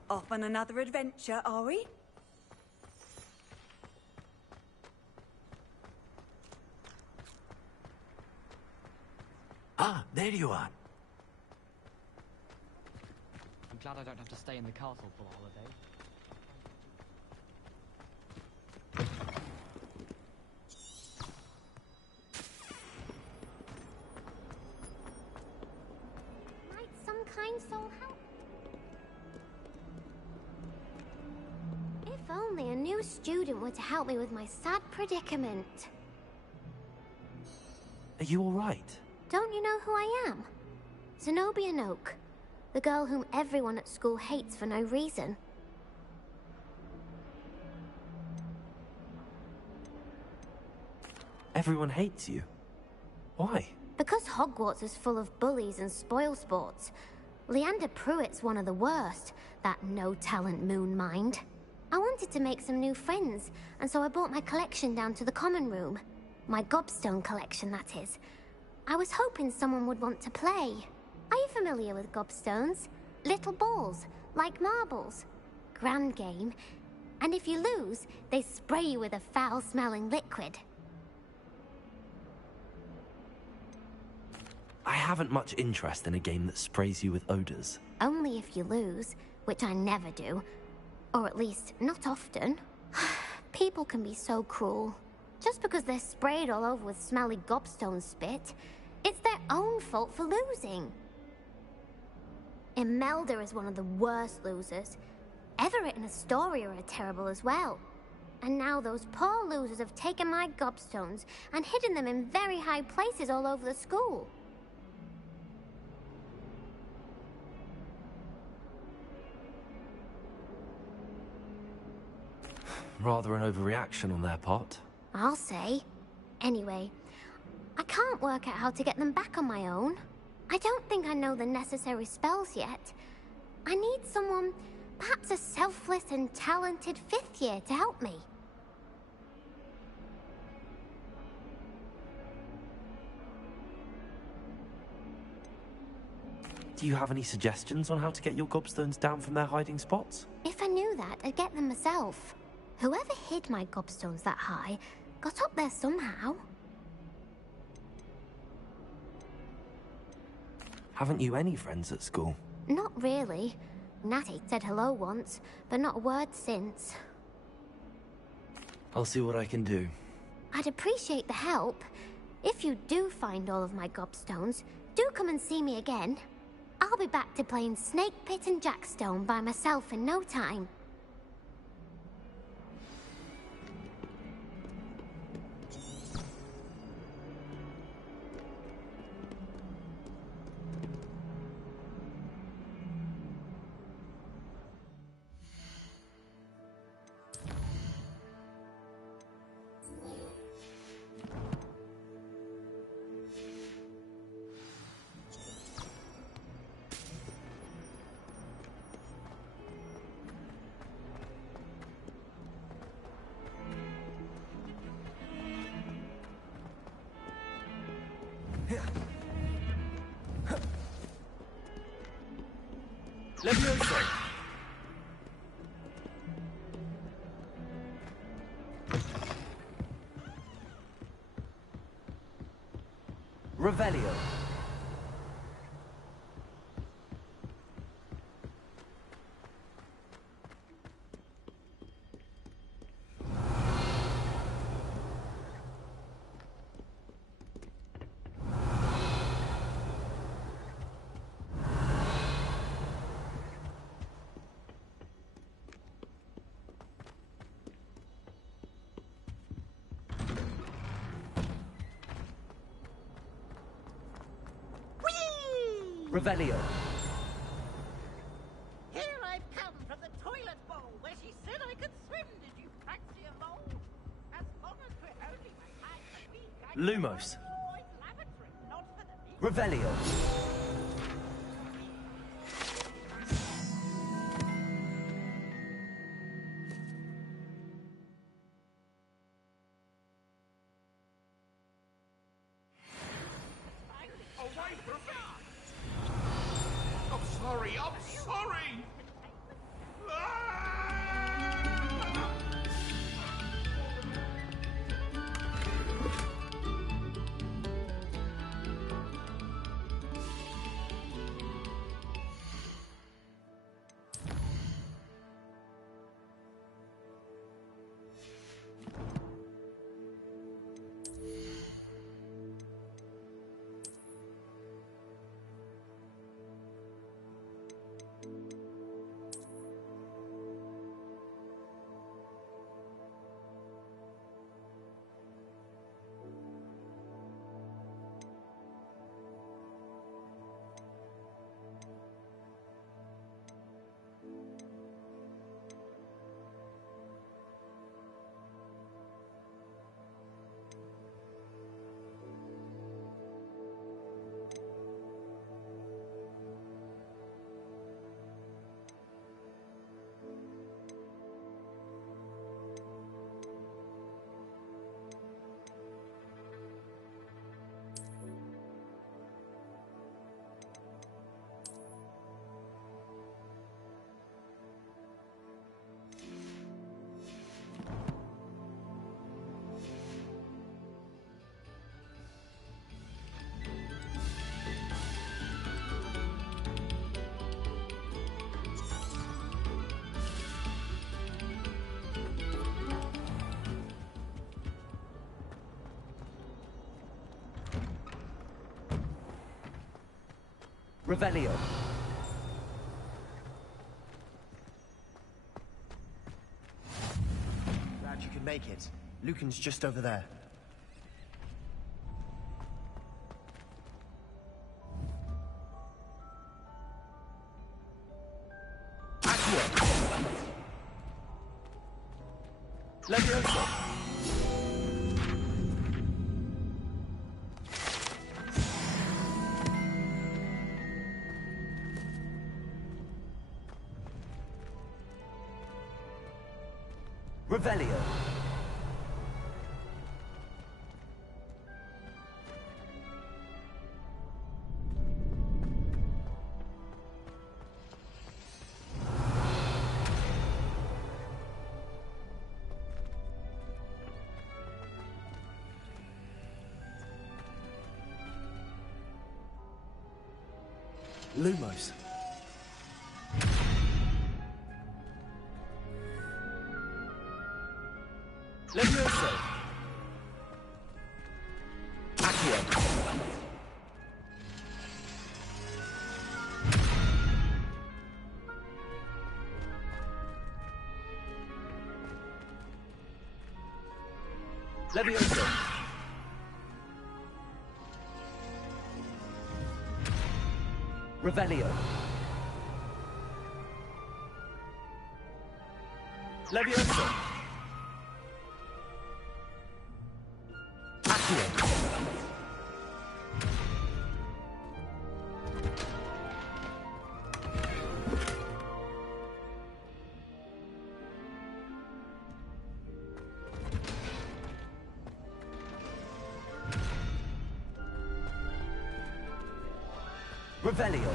Off on another adventure, are we? Ah, there you are. I'm glad I don't have to stay in the castle for the holiday. Might some kind soul help? If only a new student were to help me with my sad predicament. Are you all right? Don't you know who I am? Zenobia Noak, the girl whom everyone at school hates for no reason. Everyone hates you. Why? Because Hogwarts is full of bullies and spoilsports. Leander Pruitt's one of the worst, that no-talent moon mind. I wanted to make some new friends, and so I brought my collection down to the common room. My gobstone collection, that is. I was hoping someone would want to play. Are you familiar with gobstones? Little balls, like marbles. Grand game. And if you lose, they spray you with a foul-smelling liquid. I haven't much interest in a game that sprays you with odors. Only if you lose, which I never do. Or at least, not often. People can be so cruel. Just because they're sprayed all over with smelly gobstone spit, it's their own fault for losing. Imelda is one of the worst losers. Everett and Astoria are terrible as well. And now those poor losers have taken my gobstones and hidden them in very high places all over the school. Rather an overreaction on their part. I'll say. Anyway, I can't work out how to get them back on my own. I don't think I know the necessary spells yet. I need someone, perhaps a selfless and talented 5th year to help me. Do you have any suggestions on how to get your gobstones down from their hiding spots? If I knew that, I'd get them myself. Whoever hid my gobstones that high got up there somehow. Haven't you any friends at school? Not really. Natty said hello once, but not a word since. I'll see what I can do. I'd appreciate the help. If you do find all of my gobstones, do come and see me again. I'll be back to playing Snake Pit and Jackstone by myself in no time. Levioso! Revelio. Revelio. Here I've come from the toilet bowl where she said I could swim. Did you fancy a mole? As long as we're only my hand to speak, I can Lumos. go to the lavatory, not for the Revelio. I'm sorry! Revelio. Glad you could make it. Lucan's just over there. Levioso! Revelio! Lumos. Levioso. Accio. Levioso. Revelio. Levioso. Accio. Revelio.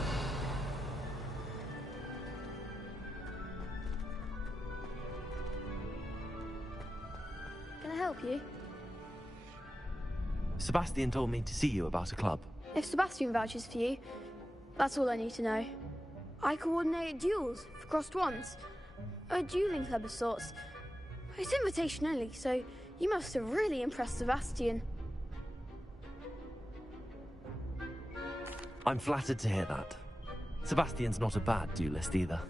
Can I help you? Sebastian told me to see you about a club. If Sebastian vouches for you, that's all I need to know. I coordinate duels for crossed ones. A dueling club of sorts. It's invitation only, so you must have really impressed Sebastian. I'm flattered to hear that. Sebastian's not a bad duelist either.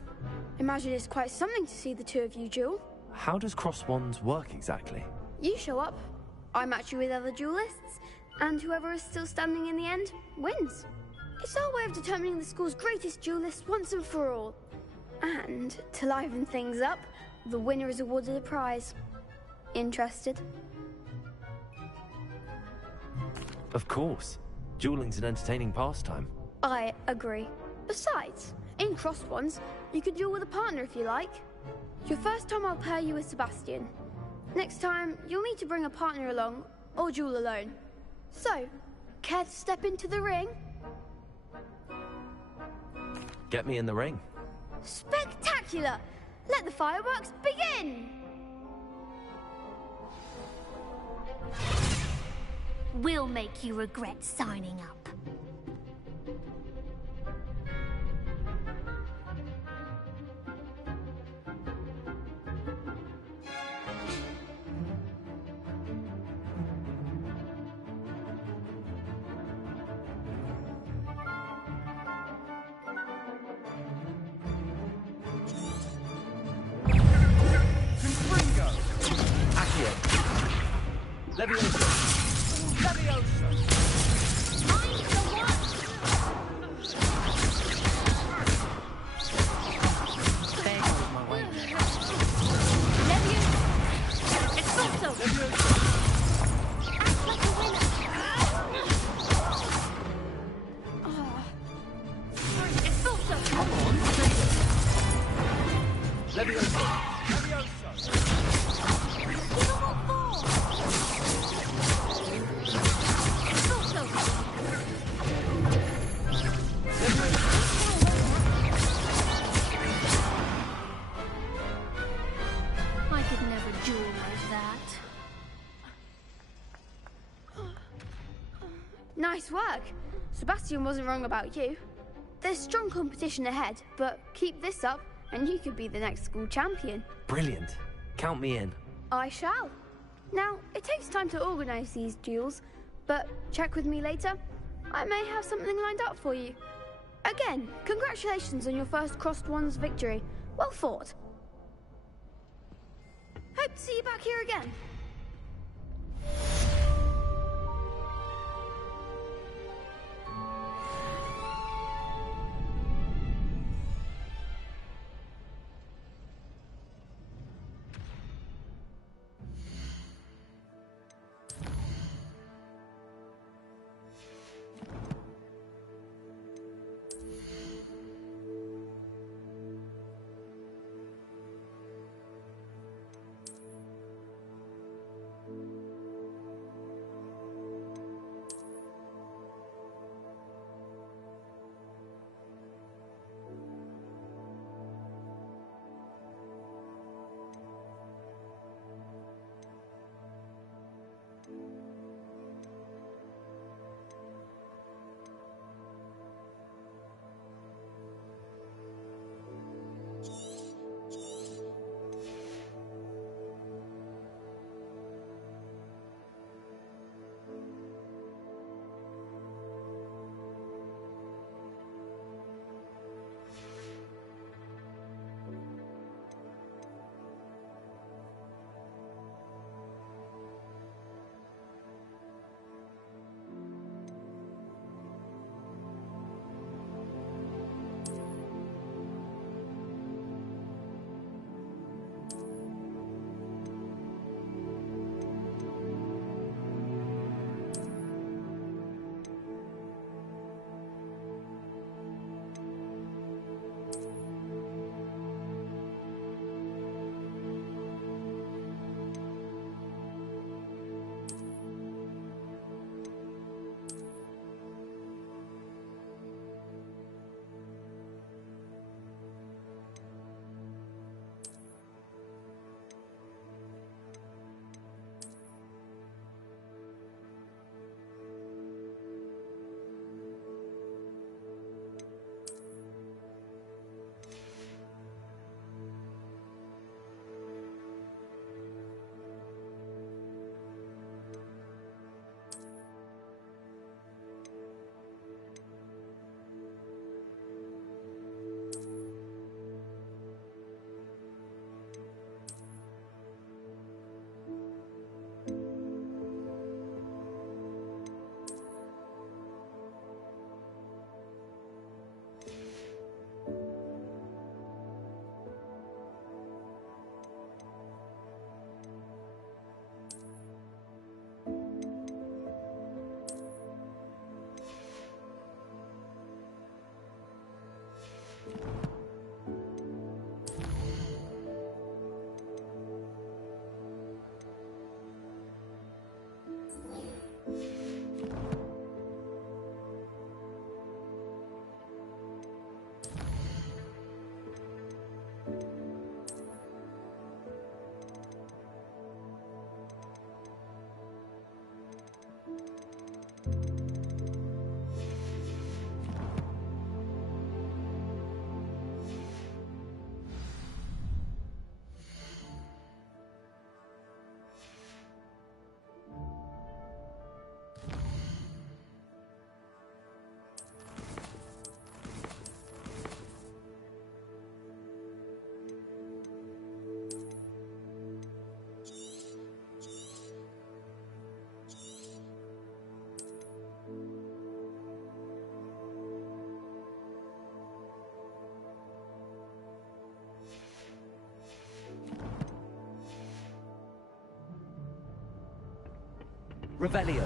Imagine it's quite something to see the two of you duel. How does cross wands work exactly? You show up, I match you with other duelists, and whoever is still standing in the end wins. It's our way of determining the school's greatest duelist once and for all. And to liven things up, the winner is awarded a prize. Interested? Of course. Dueling's an entertaining pastime. I agree. Besides, in crossed ones, you could duel with a partner if you like. Your first time I'll pair you with Sebastian. Next time, you'll need to bring a partner along, or duel alone. So, care to step into the ring? Get me in the ring. Spectacular! Let the fireworks begin! We'll make you regret signing up. Levioso! Levioso! Stay out of my way. Levioso! Expulso! Act like a winner! Expulso! Come on, Levioso! Levioso! I could never duel like that. Nice work. Sebastian wasn't wrong about you. There's strong competition ahead, but keep this up and you could be the next school champion. Brilliant. Count me in. I shall. Now, it takes time to organise these duels, but check with me later. I may have something lined up for you. Again, congratulations on your first crossed ones victory. Well fought. Hope to see you back here again. Revelio.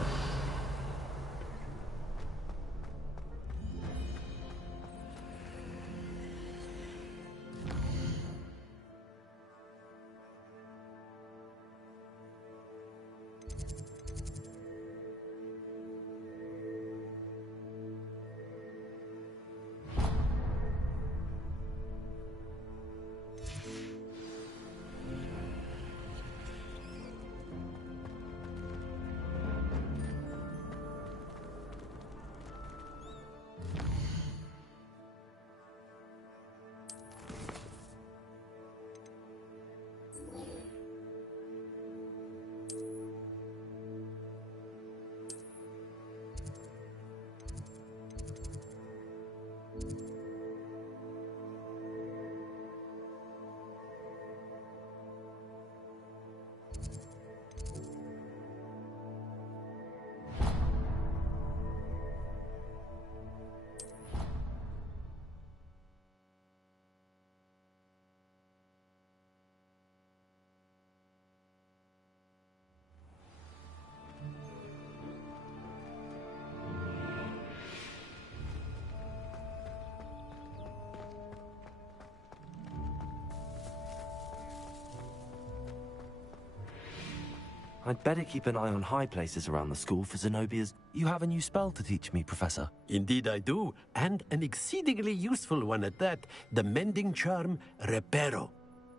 I'd better keep an eye on high places around the school for Zenobia's... You have a new spell to teach me, Professor. Indeed I do, and an exceedingly useful one at that. The mending charm, Reparo.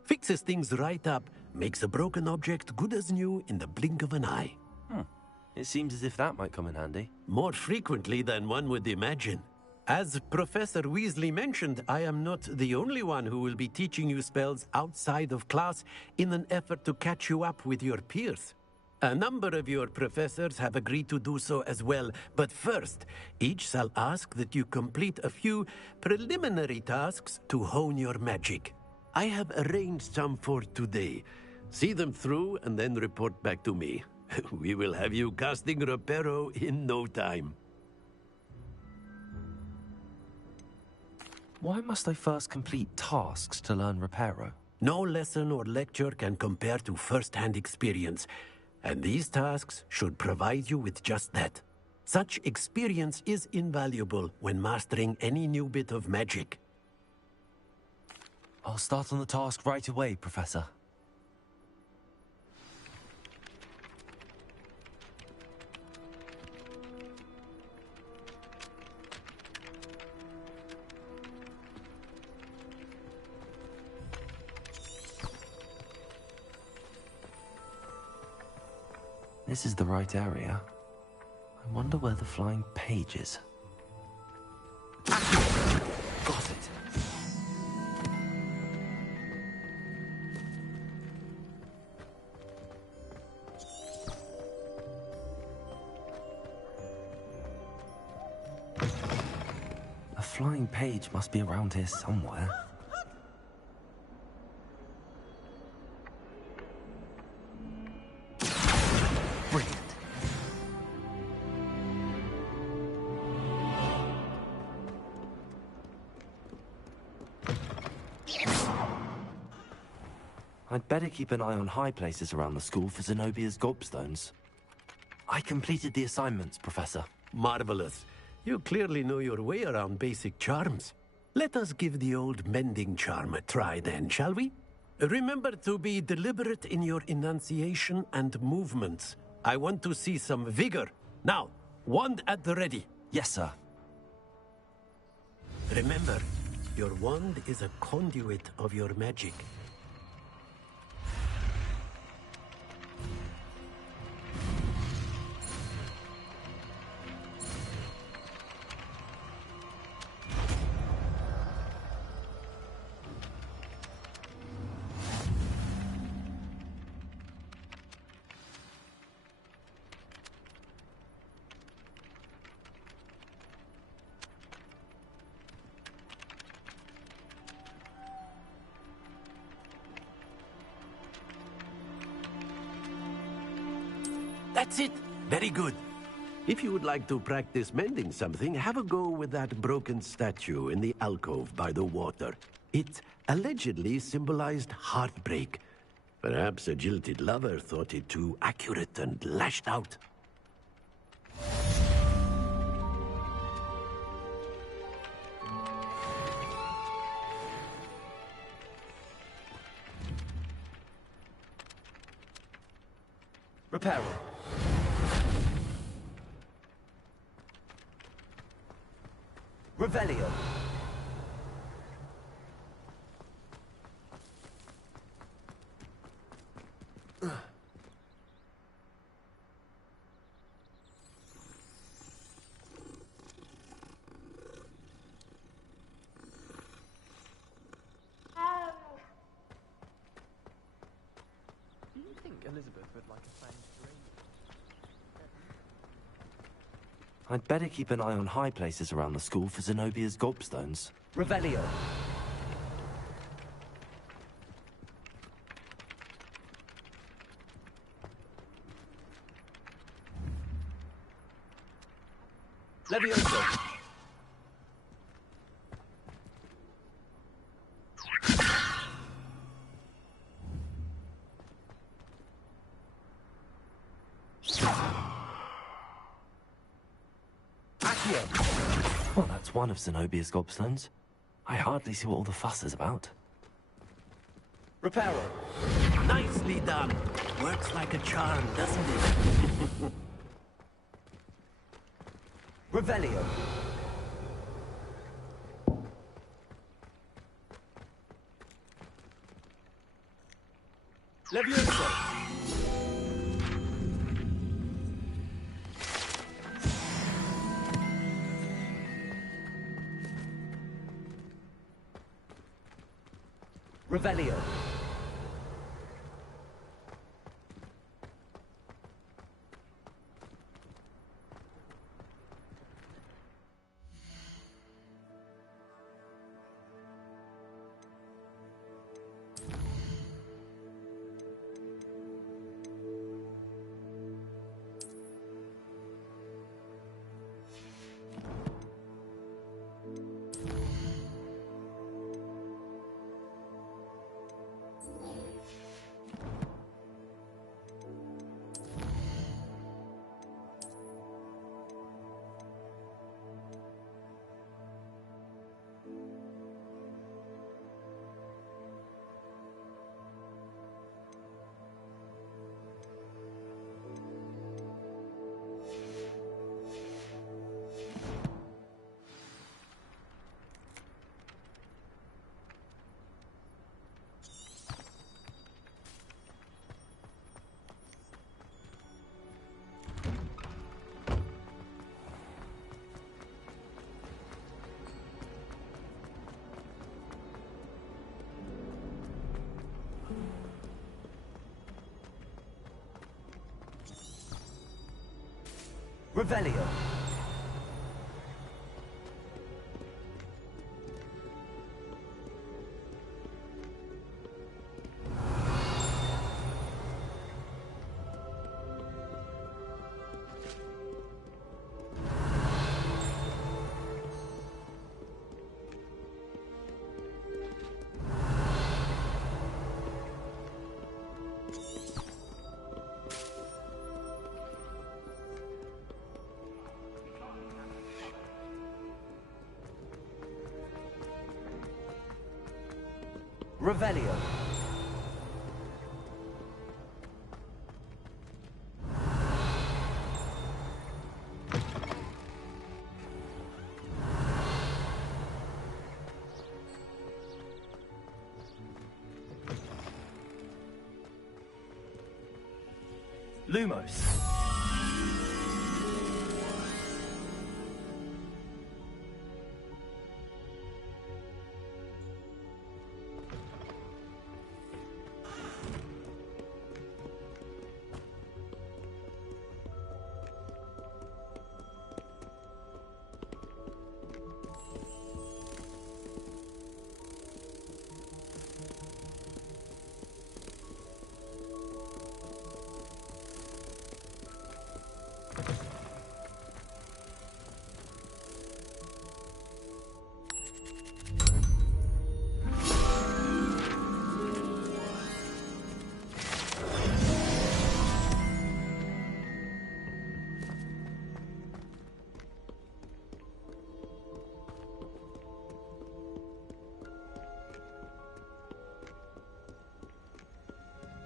Fixes things right up, makes a broken object good as new in the blink of an eye. It seems as if that might come in handy. More frequently than one would imagine. As Professor Weasley mentioned, I am not the only one who will be teaching you spells outside of class in an effort to catch you up with your peers. A number of your professors have agreed to do so as well, but first, each shall ask that you complete a few preliminary tasks to hone your magic. I have arranged some for today. See them through and then report back to me. We will have you casting Reparo in no time. Why must I first complete tasks to learn Reparo? No lesson or lecture can compare to first-hand experience. And these tasks should provide you with just that. Such experience is invaluable when mastering any new bit of magic. I'll start on the task right away, Professor. This is the right area. I wonder where the flying page is. Got it. A flying page must be around here somewhere. I'd better keep an eye on high places around the school for Zenobia's gobstones. I completed the assignments, Professor. Marvelous. You clearly know your way around basic charms. Let us give the old mending charm a try then, shall we? Remember to be deliberate in your enunciation and movements. I want to see some vigor. Now, wand at the ready. Yes, sir. Remember, your wand is a conduit of your magic. That's it. Very good. If you would like to practice mending something, have a go with that broken statue in the alcove by the water. It allegedly symbolized heartbreak. Perhaps a jilted lover thought it too accurate and lashed out. Reparo. Revelio. Do you think Elizabeth would like a fanged ring? I'd better keep an eye on high places around the school for Zenobia's gobstones. Revelio. Levioso. Well, that's one of Zenobia's gobstones. I hardly see what all the fuss is about. Reparo. Nicely done. Works like a charm, doesn't it? Revelio. Levioso. Revelio. Revelio. Revelio. Lumos.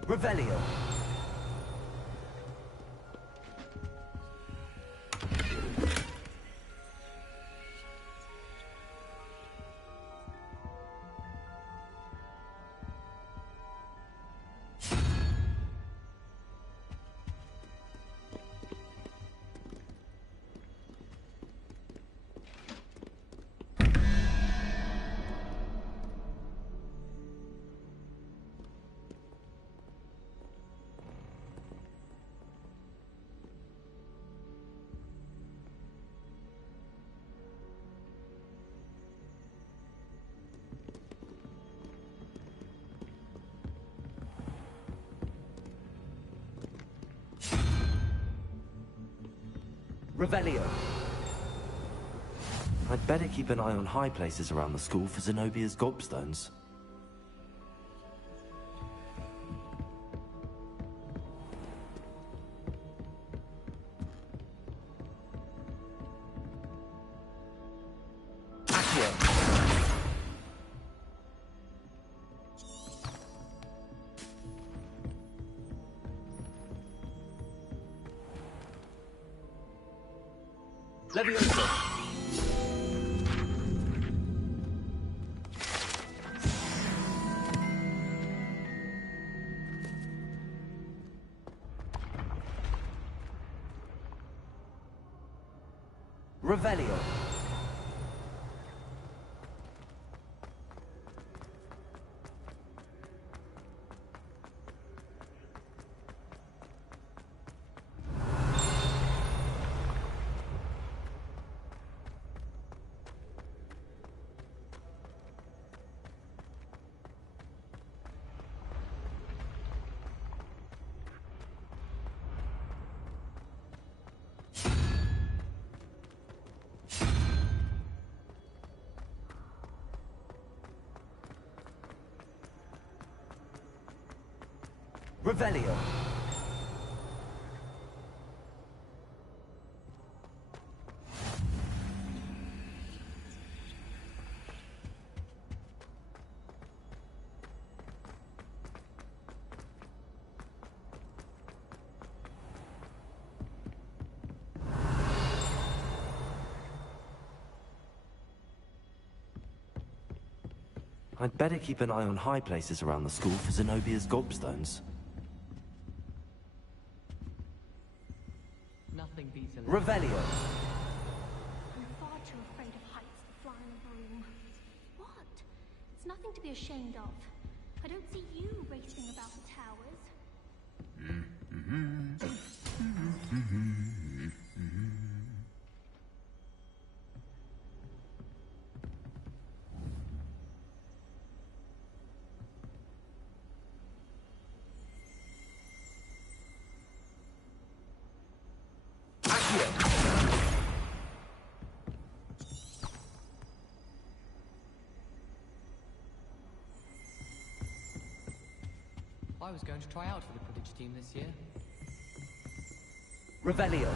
Revelio. Revelio. I'd better keep an eye on high places around the school for Zenobia's gobstones. Leviosa. Revelio. Revelio. I'd better keep an eye on high places around the school for Zenobia's gobstones. Nothing beats a Revelio. I'm far too afraid of heights to fly on a broom. What? It's nothing to be ashamed of. I don't see you racing about the towers. I was going to try out for the Quidditch team this year. Revelio.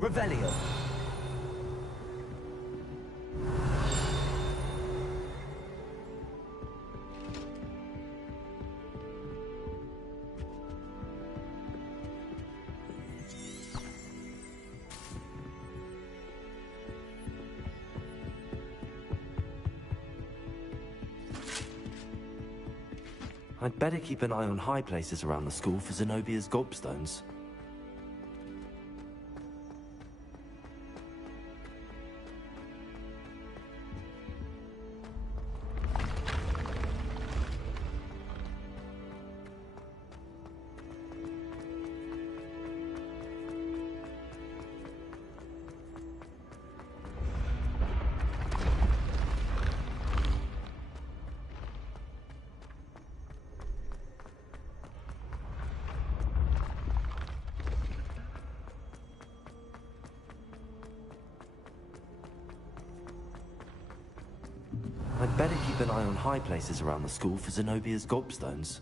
Revelio. I'd better keep an eye on high places around the school for Zenobia's gobstones. I'd better keep an eye on high places around the school for Zenobia's gobstones.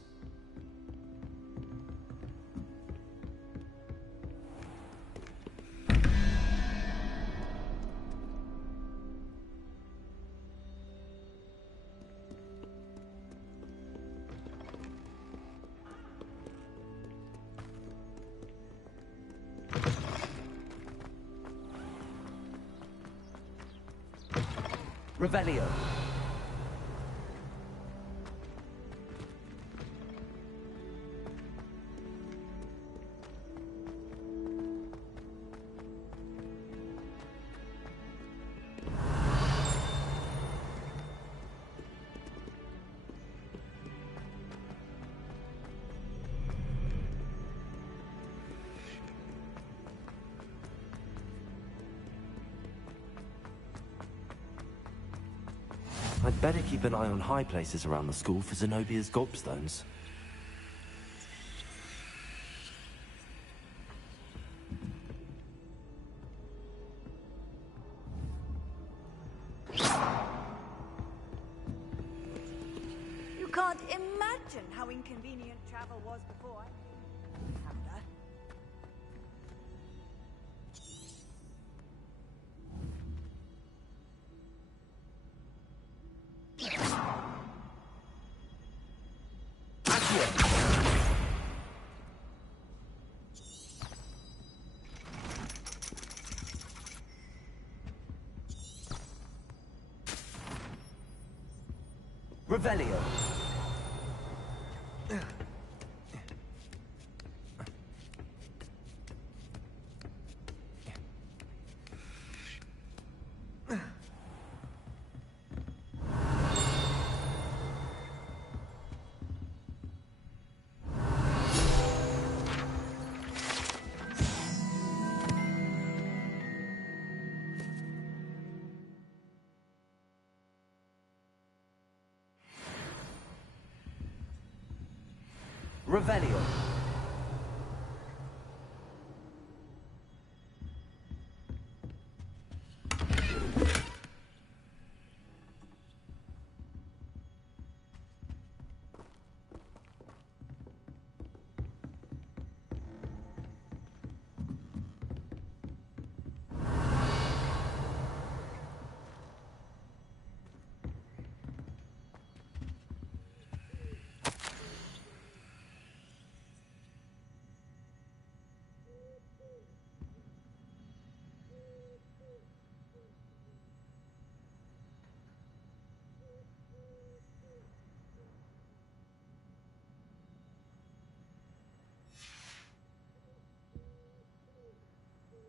Revelio. I'd better keep an eye on high places around the school for Zenobia's gobstones. You can't imagine how inconvenient travel was before I Canada. Revelio. Revelio.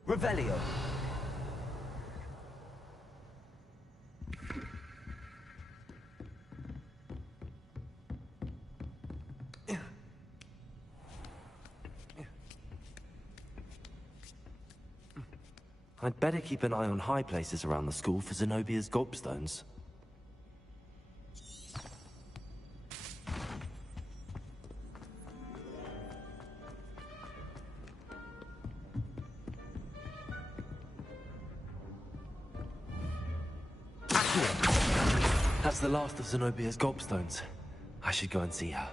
Revelio. I'd better keep an eye on high places around the school for Zenobia's gobstones. That's the last of Zenobia's gobstones. I should go and see her.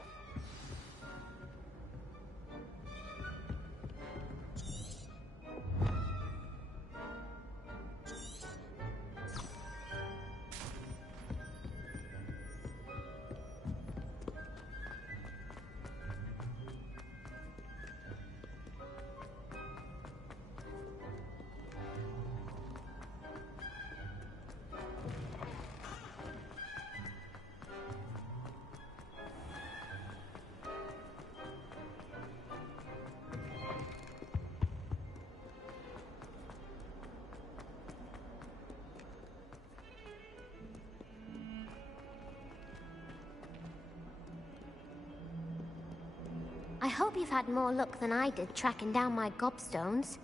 I hope you've had more luck than I did tracking down my gobstones.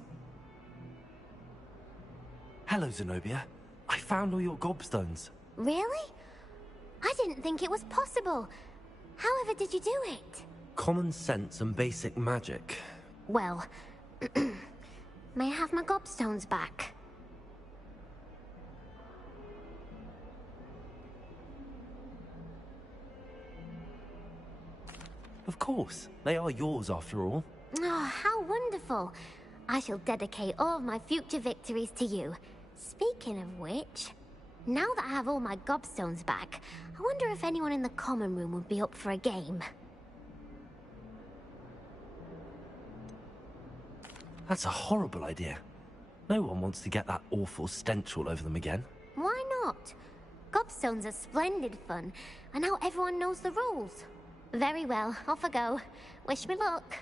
Hello, Zenobia. I found all your gobstones. Really? I didn't think it was possible. However did you do it? Common sense and basic magic. Well, may I have my gobstones back? Of course. They are yours after all. Oh, how wonderful. I shall dedicate all of my future victories to you. Speaking of which, now that I have all my gobstones back, I wonder if anyone in the common room would be up for a game. That's a horrible idea. No one wants to get that awful stench all over them again. Why not? Gobstones are splendid fun, and now everyone knows the rules. Very well, off I go. Wish me luck.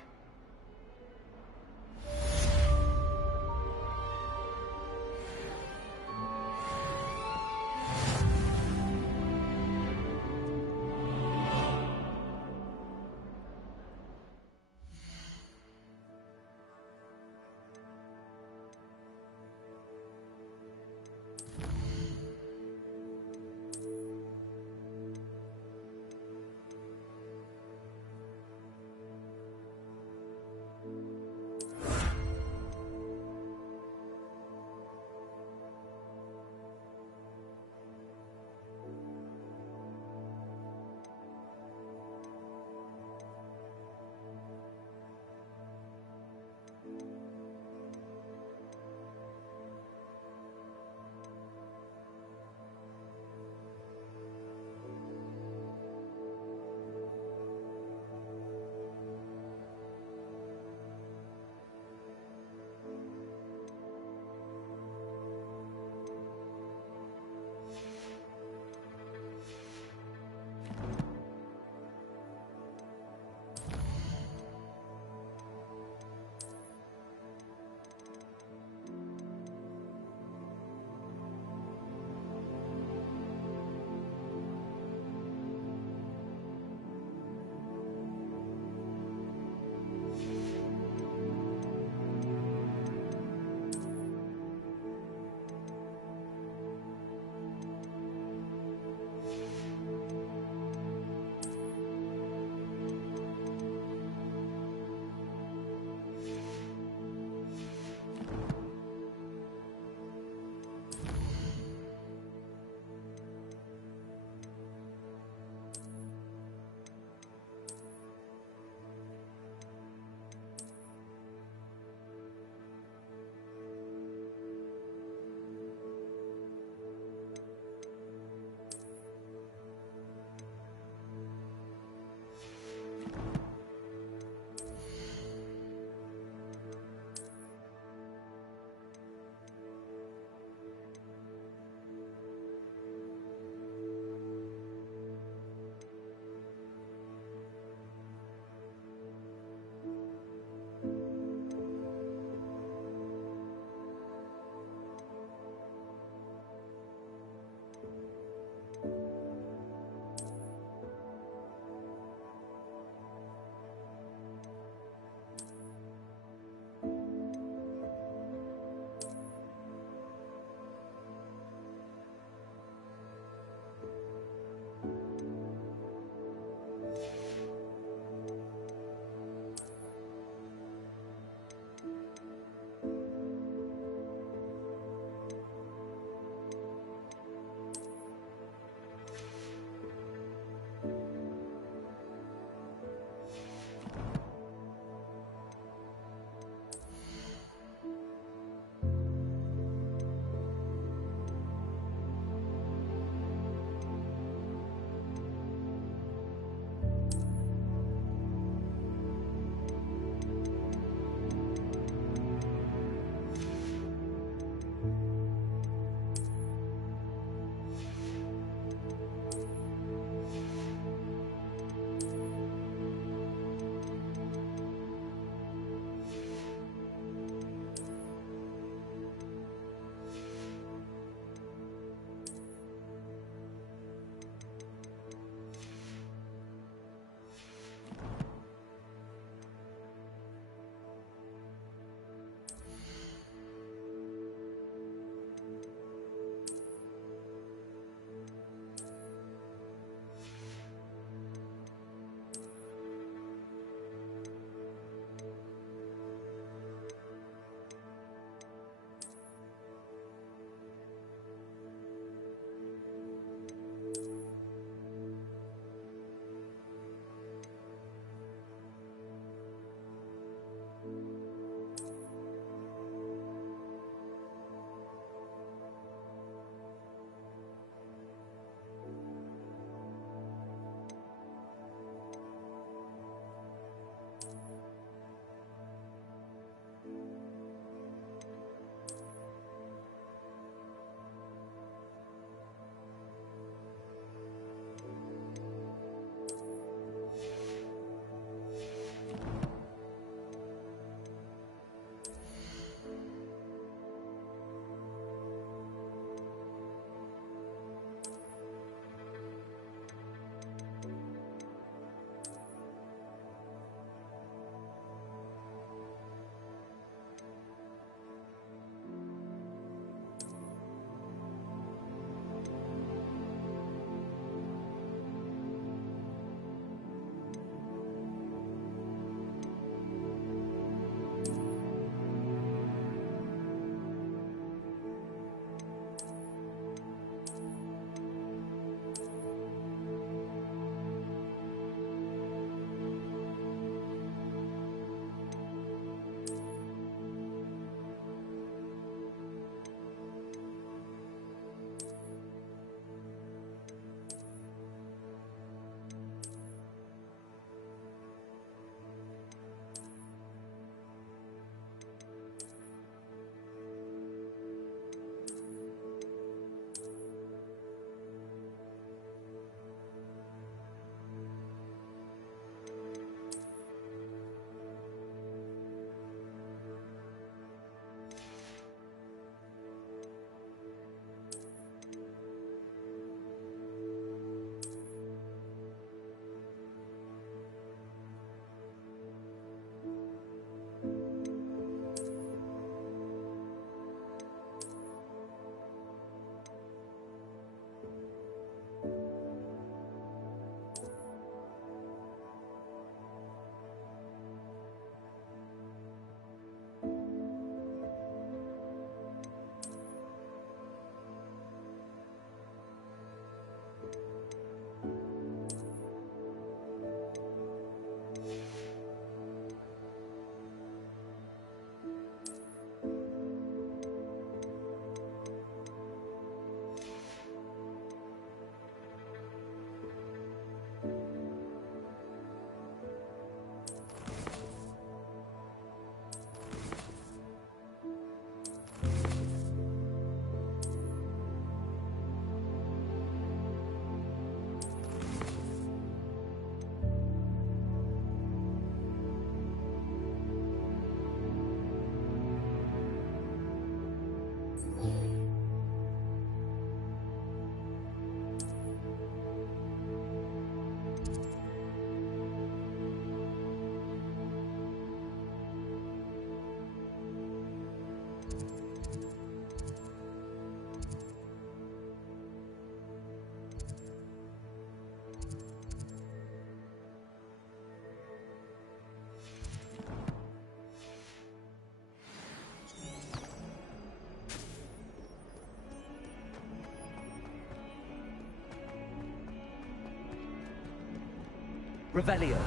Revelio.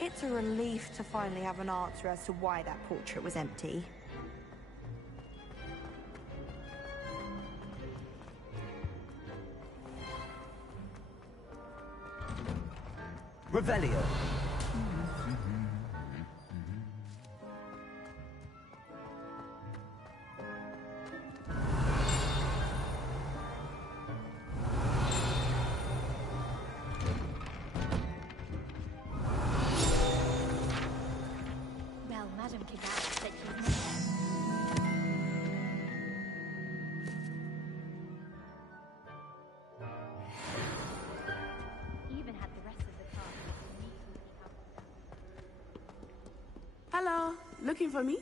It's a relief to finally have an answer as to why that portrait was empty. Revelio. Well, Madam Kidnapped said she was not there. Even had the rest of the cast neatly out. Hello, looking for me?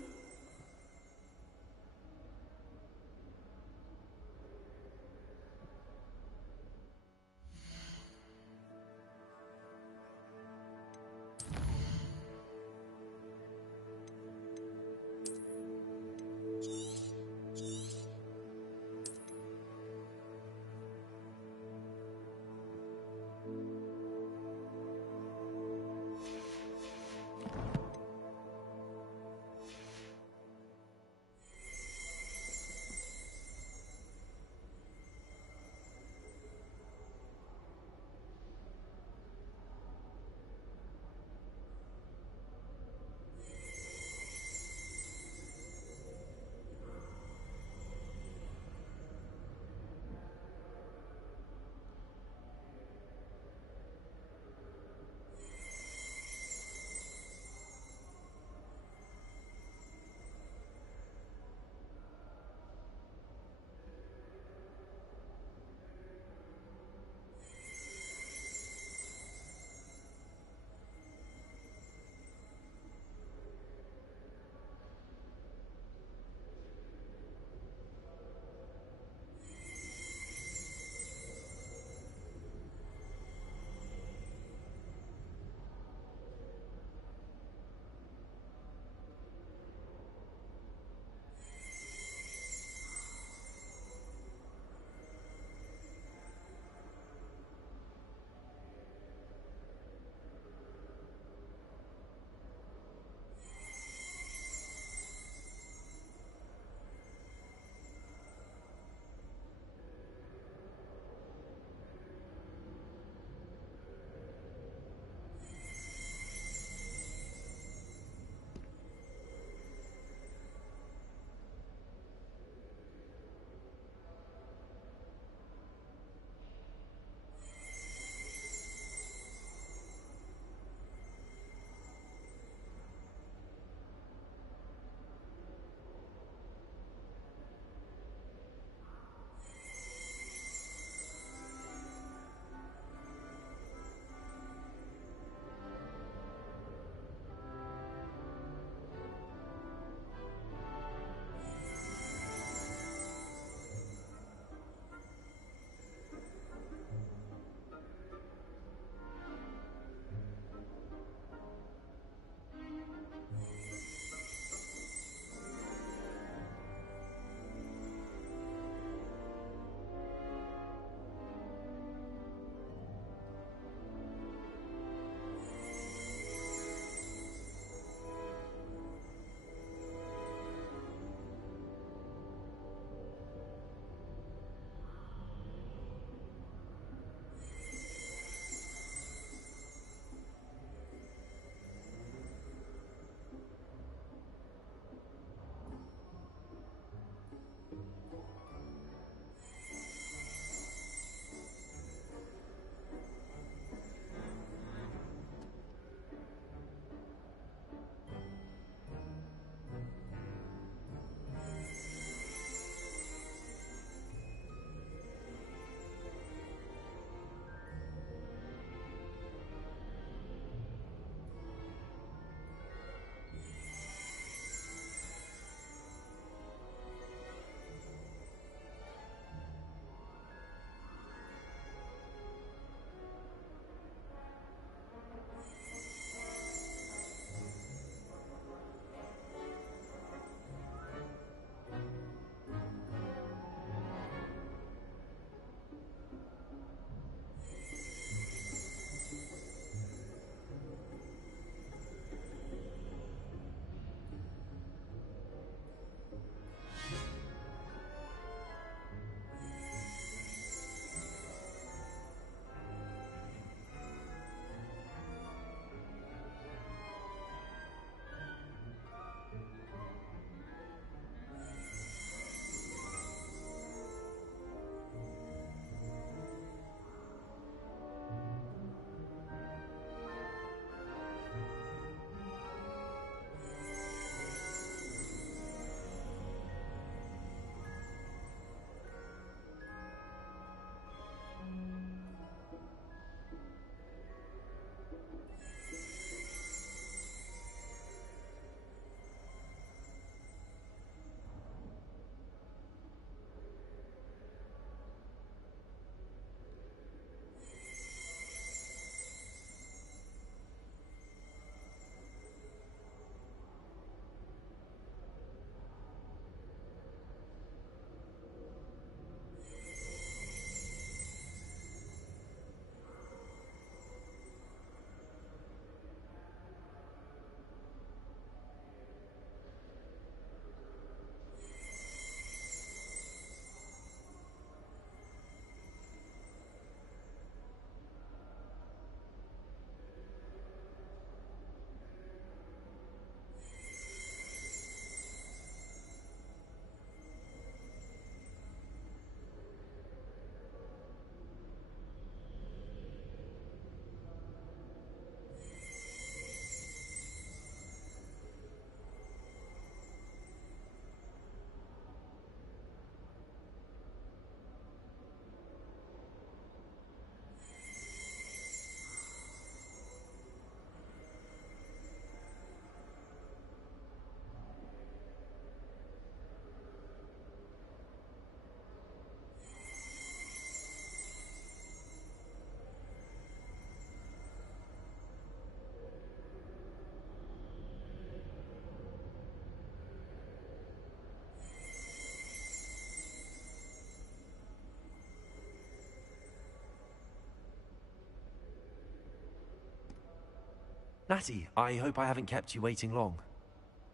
Natty, I hope I haven't kept you waiting long.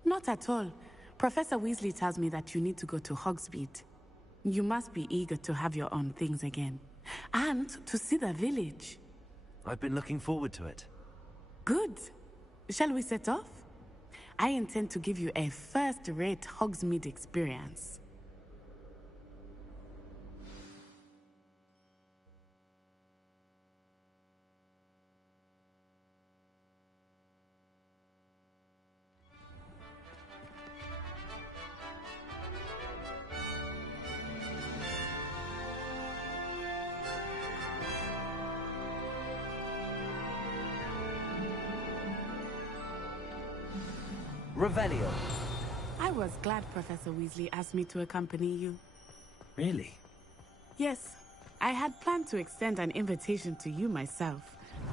Not at all. Professor Weasley tells me that you need to go to Hogsmeade. You must be eager to have your own things again. And to see the village. I've been looking forward to it. Good. Shall we set off? I intend to give you a first-rate Hogsmeade experience. Revelio. I was glad Professor Weasley asked me to accompany you. Really? Yes. I had planned to extend an invitation to you myself.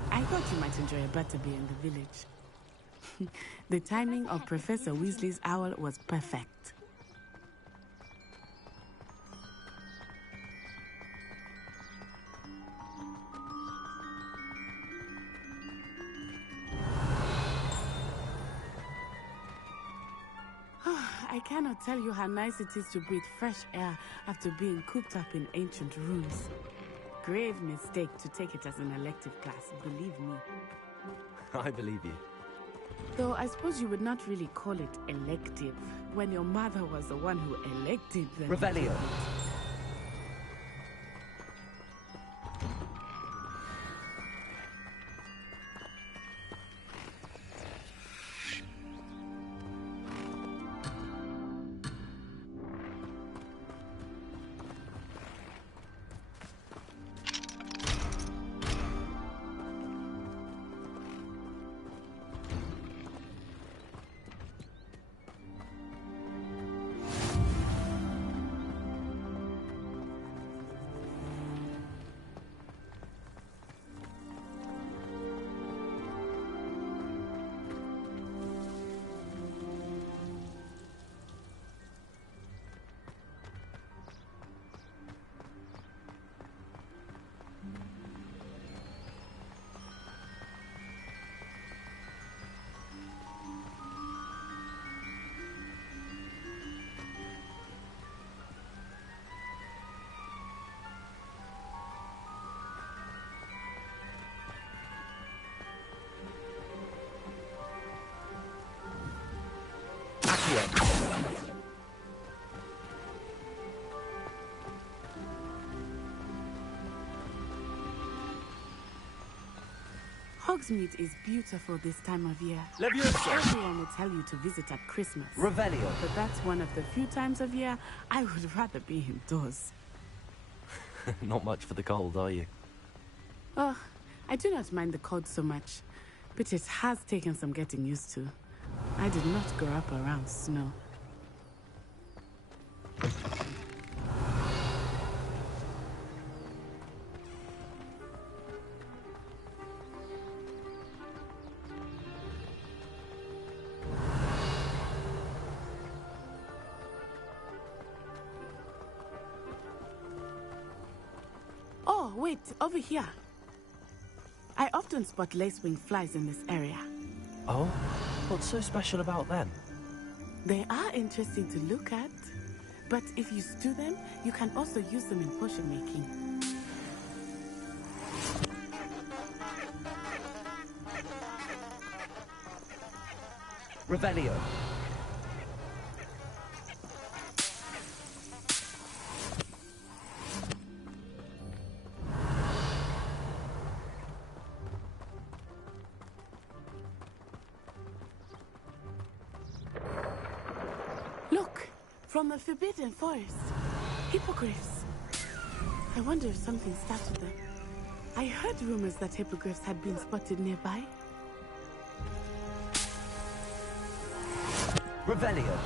I thought you might enjoy a butterbeer in the village. The timing of Professor Weasley's owl was perfect. I cannot tell you how nice it is to breathe fresh air after being cooped up in ancient rooms. Grave mistake to take it as an elective class, believe me. I believe you. Though I suppose you would not really call it elective when your mother was the one who elected the... Revelio. Hogsmeade is beautiful this time of year. Leviosa. Everyone will tell you to visit at Christmas. Revelio. But that's one of the few times of year I would rather be indoors. Not much for the cold, are you? Oh, I do not mind the cold so much, but it has taken some getting used to. I did not grow up around snow. Oh, wait, over here. I often spot lacewing flies in this area. Oh? What's so special about them? They are interesting to look at, but if you stew them, you can also use them in potion making. Revelio. Look, from the Forbidden Forest. Hippogriffs. I wonder if something startled them. I heard rumors that hippogriffs had been spotted nearby. Revelio.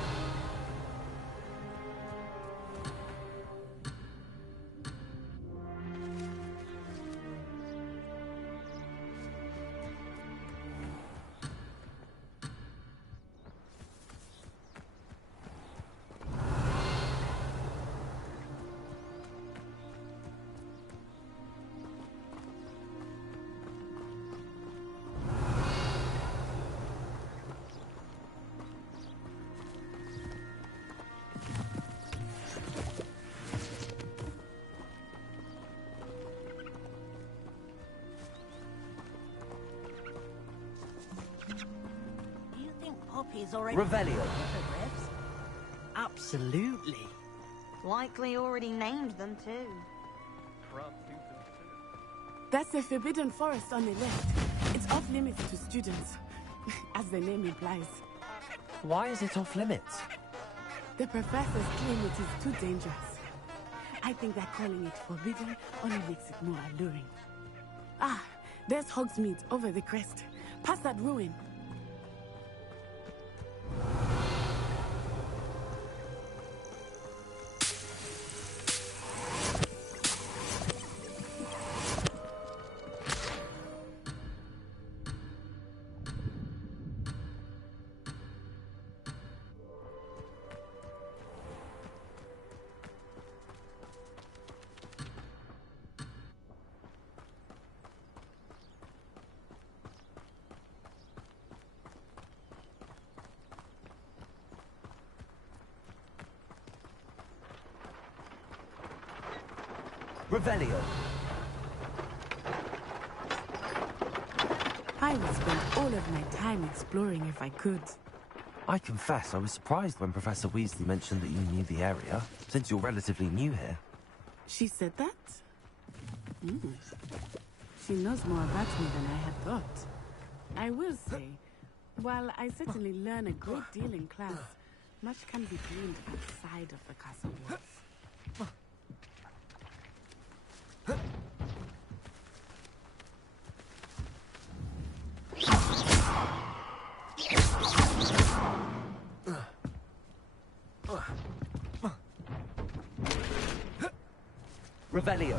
he's already... Revelio. Hippogriffs? Absolutely. Likely already named them too. That's the Forbidden Forest on the left. It's off limits to students, as the name implies. Why is it off limits? The professors claim it is too dangerous. I think that calling it forbidden only makes it more alluring. Ah, there's Hogsmeade over the crest. Past that ruin. Revelio. I would spend all of my time exploring if I could. I confess I was surprised when Professor Weasley mentioned that you knew the area, since you're relatively new here. She said that? She knows more about me than I had thought. I will say, while I certainly learn a great deal in class, much can be gleaned outside of the castle walls. Revelio.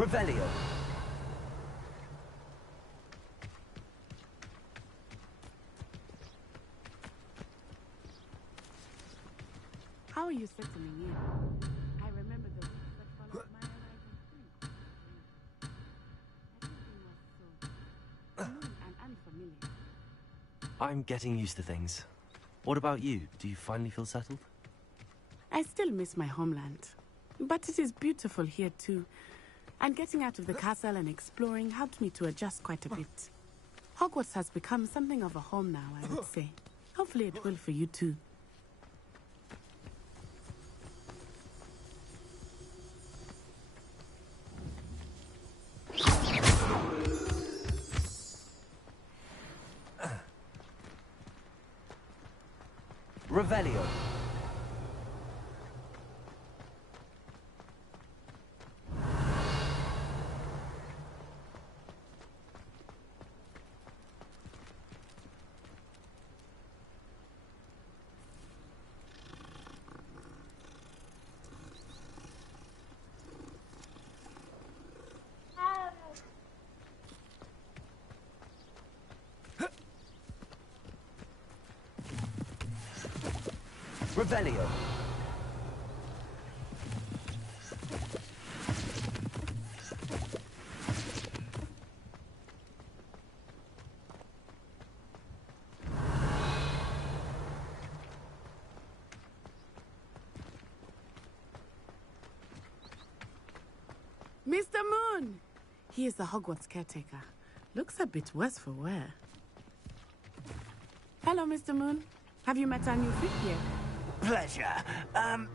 Revelio. How are you settling in? I remember the weeks that followed my arrival too. Everything was so new and unfamiliar. I'm getting used to things. What about you? Do you finally feel settled? I still miss my homeland, but it is beautiful here too. And getting out of the castle and exploring helped me to adjust quite a bit. Hogwarts has become something of a home now, I would say. Hopefully it will for you too. Revelio. Revelio. Mr. Moon! He is the Hogwarts caretaker. Looks a bit worse for wear. Hello, Mr. Moon. Have you met our new fifth year? Pleasure.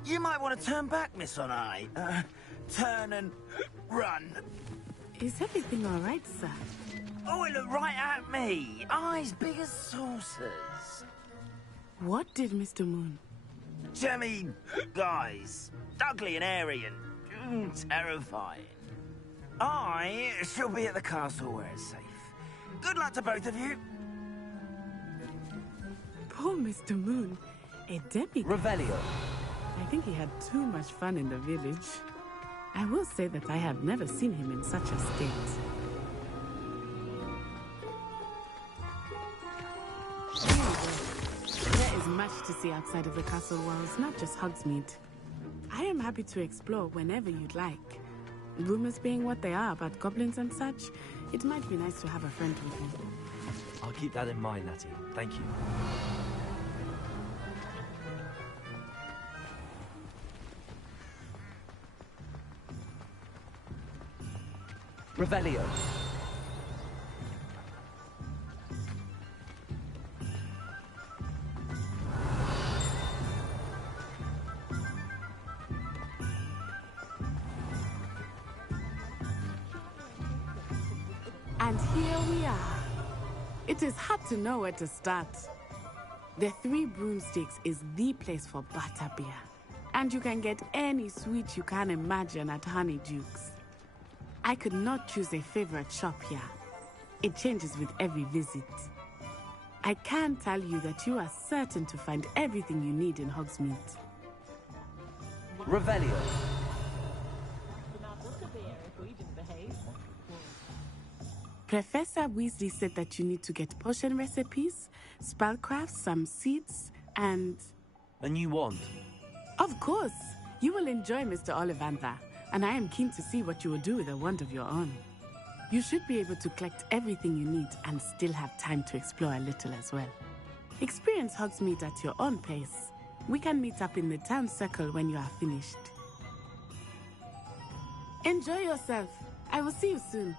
You might want to turn back, Miss Onai. Turn and run. Is everything all right, sir? Oh, it looked right at me. Eyes big as saucers. What did Mr. Moon? Jemmy, guys. Ugly and airy and terrifying. I shall be at the castle where it's safe. Good luck to both of you. Poor Mr. Moon. A demigod? Revelio. I think he had too much fun in the village. I will say that I have never seen him in such a state. There is much to see outside of the castle walls, not just Hogsmeade. I am happy to explore whenever you'd like. Rumors being what they are about goblins and such, it might be nice to have a friend with you. I'll keep that in mind, Natty. Thank you. Revelio. And here we are. It is hard to know where to start. The Three Broomsticks is the place for butterbeer. And you can get any sweet you can imagine at Honeyduke's. I could not choose a favorite shop here. It changes with every visit. I can tell you that you are certain to find everything you need in Hogsmeade. Revelio. Professor Weasley said that you need to get potion recipes, spellcrafts, some seeds, and... A new wand? Of course! You will enjoy Mr. Ollivander, and I am keen to see what you will do with a wand of your own. You should be able to collect everything you need and still have time to explore a little as well. Experience Hogsmeade at your own pace. We can meet up in the town circle when you are finished. Enjoy yourself. I will see you soon.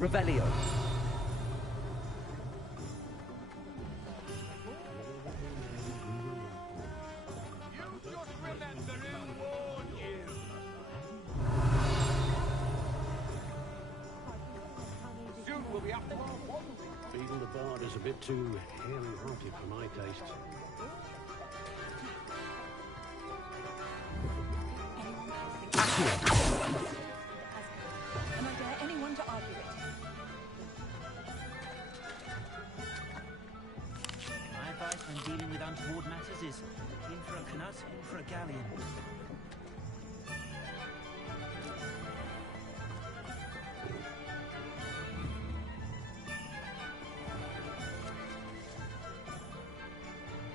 Revelio. Feeding the bard is a bit too hairy-hearted for my taste. And I dare anyone to argue it. My advice when dealing with untoward matters is in for a knut, in for a galleon.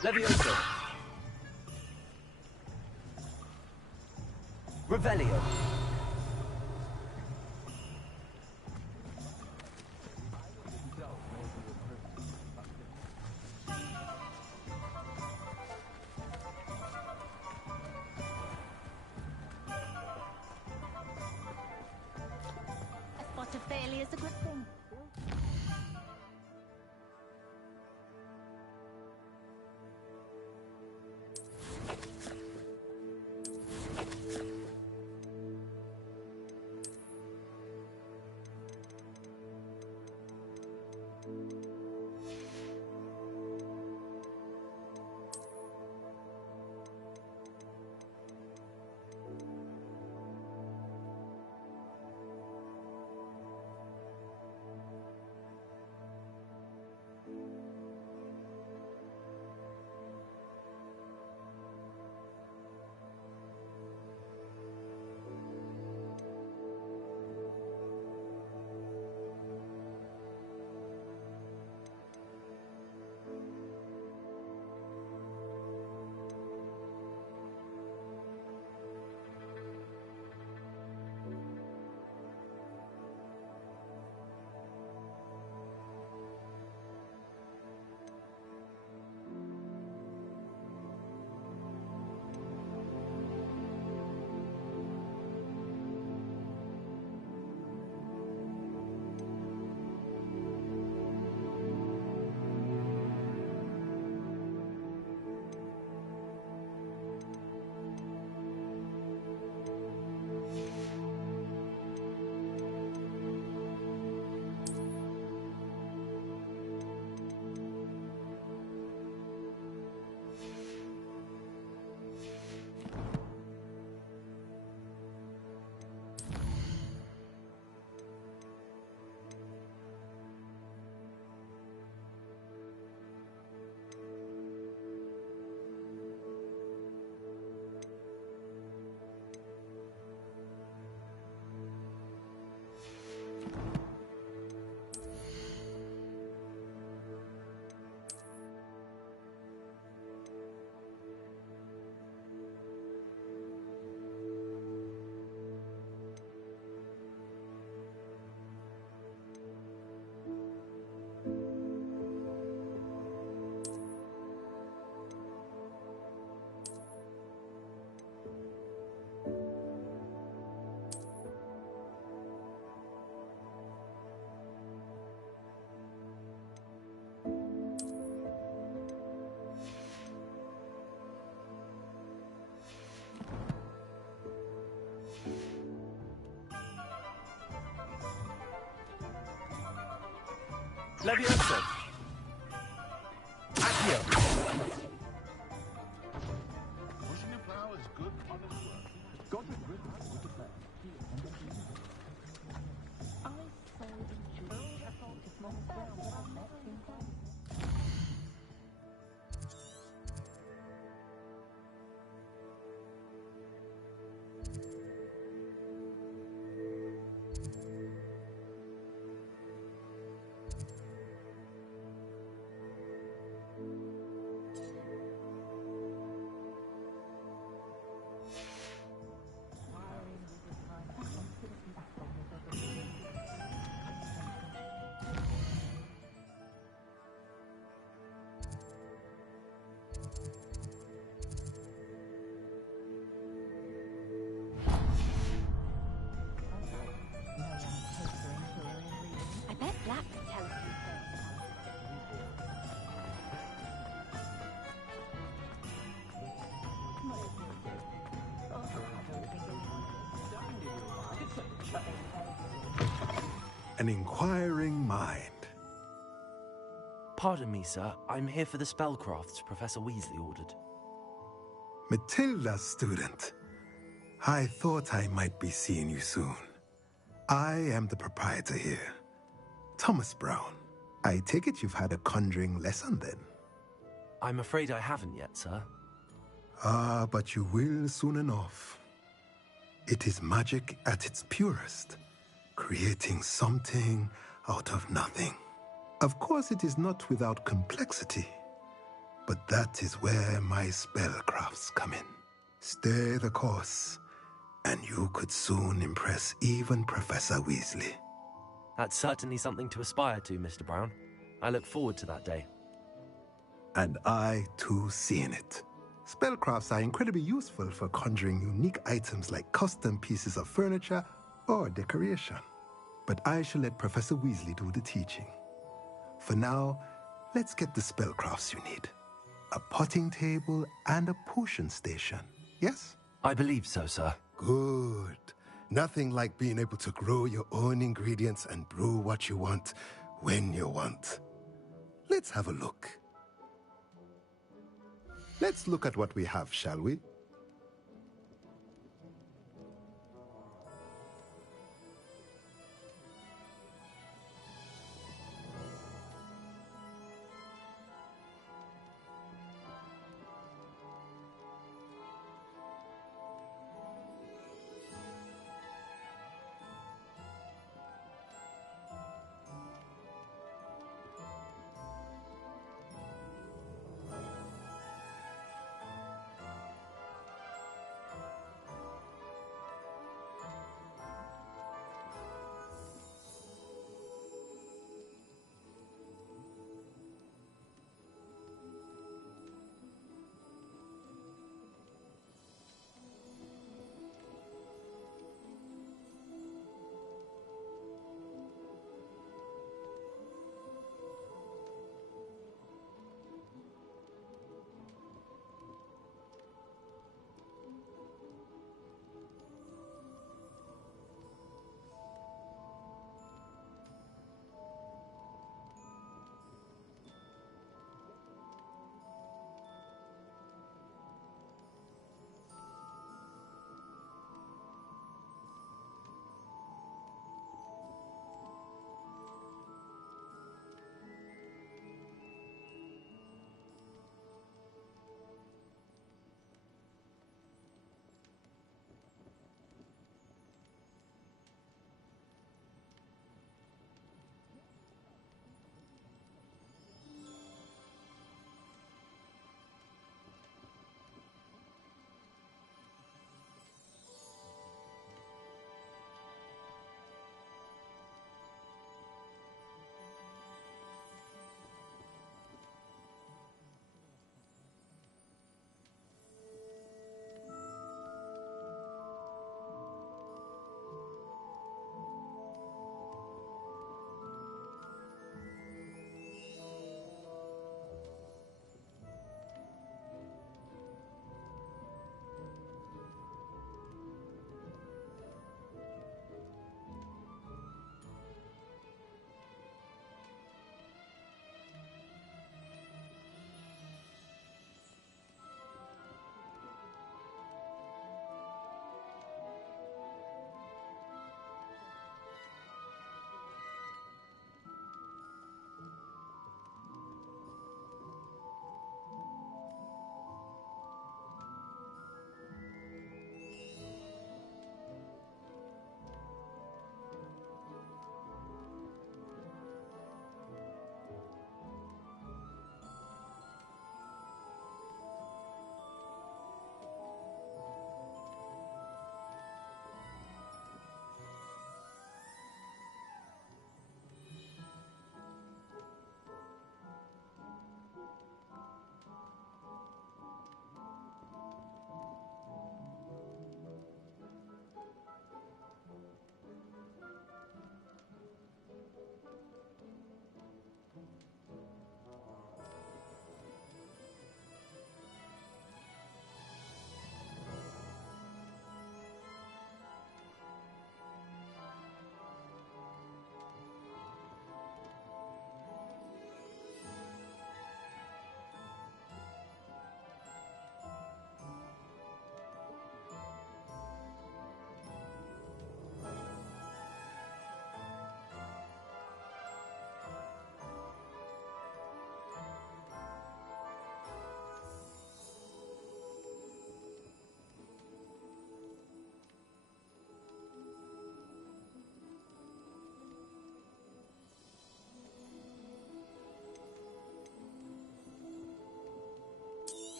Levioso. Revelio. A spot of failure is a good thing. Levioso! Accio! Pushing a plow is good honest work. Got a grip on good affair. I bet Black could tell us these An inquiring mind. Pardon me, sir. I'm here for the spellcrafts Professor Weasley ordered. Matilda's student. I thought I might be seeing you soon. I am the proprietor here, Thomas Brown. I take it you've had a conjuring lesson then? I'm afraid I haven't yet, sir. Ah, but you will soon enough. It is magic at its purest, creating something out of nothing. Of course, it is not without complexity, but that is where my spellcrafts come in. Stay the course, and you could soon impress even Professor Weasley. That's certainly something to aspire to, Mr. Brown. I look forward to that day. And I, too, seeing it. Spellcrafts are incredibly useful for conjuring unique items like custom pieces of furniture or decoration. But I shall let Professor Weasley do the teaching. For now, let's get the spellcrafts you need. A potting table and a potion station, yes? I believe so, sir. Good. Nothing like being able to grow your own ingredients and brew what you want when you want. Let's have a look. Let's look at what we have, shall we?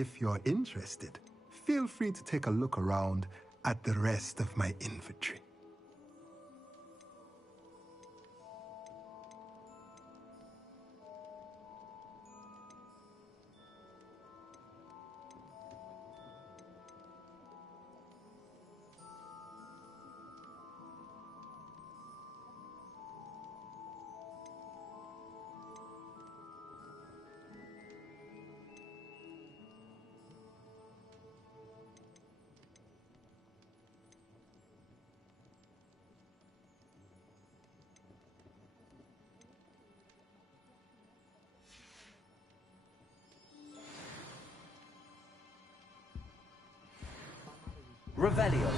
if you're interested, feel free to take a look around at the rest of my inventory. Revelio.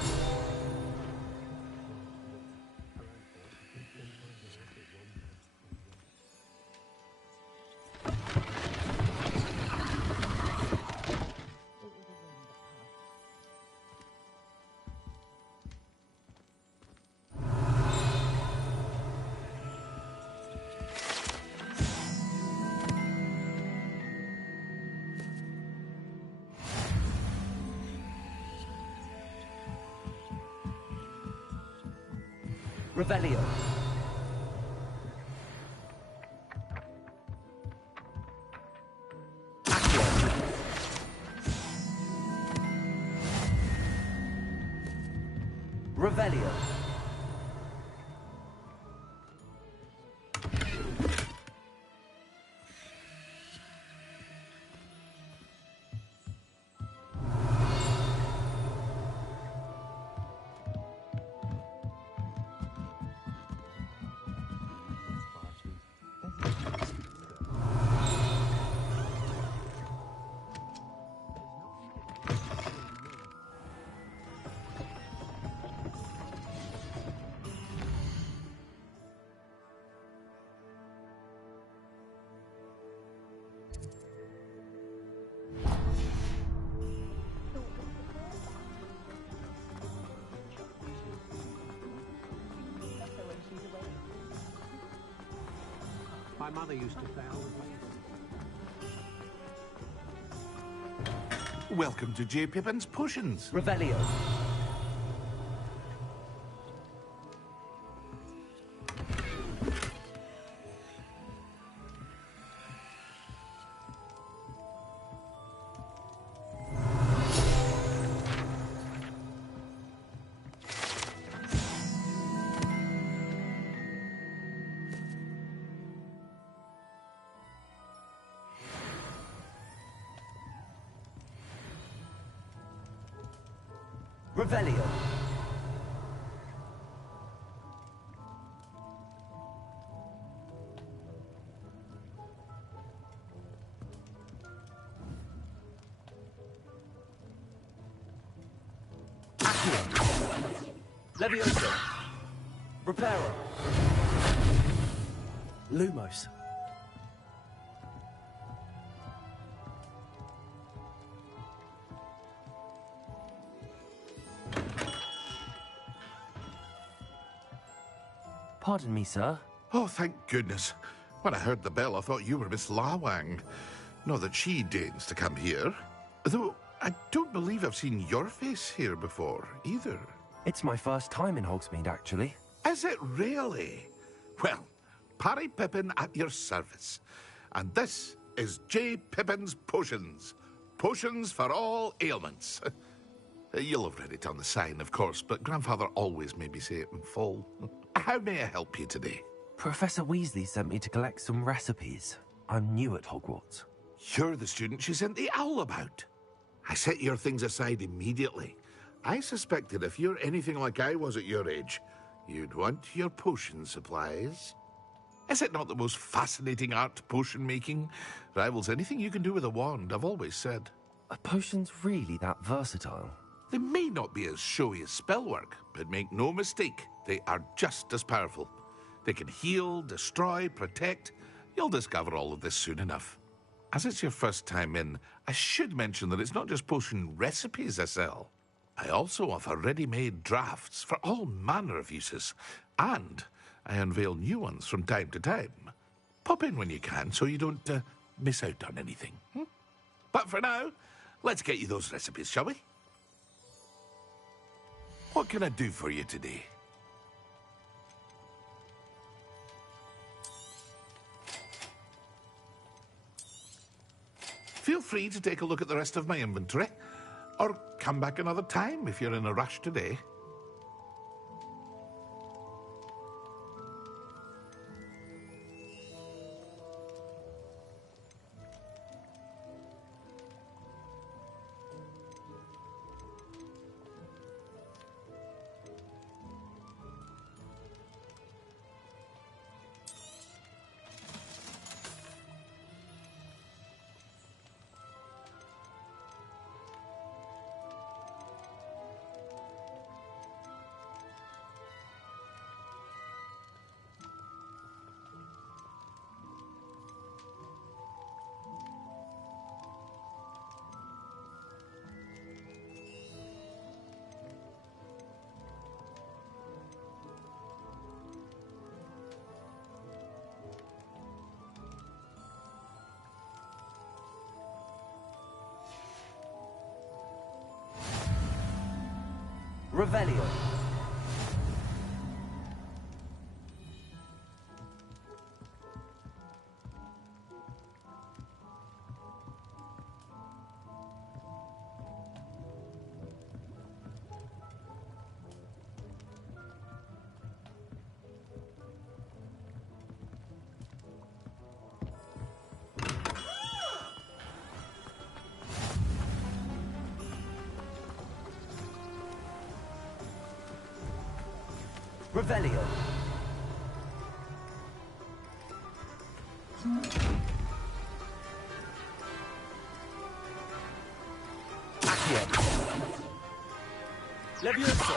Revelio. Revelio. My mother used to play all the way. Welcome to J. Pippin's Potions. Revelio. Revelio. Levioso. Reparo. Lumos. Pardon me, sir. Oh, thank goodness. When I heard the bell, I thought you were Miss Lawang. Not that she deigns to come here. Though, I don't believe I've seen your face here before, either. It's my first time in Hogsmeade, actually. Is it really? Well, Parry Pippin at your service. And this is J. Pippin's Potions. Potions for all ailments. You'll have read it on the sign, of course, but Grandfather always made me say it in full. How may I help you today? Professor Weasley sent me to collect some recipes. I'm new at Hogwarts. You're the student she sent the owl about. I set your things aside immediately. I suspected if you're anything like I was at your age, you'd want your potion supplies. Is it not the most fascinating art, potion making? Rivals anything you can do with a wand, I've always said. Are potions really that versatile? They may not be as showy as spellwork, but make no mistake, they are just as powerful. They can heal, destroy, protect. You'll discover all of this soon enough. As it's your first time in, I should mention that it's not just potion recipes I sell. I also offer ready-made drafts for all manner of uses, and I unveil new ones from time to time. Pop in when you can so you don't miss out on anything. But for now, Let's get you those recipes, shall we? What can I do for you today? Feel free to take a look at the rest of my inventory, or come back another time if you're in a rush today. Revelio. Revelio. Accio. Levioso.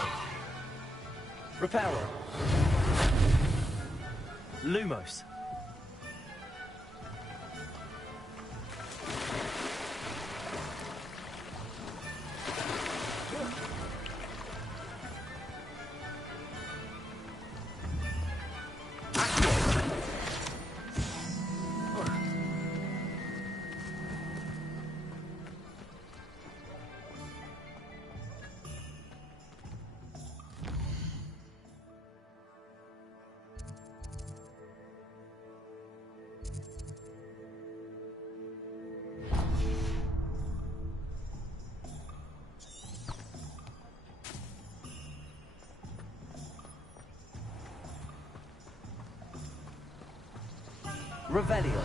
Reparo. Lumos. Revelio.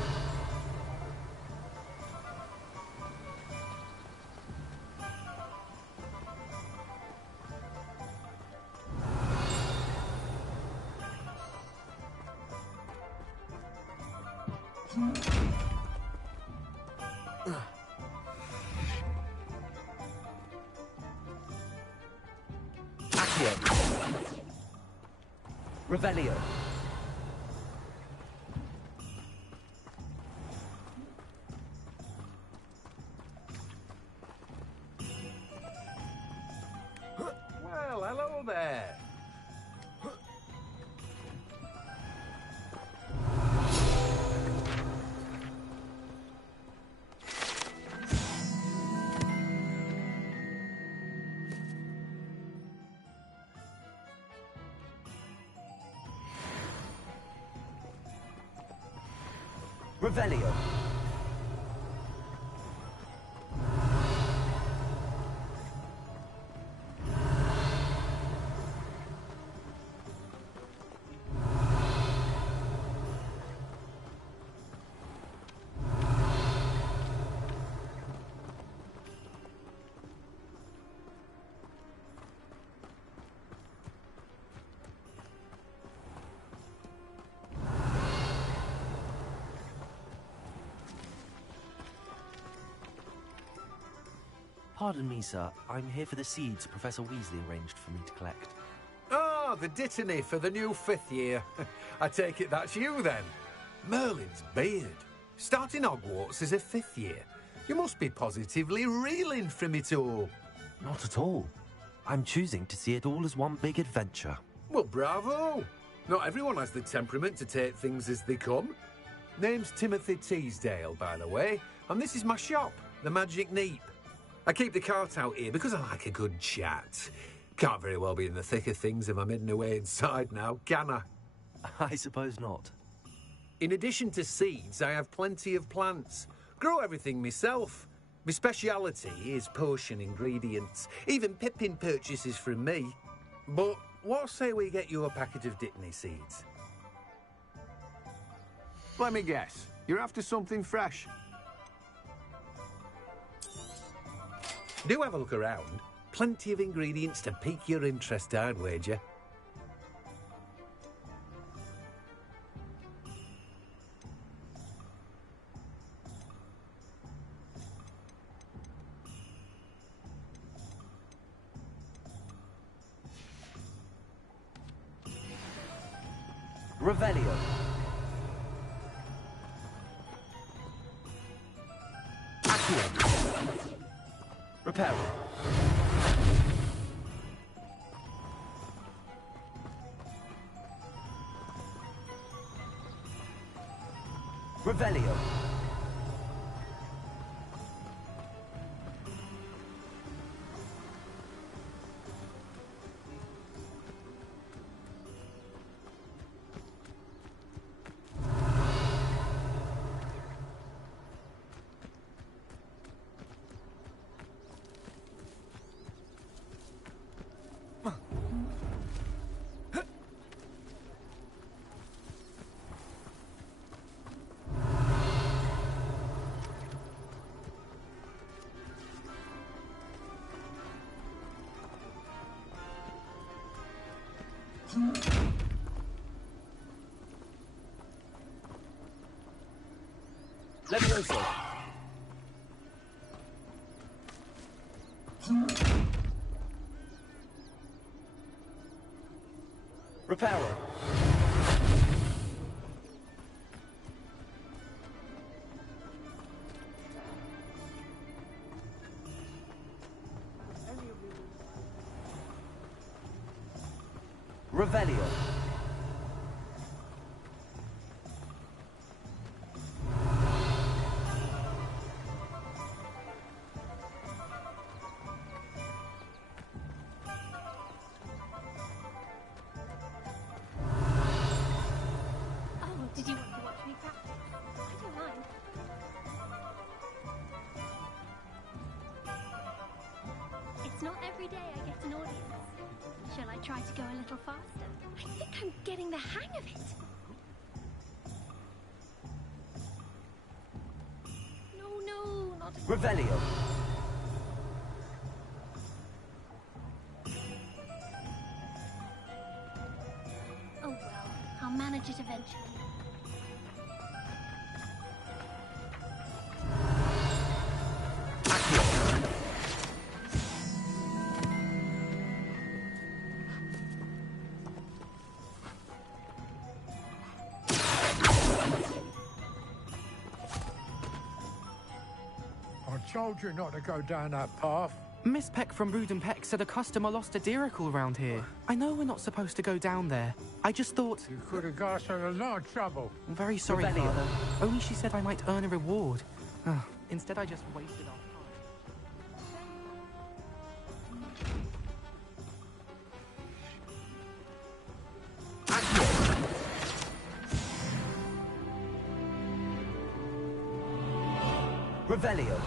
Accio. Revelio. Well, hello there. Revelio. Pardon me, sir. I'm here for the seeds Professor Weasley arranged for me to collect. Ah, the dittany for the new 5th year. I take it that's you, then. Merlin's beard. Starting Hogwarts as a 5th year. You must be positively reeling from it all. Not at all. I'm choosing to see it all as one big adventure. Well, bravo. Not everyone has the temperament to take things as they come. Name's Timothy Teasdale, by the way, and this is my shop, the Magic Neep. I keep the cart out here because I like a good chat. Can't very well be in the thick of things if I'm hidden away inside now, can I? I suppose not. In addition to seeds, I have plenty of plants. Grow everything myself. My speciality is potion ingredients. Even Pippin purchases from me. But what say we get you a packet of Dittany seeds? Let me guess. You're after something fresh. Do have a look around. Plenty of ingredients to pique your interest, I'd wager. Revelio. Accio. Reparo. Revelio. Levioso. Reparo. Revelio. Oh, did you want to watch me practice? I don't mind. It's not every day I get an audience. Shall I try to go a little faster? I think I'm getting the hang of it. No, not again. Revelio. Oh well, I'll manage it eventually. I told you not to go down that path. Miss Peck from Rudin Peck said a customer lost a deeracle around here. I know we're not supposed to go down there. I just thought... You could have got us in a lot of trouble. I'm very sorry, Revelio. Father. Only she said I might earn a reward. Instead, I just wasted our Revelio.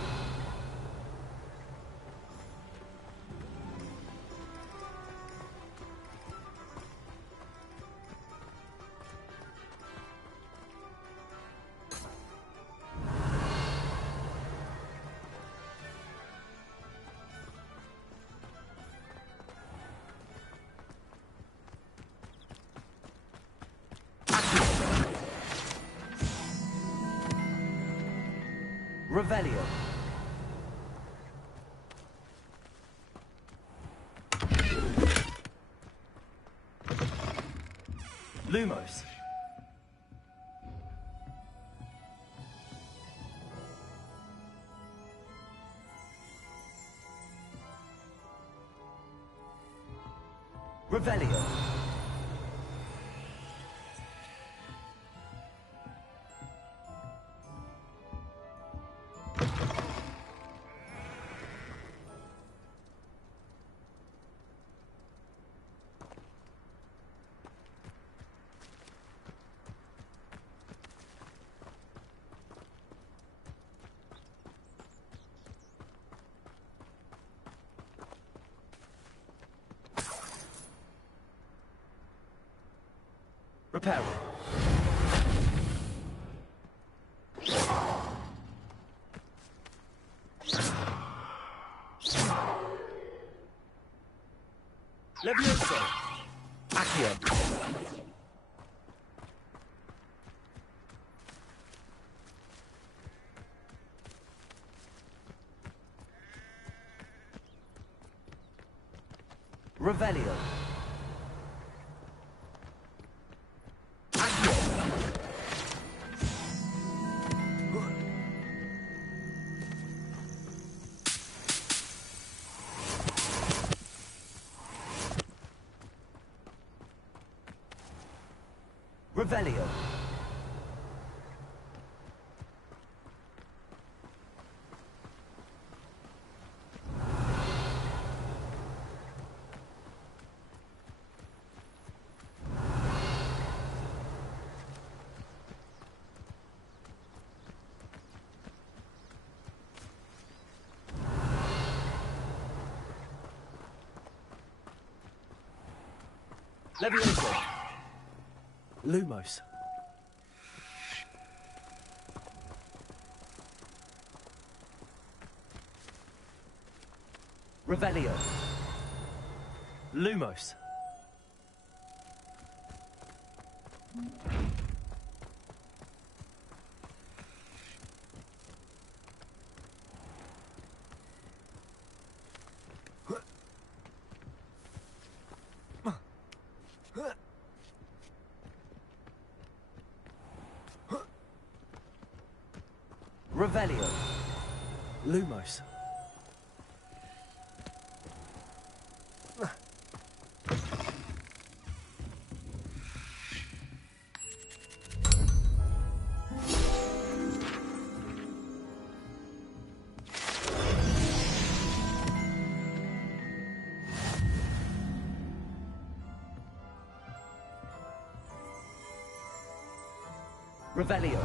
Revelio. Lumos. Revelio. Repairing. Levioso. Accio. Revelio. Revelio. Levioso. Lumos. Revelio. Lumos. Revelio. Lumos. Revelio.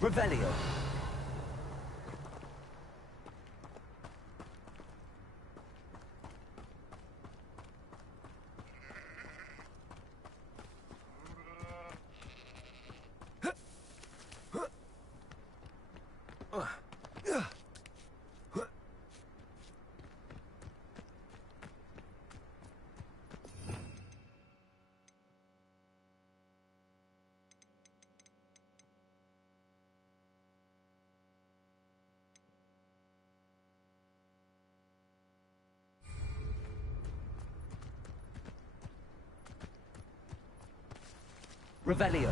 Revelio. Revelio.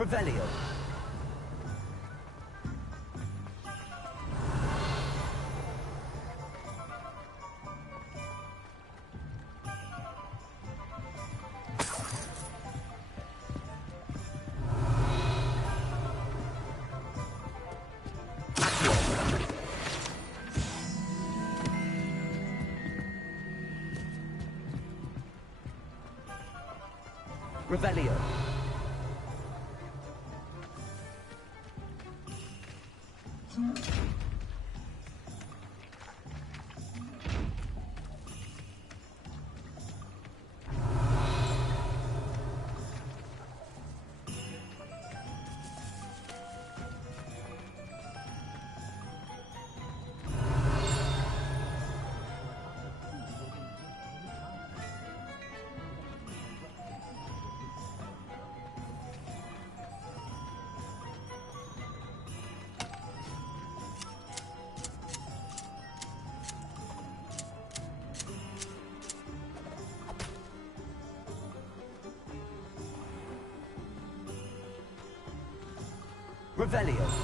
Revelio. Revelio. Revelio.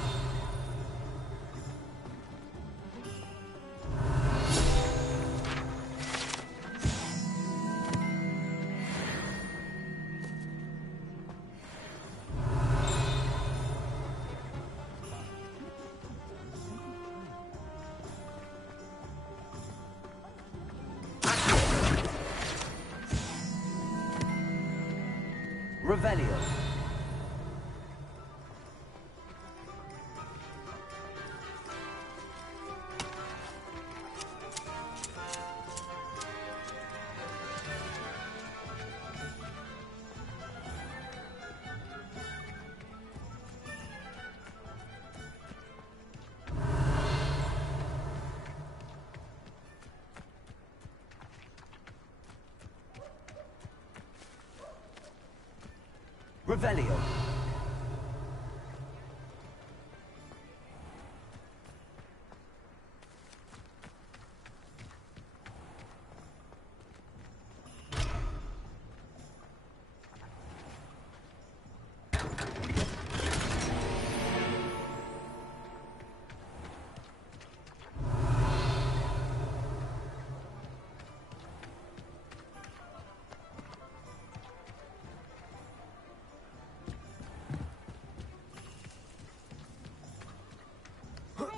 Revelio. Revelio.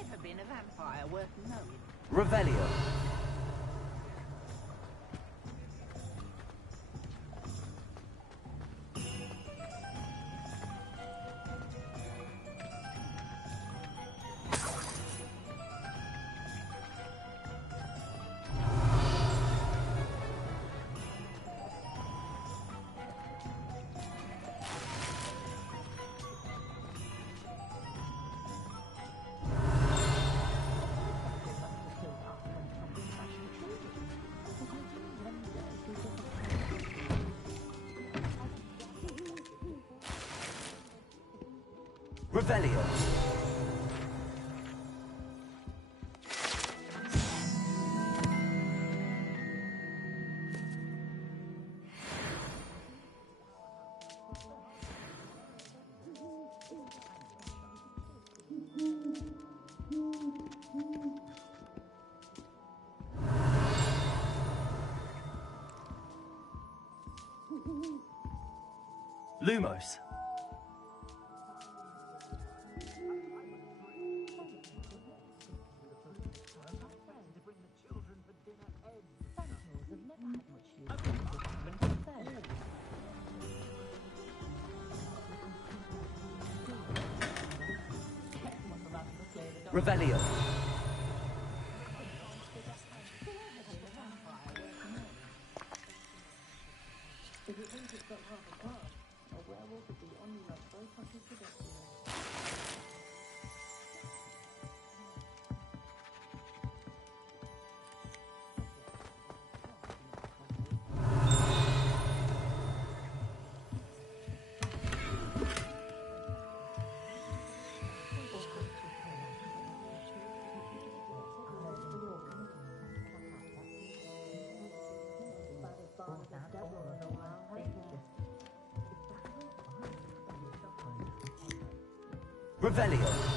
Never been a vampire worth knowing. Revelio. Revelio. Lumos. Revelio. Revelio.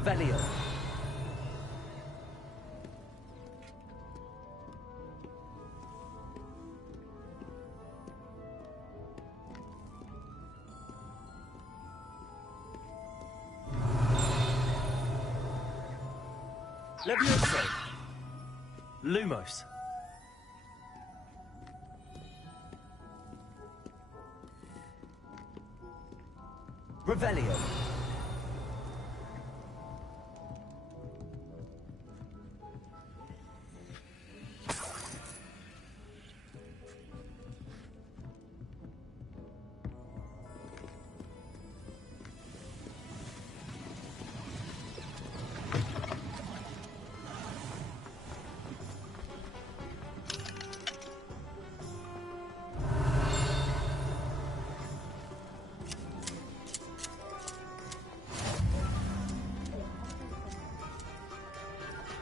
Revelio. Levioso. Lumos. Revelio.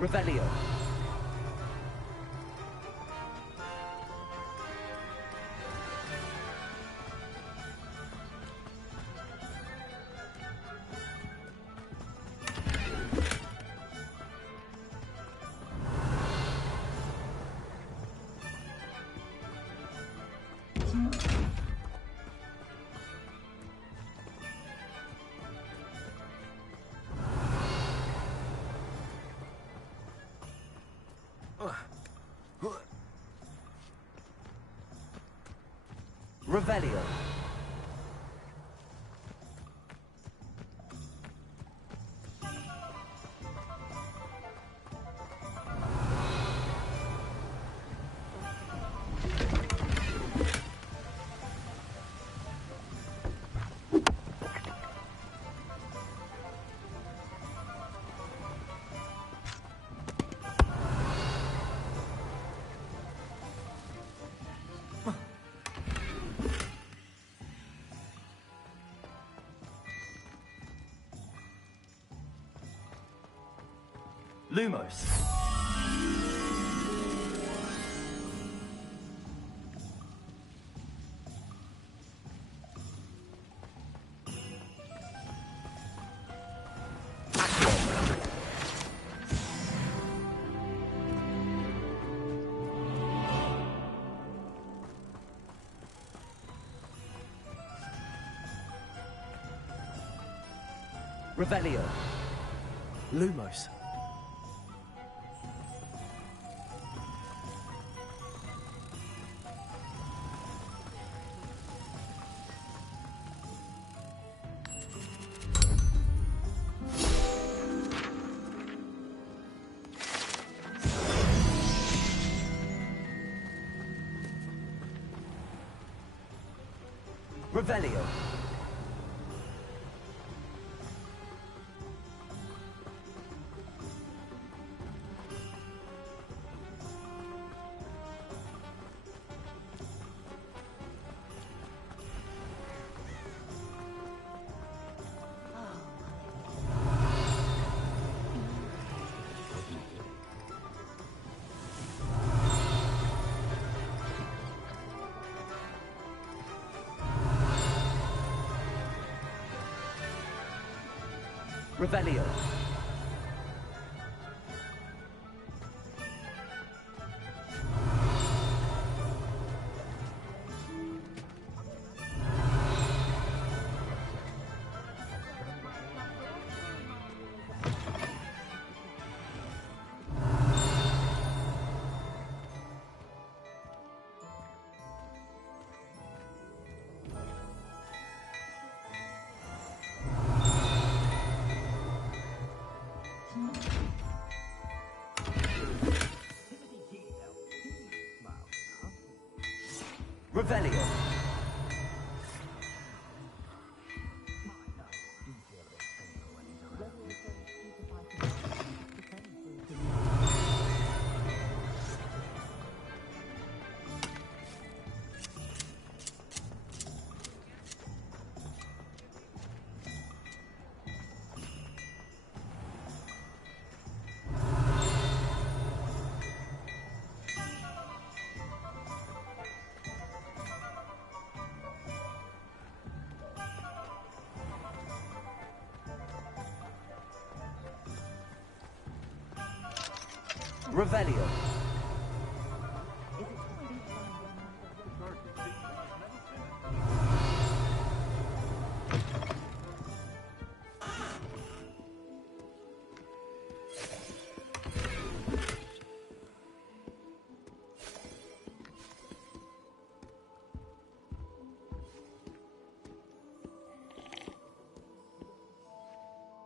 Revelio. Revelio. Lumos. Revelio. Lumos. Revelio. Revelio. Revelio. Revelio.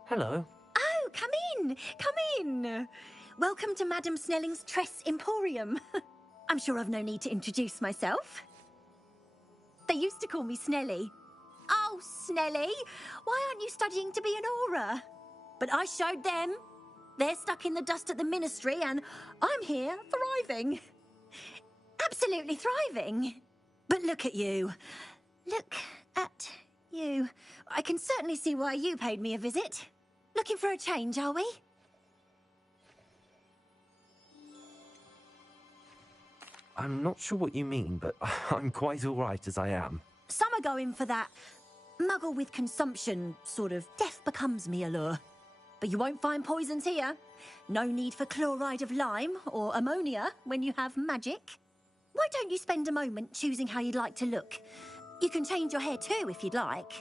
Hello. Oh, come in! Come in! Welcome to Madame Snelling's Tress Emporium. I'm sure I've no need to introduce myself. They used to call me Snelly. Oh, Snelly! Why aren't you studying to be an aura? But I showed them. They're stuck in the dust at the Ministry, and I'm here, thriving. Absolutely thriving. But look at you. Look at you. I can certainly see why you paid me a visit. Looking for a change, are we? I'm not sure what you mean, but I'm quite all right as I am. Some are going for that muggle with consumption, sort of death becomes me allure. But you won't find poisons here. No need for chloride of lime or ammonia when you have magic. Why don't you spend a moment choosing how you'd like to look? You can change your hair too if you'd like.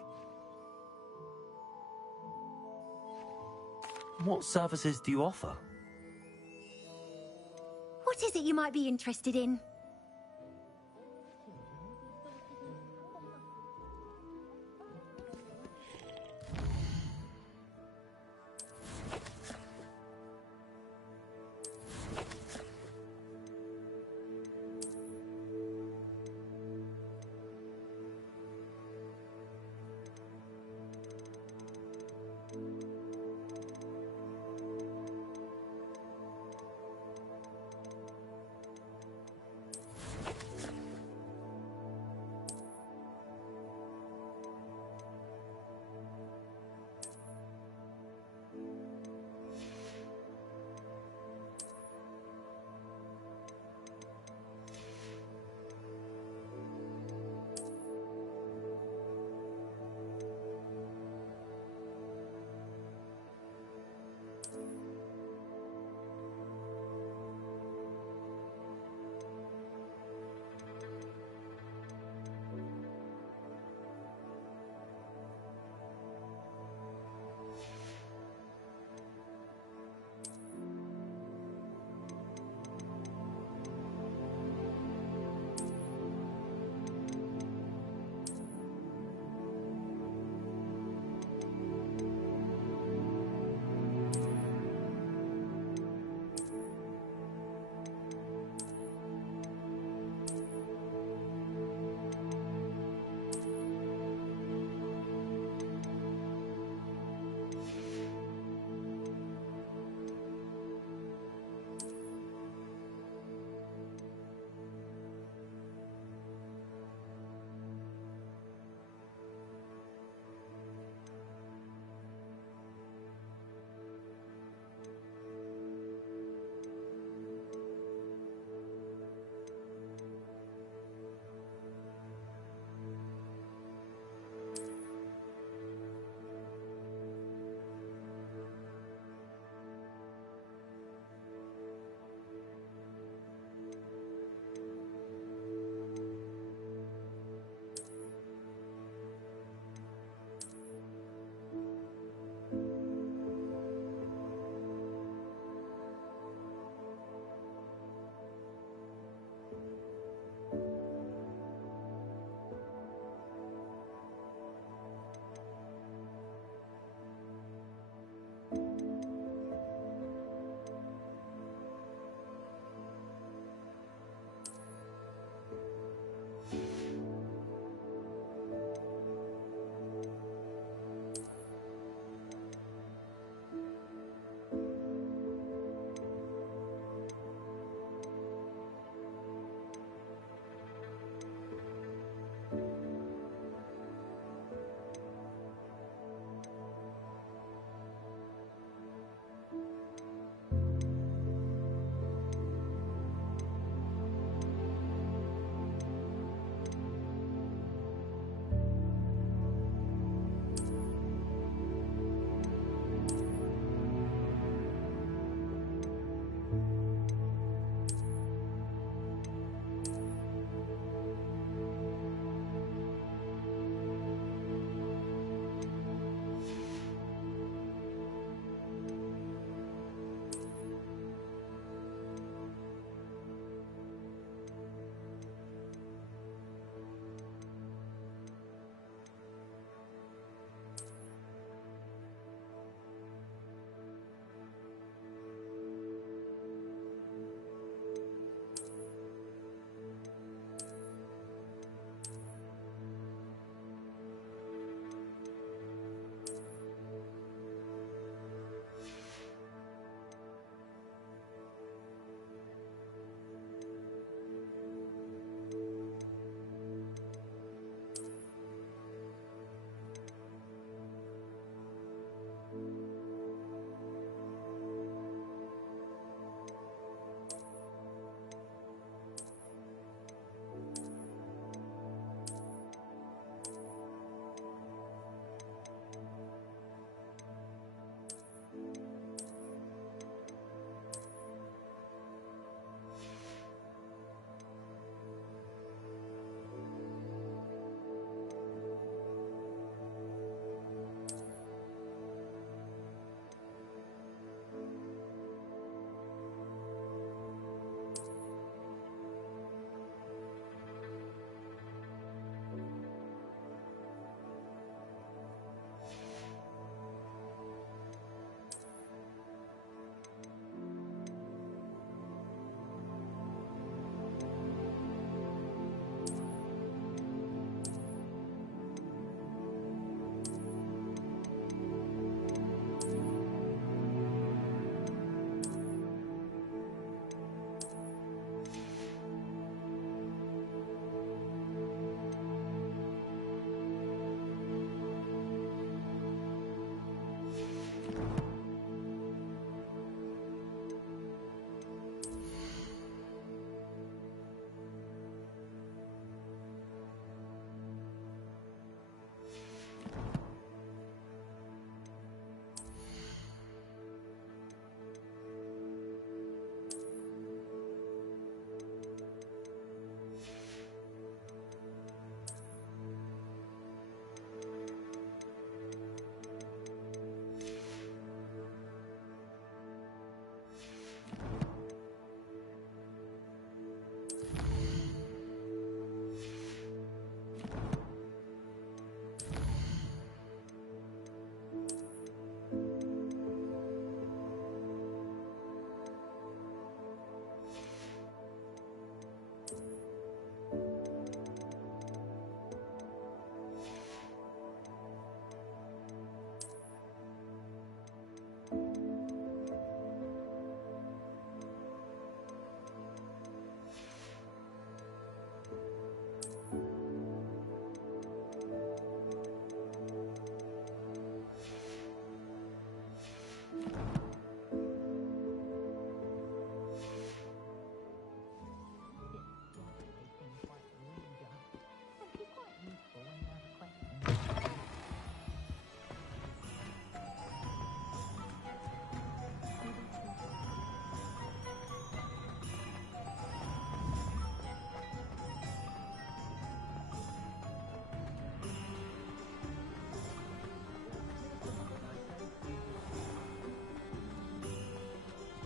What services do you offer? What is it you might be interested in?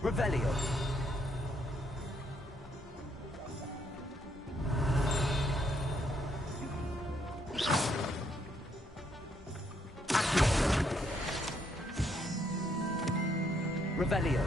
Revelio. Revelio.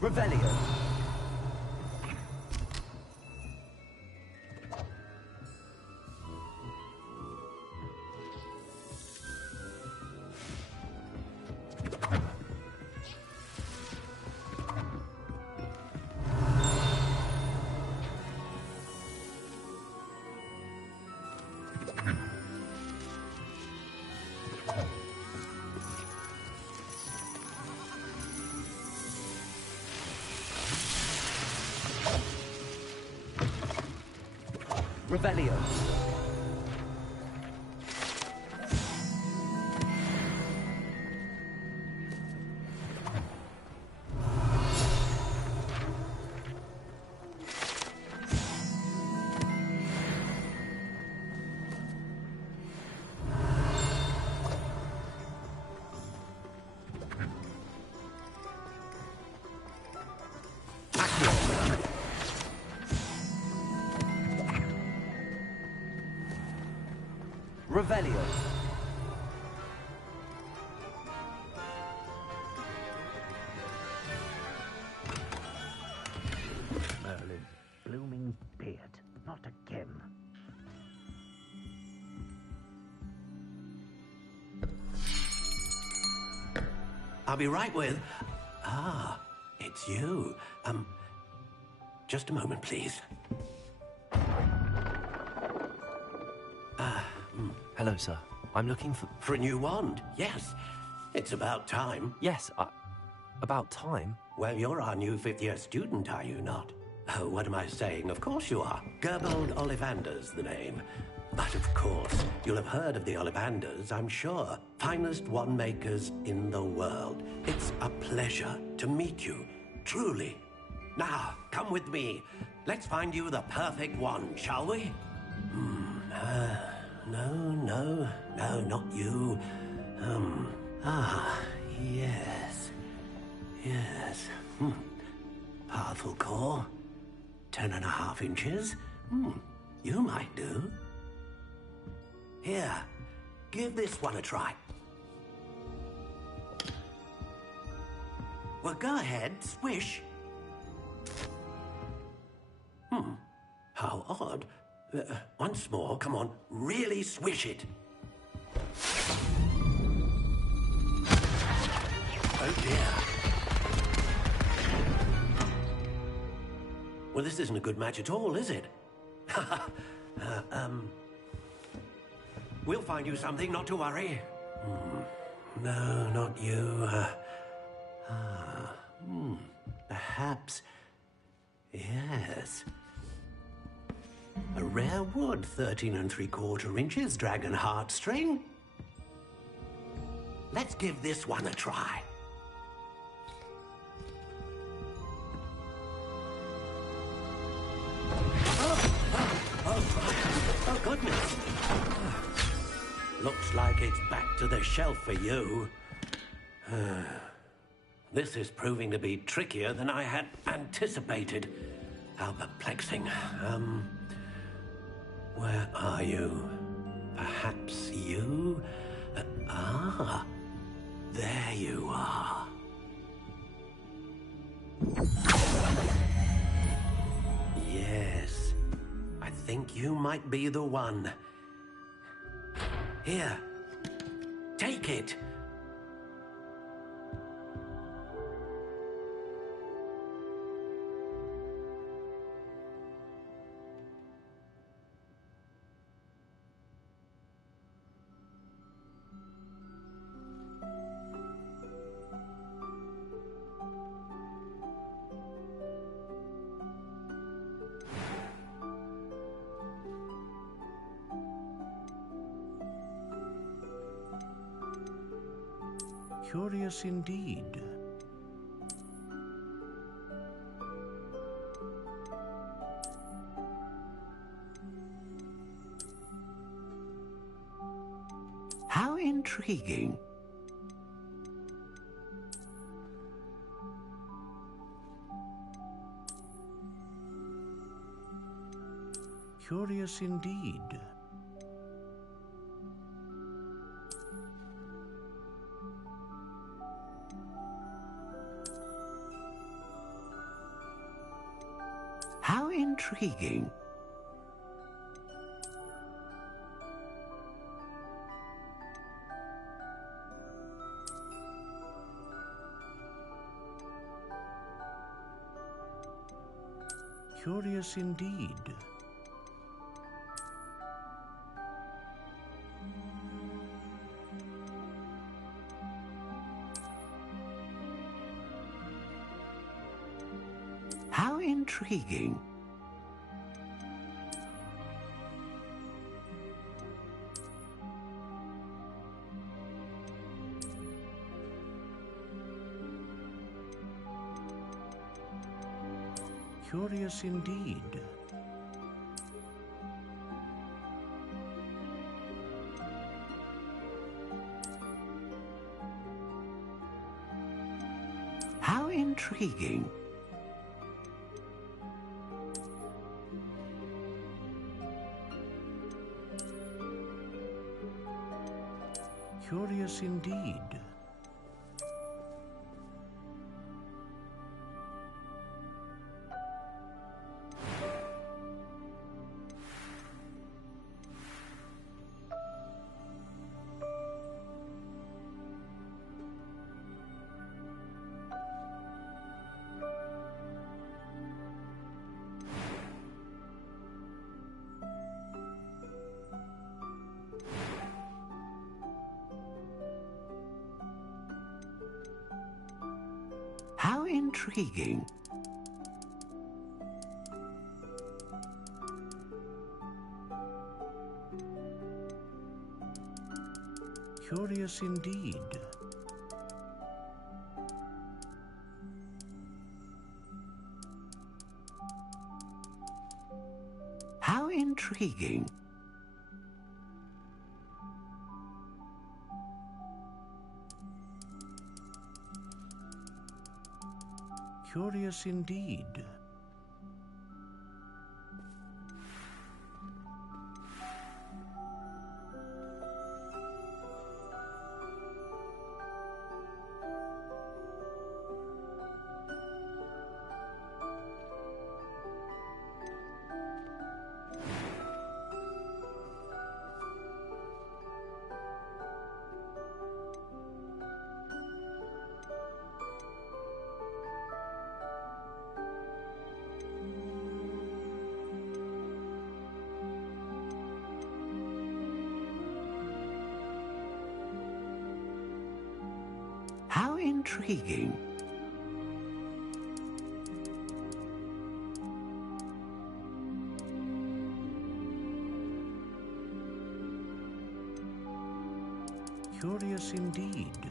Revelio. Revelio. Revelio. Merlin, blooming beard. Not again. I'll be right with... Ah, it's you. Just a moment, please. Hello, sir. I'm looking for... For a new wand, yes. It's about time. Yes, about time? Well, you're our new fifth-year student, are you not? Oh, what am I saying? Of course you are. Gerbold Ollivander's the name. But of course, you'll have heard of the Ollivanders, I'm sure. Finest wand makers in the world. It's a pleasure to meet you, truly. Now, come with me. Let's find you the perfect wand, shall we? No, not you. Yes. Powerful core. 10.5 inches. You might do. Here, give this one a try. Well, go ahead, swish. How odd. Once more, come on, really swish it. Oh dear. Well, this isn't a good match at all, is it? We'll find you something, not to worry. No, not you. Perhaps... Yes. A rare wood, 13 3/4 inches, dragon heartstring. Let's give this one a try. Oh, goodness. Looks like it's back to the shelf for you. This is proving to be trickier than I had anticipated. How perplexing. Where are you? Perhaps you? There you are. Yes, I think you might be the one. Here, take it. Curious indeed. How intriguing. Curious indeed. How intriguing. Curious indeed. How intriguing. Curious indeed. How intriguing. Curious indeed. How intriguing. Curious indeed. How intriguing. Curious indeed. How intriguing. Curious indeed.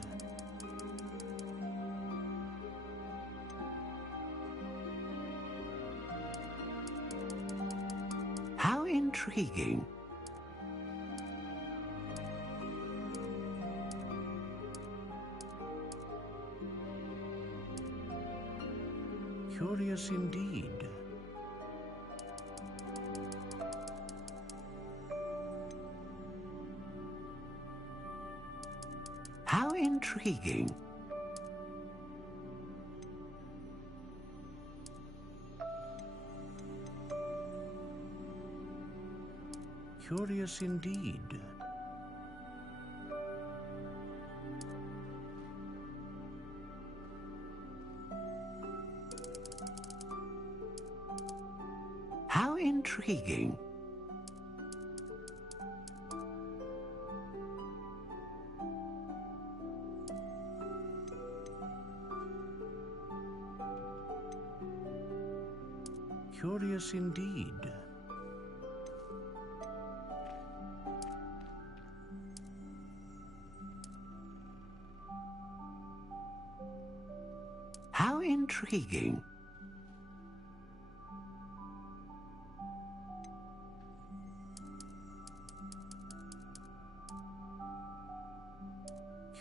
How intriguing. Curious indeed. How intriguing. Curious indeed. How intriguing. Curious indeed. intriguing.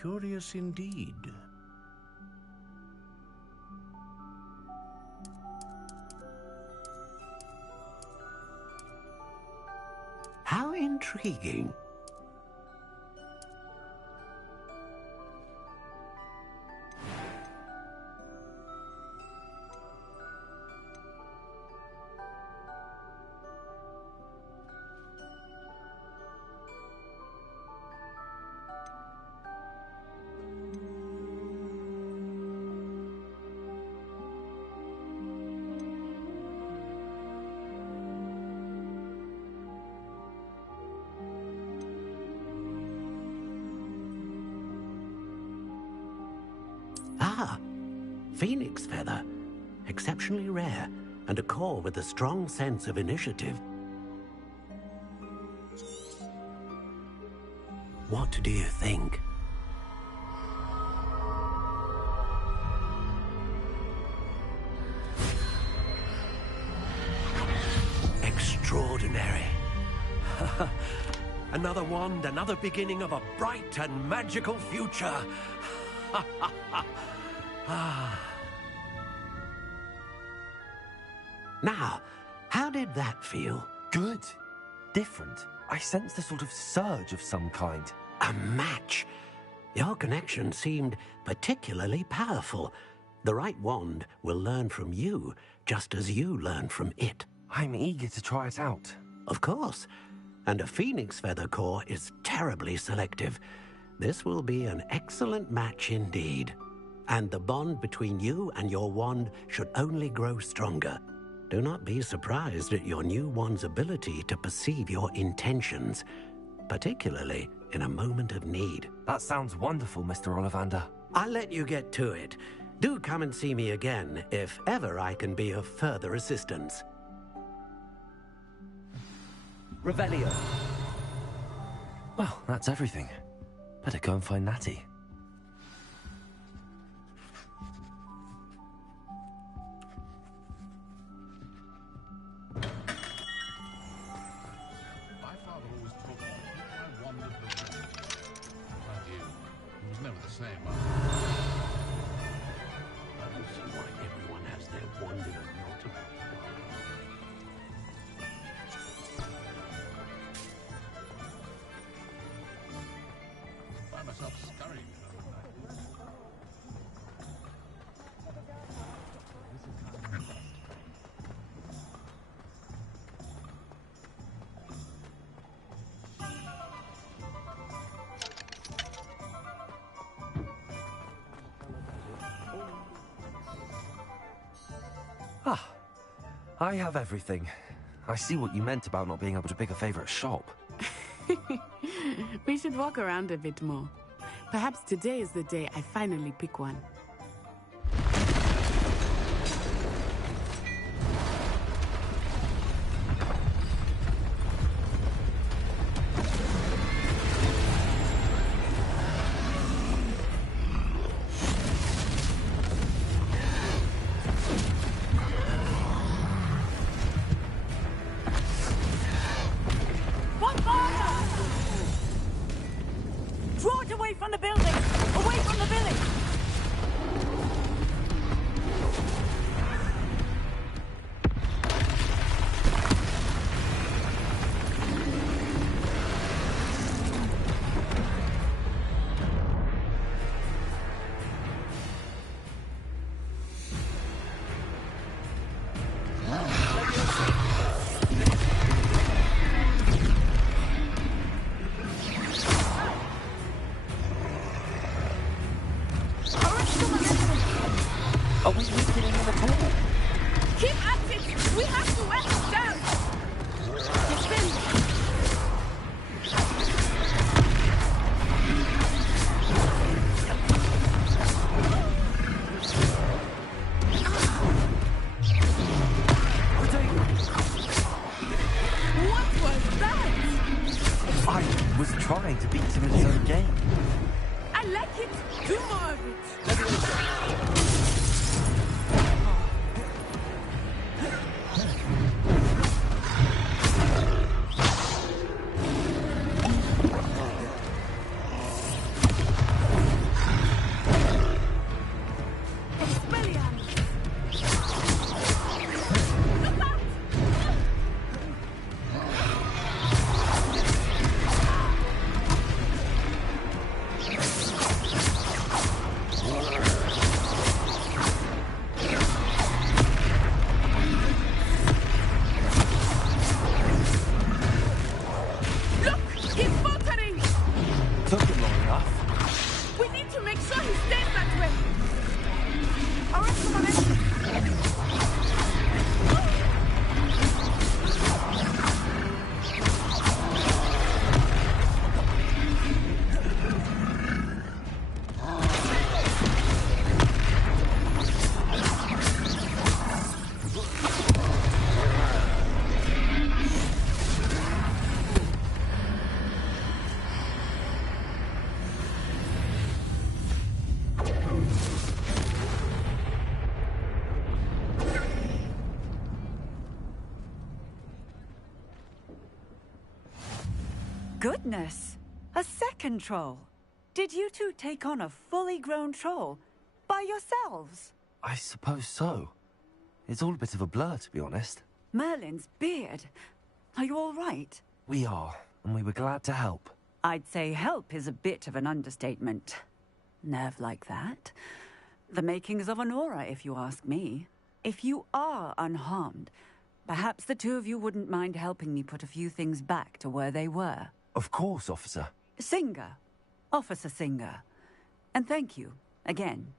Curious indeed. How intriguing. Ah, phoenix feather. Exceptionally rare, and a core with a strong sense of initiative. What do you think? Extraordinary. Another wand, another beginning of a bright and magical future. Now, how did that feel? Good. Different. I sensed a sort of surge of some kind. A match. Your connection seemed particularly powerful. The right wand will learn from you, just as you learn from it. I'm eager to try it out. Of course. And a phoenix feather core is terribly selective. This will be an excellent match indeed. And the bond between you and your wand should only grow stronger. Do not be surprised at your new wand's ability to perceive your intentions, particularly in a moment of need. That sounds wonderful, Mr. Ollivander. I'll let you get to it. Do come and see me again if ever I can be of further assistance. Revelio. Well, that's everything. Better go and find Natty. My father always told me that if I wandered the realm, like you, it was never the same. I don't see why everyone has their wandered and not about. Find myself scurrying. Ah, I have everything. I see what you meant about not being able to pick a favorite shop. We should walk around a bit more. Perhaps today is the day I finally pick one. Draw it away from the building! Away from the village! Are we weakening him at all? Keep at it! We have to wear him down! Defend! What was that? I was trying to beat him in his own game. I like it! Do more of it! goodness! A second troll. Did you two take on a fully grown troll by yourselves? I suppose so. It's all a bit of a blur, to be honest. Merlin's beard. Are you all right? We are, and we were glad to help. I'd say help is a bit of an understatement. Nerve like that. The makings of an aura, if you ask me. If you are unharmed, perhaps the two of you wouldn't mind helping me put a few things back to where they were. Of course, officer. Singer. Officer Singer. And thank you, again.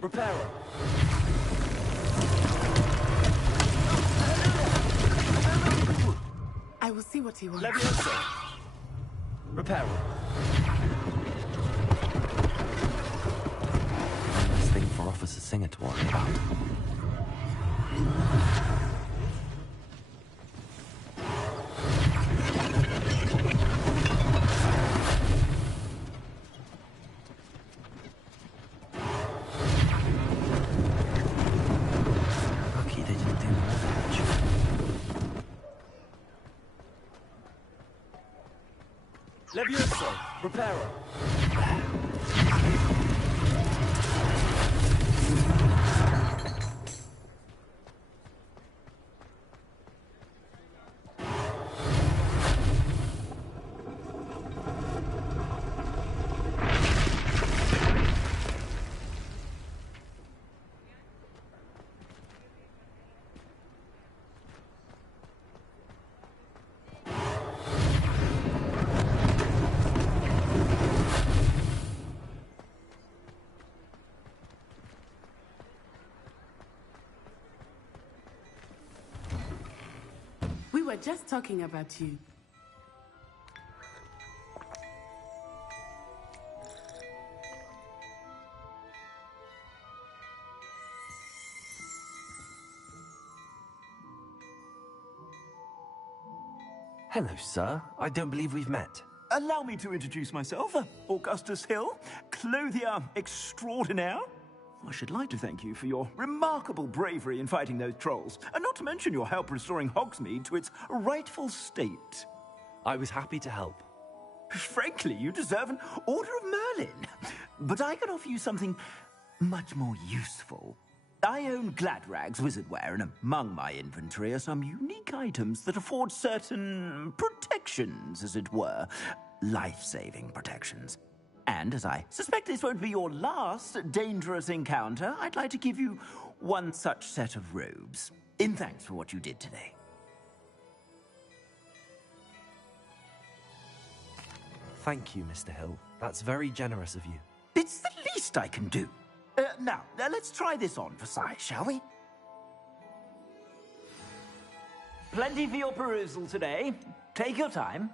Repairer. I will see what you want. Leviosa. Repairer. Nice thing for Officer Singer to worry about. Lucky they didn't do more damage. Leviosa, repairer. We were just talking about you. Hello, sir. I don't believe we've met. Allow me to introduce myself. Augustus Hill, clothier extraordinaire. I should like to thank you for your remarkable bravery in fighting those trolls, and not to mention your help restoring Hogsmeade to its rightful state. I was happy to help. Frankly, you deserve an Order of Merlin. But I can offer you something much more useful. I own Gladrag's wizardware, and among my inventory are some unique items that afford certain protections, as it were. Life-saving protections. And as I suspect this won't be your last dangerous encounter, I'd like to give you one such set of robes, in thanks for what you did today. Thank you, Mr. Hill. That's very generous of you. It's the least I can do. Now, let's try this on for size, shall we? Plenty for your perusal today. Take your time.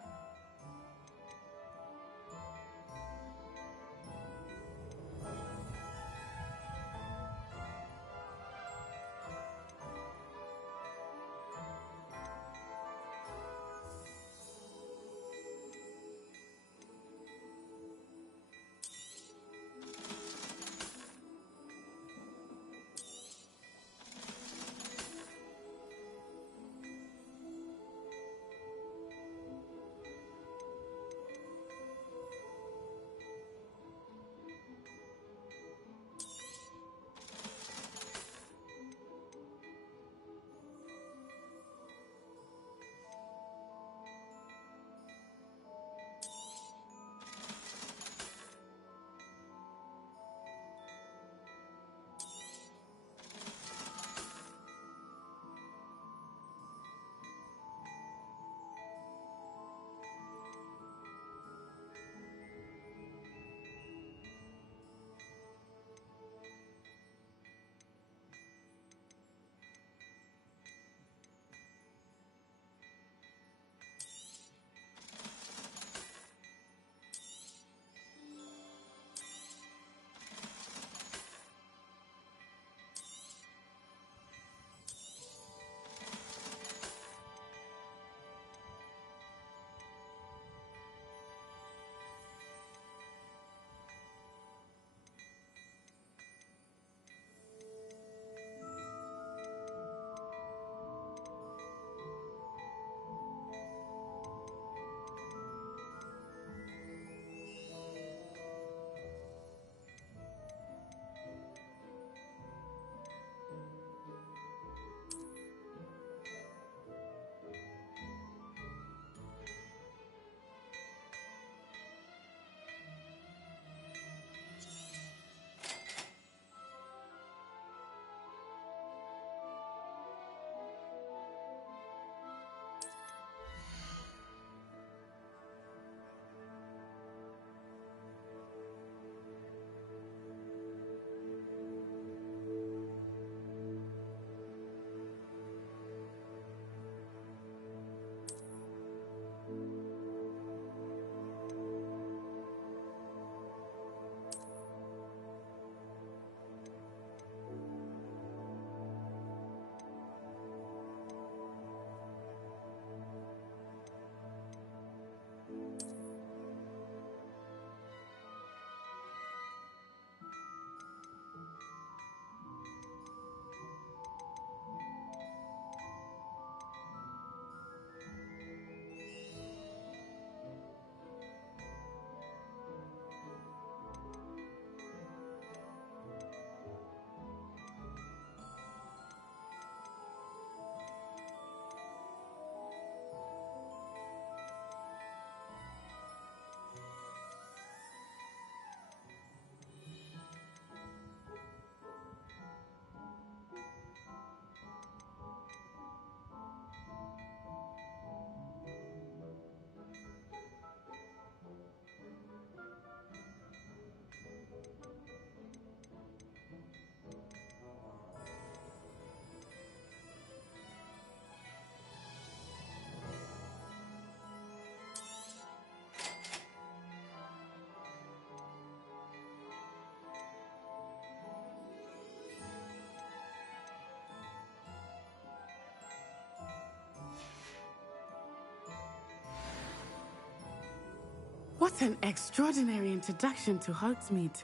What an extraordinary introduction to Hogsmeade.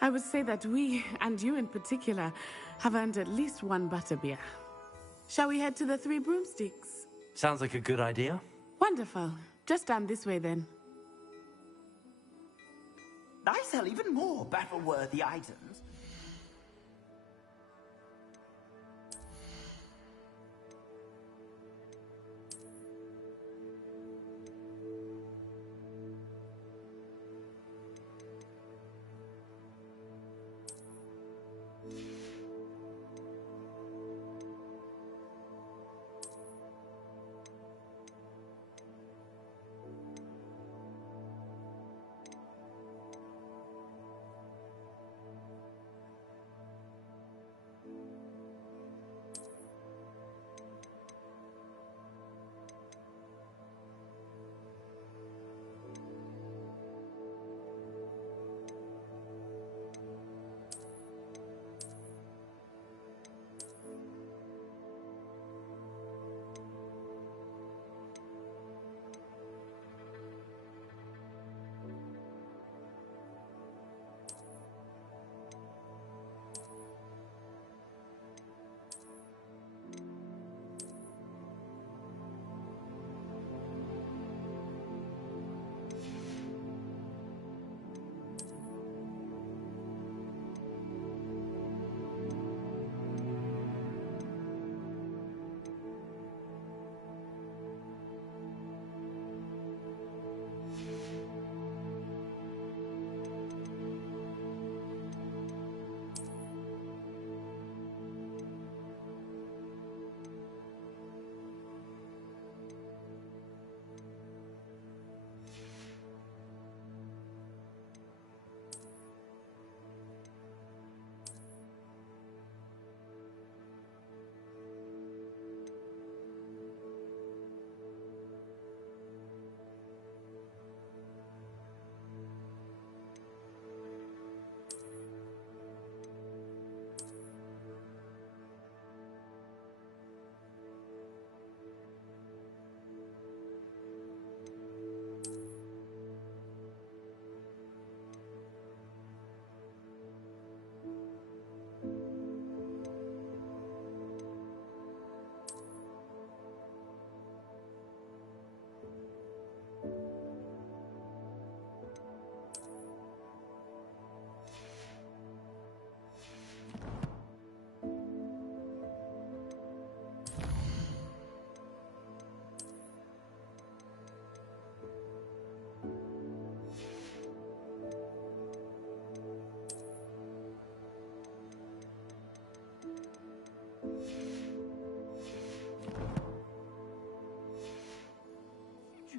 I would say that we, and you in particular, have earned at least one butterbeer. Shall we head to the Three Broomsticks? Sounds like a good idea. Wonderful. Just down this way then. I sell even more battle-worthy items.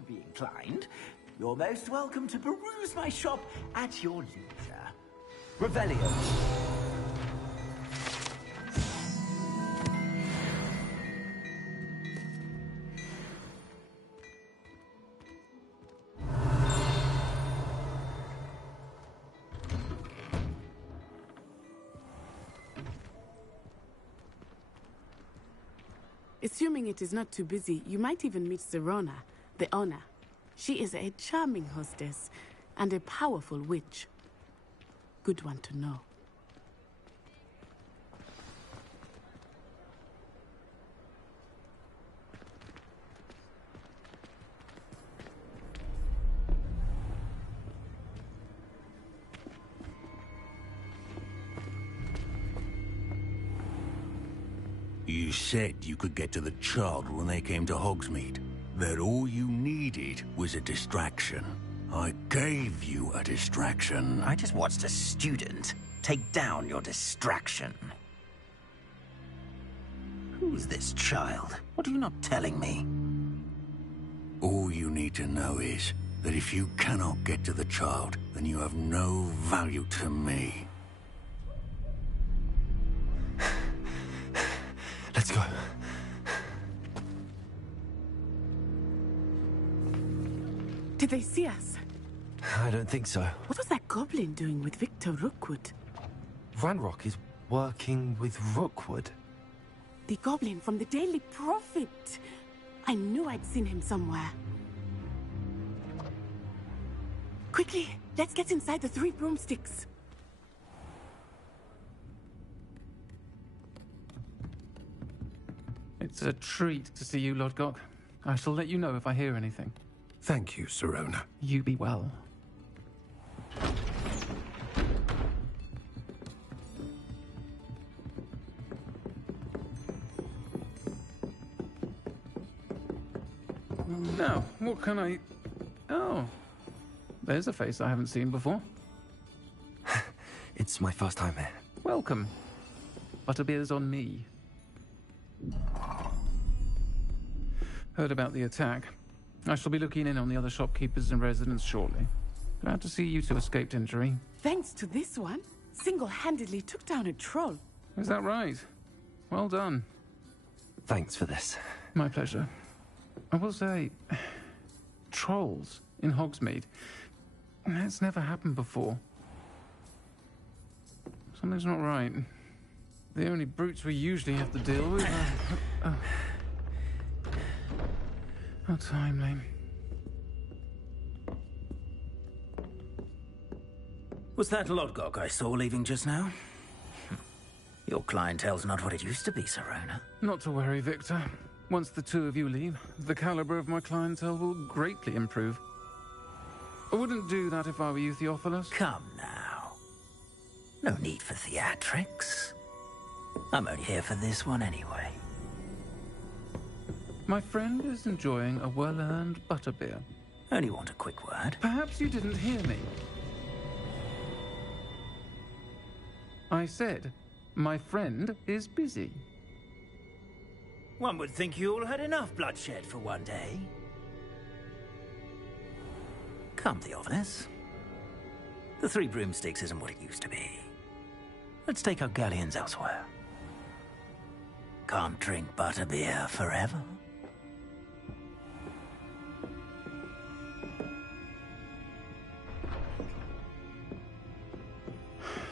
Be inclined, you're most welcome to peruse my shop at your leisure. Revelio. Assuming it is not too busy, you might even meet Serona, the owner. She is a charming hostess and a powerful witch. Good one to know. You said you could get to the child when they came to Hogsmeade. That all you needed was a distraction. I gave you a distraction. I just watched a student take down your distraction. Who's this child? What are you not telling me? All you need to know is that if you cannot get to the child, then you have no value to me. Let's go. Did they see us? I don't think so. What was that goblin doing with Victor Rookwood? Ranrock is working with Rookwood. The goblin from the Daily Prophet. I knew I'd seen him somewhere. Quickly, let's get inside the 3 broomsticks. It's a treat to see you, Lodgok. I shall let you know if I hear anything. Thank you, Sirona. You be well. Now, what can I... Oh, there's a face I haven't seen before. It's my first time here. Welcome. Butterbeer's on me. Heard about the attack. I shall be looking in on the other shopkeepers and residents shortly. Glad to see you two escaped injury. Thanks to this one, single-handedly took down a troll. Is that right? Well done. Thanks for this. My pleasure. I will say, trolls in Hogsmeade. That's never happened before. Something's not right. The only brutes we usually have to deal with are... How timely. Was that Lodgok I saw leaving just now? Your clientele's not what it used to be, Sirona. Not to worry, Victor. Once the two of you leave, the caliber of my clientele will greatly improve. I wouldn't do that if I were you, Theophilus. Come now. No need for theatrics. I'm only here for this one anyway. My friend is enjoying a well-earned butterbeer. Only want a quick word. Perhaps you didn't hear me. I said, my friend is busy. One would think you all had enough bloodshed for one day. Come, Theophilus. The 3 broomsticks isn't what it used to be. Let's take our galleons elsewhere. Can't drink butterbeer forever.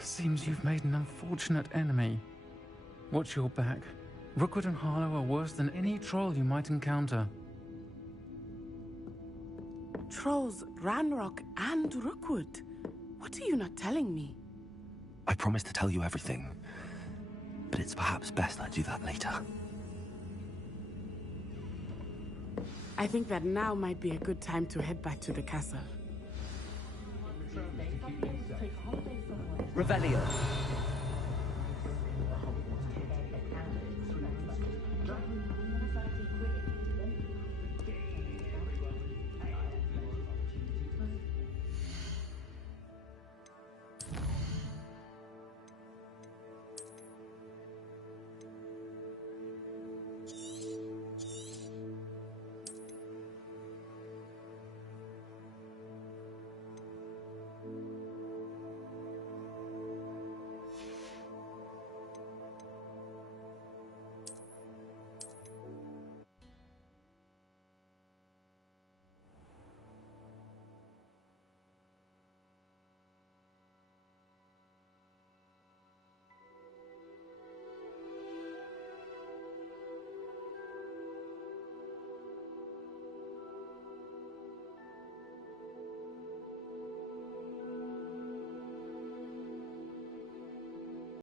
Seems you've made an unfortunate enemy. Watch your back. Rookwood and Harlow are worse than any troll you might encounter. Trolls, Ranrock, and Rookwood. What are you not telling me? I promised to tell you everything, but it's perhaps best I do that later. I think that now might be a good time to head back to the castle. Revelio.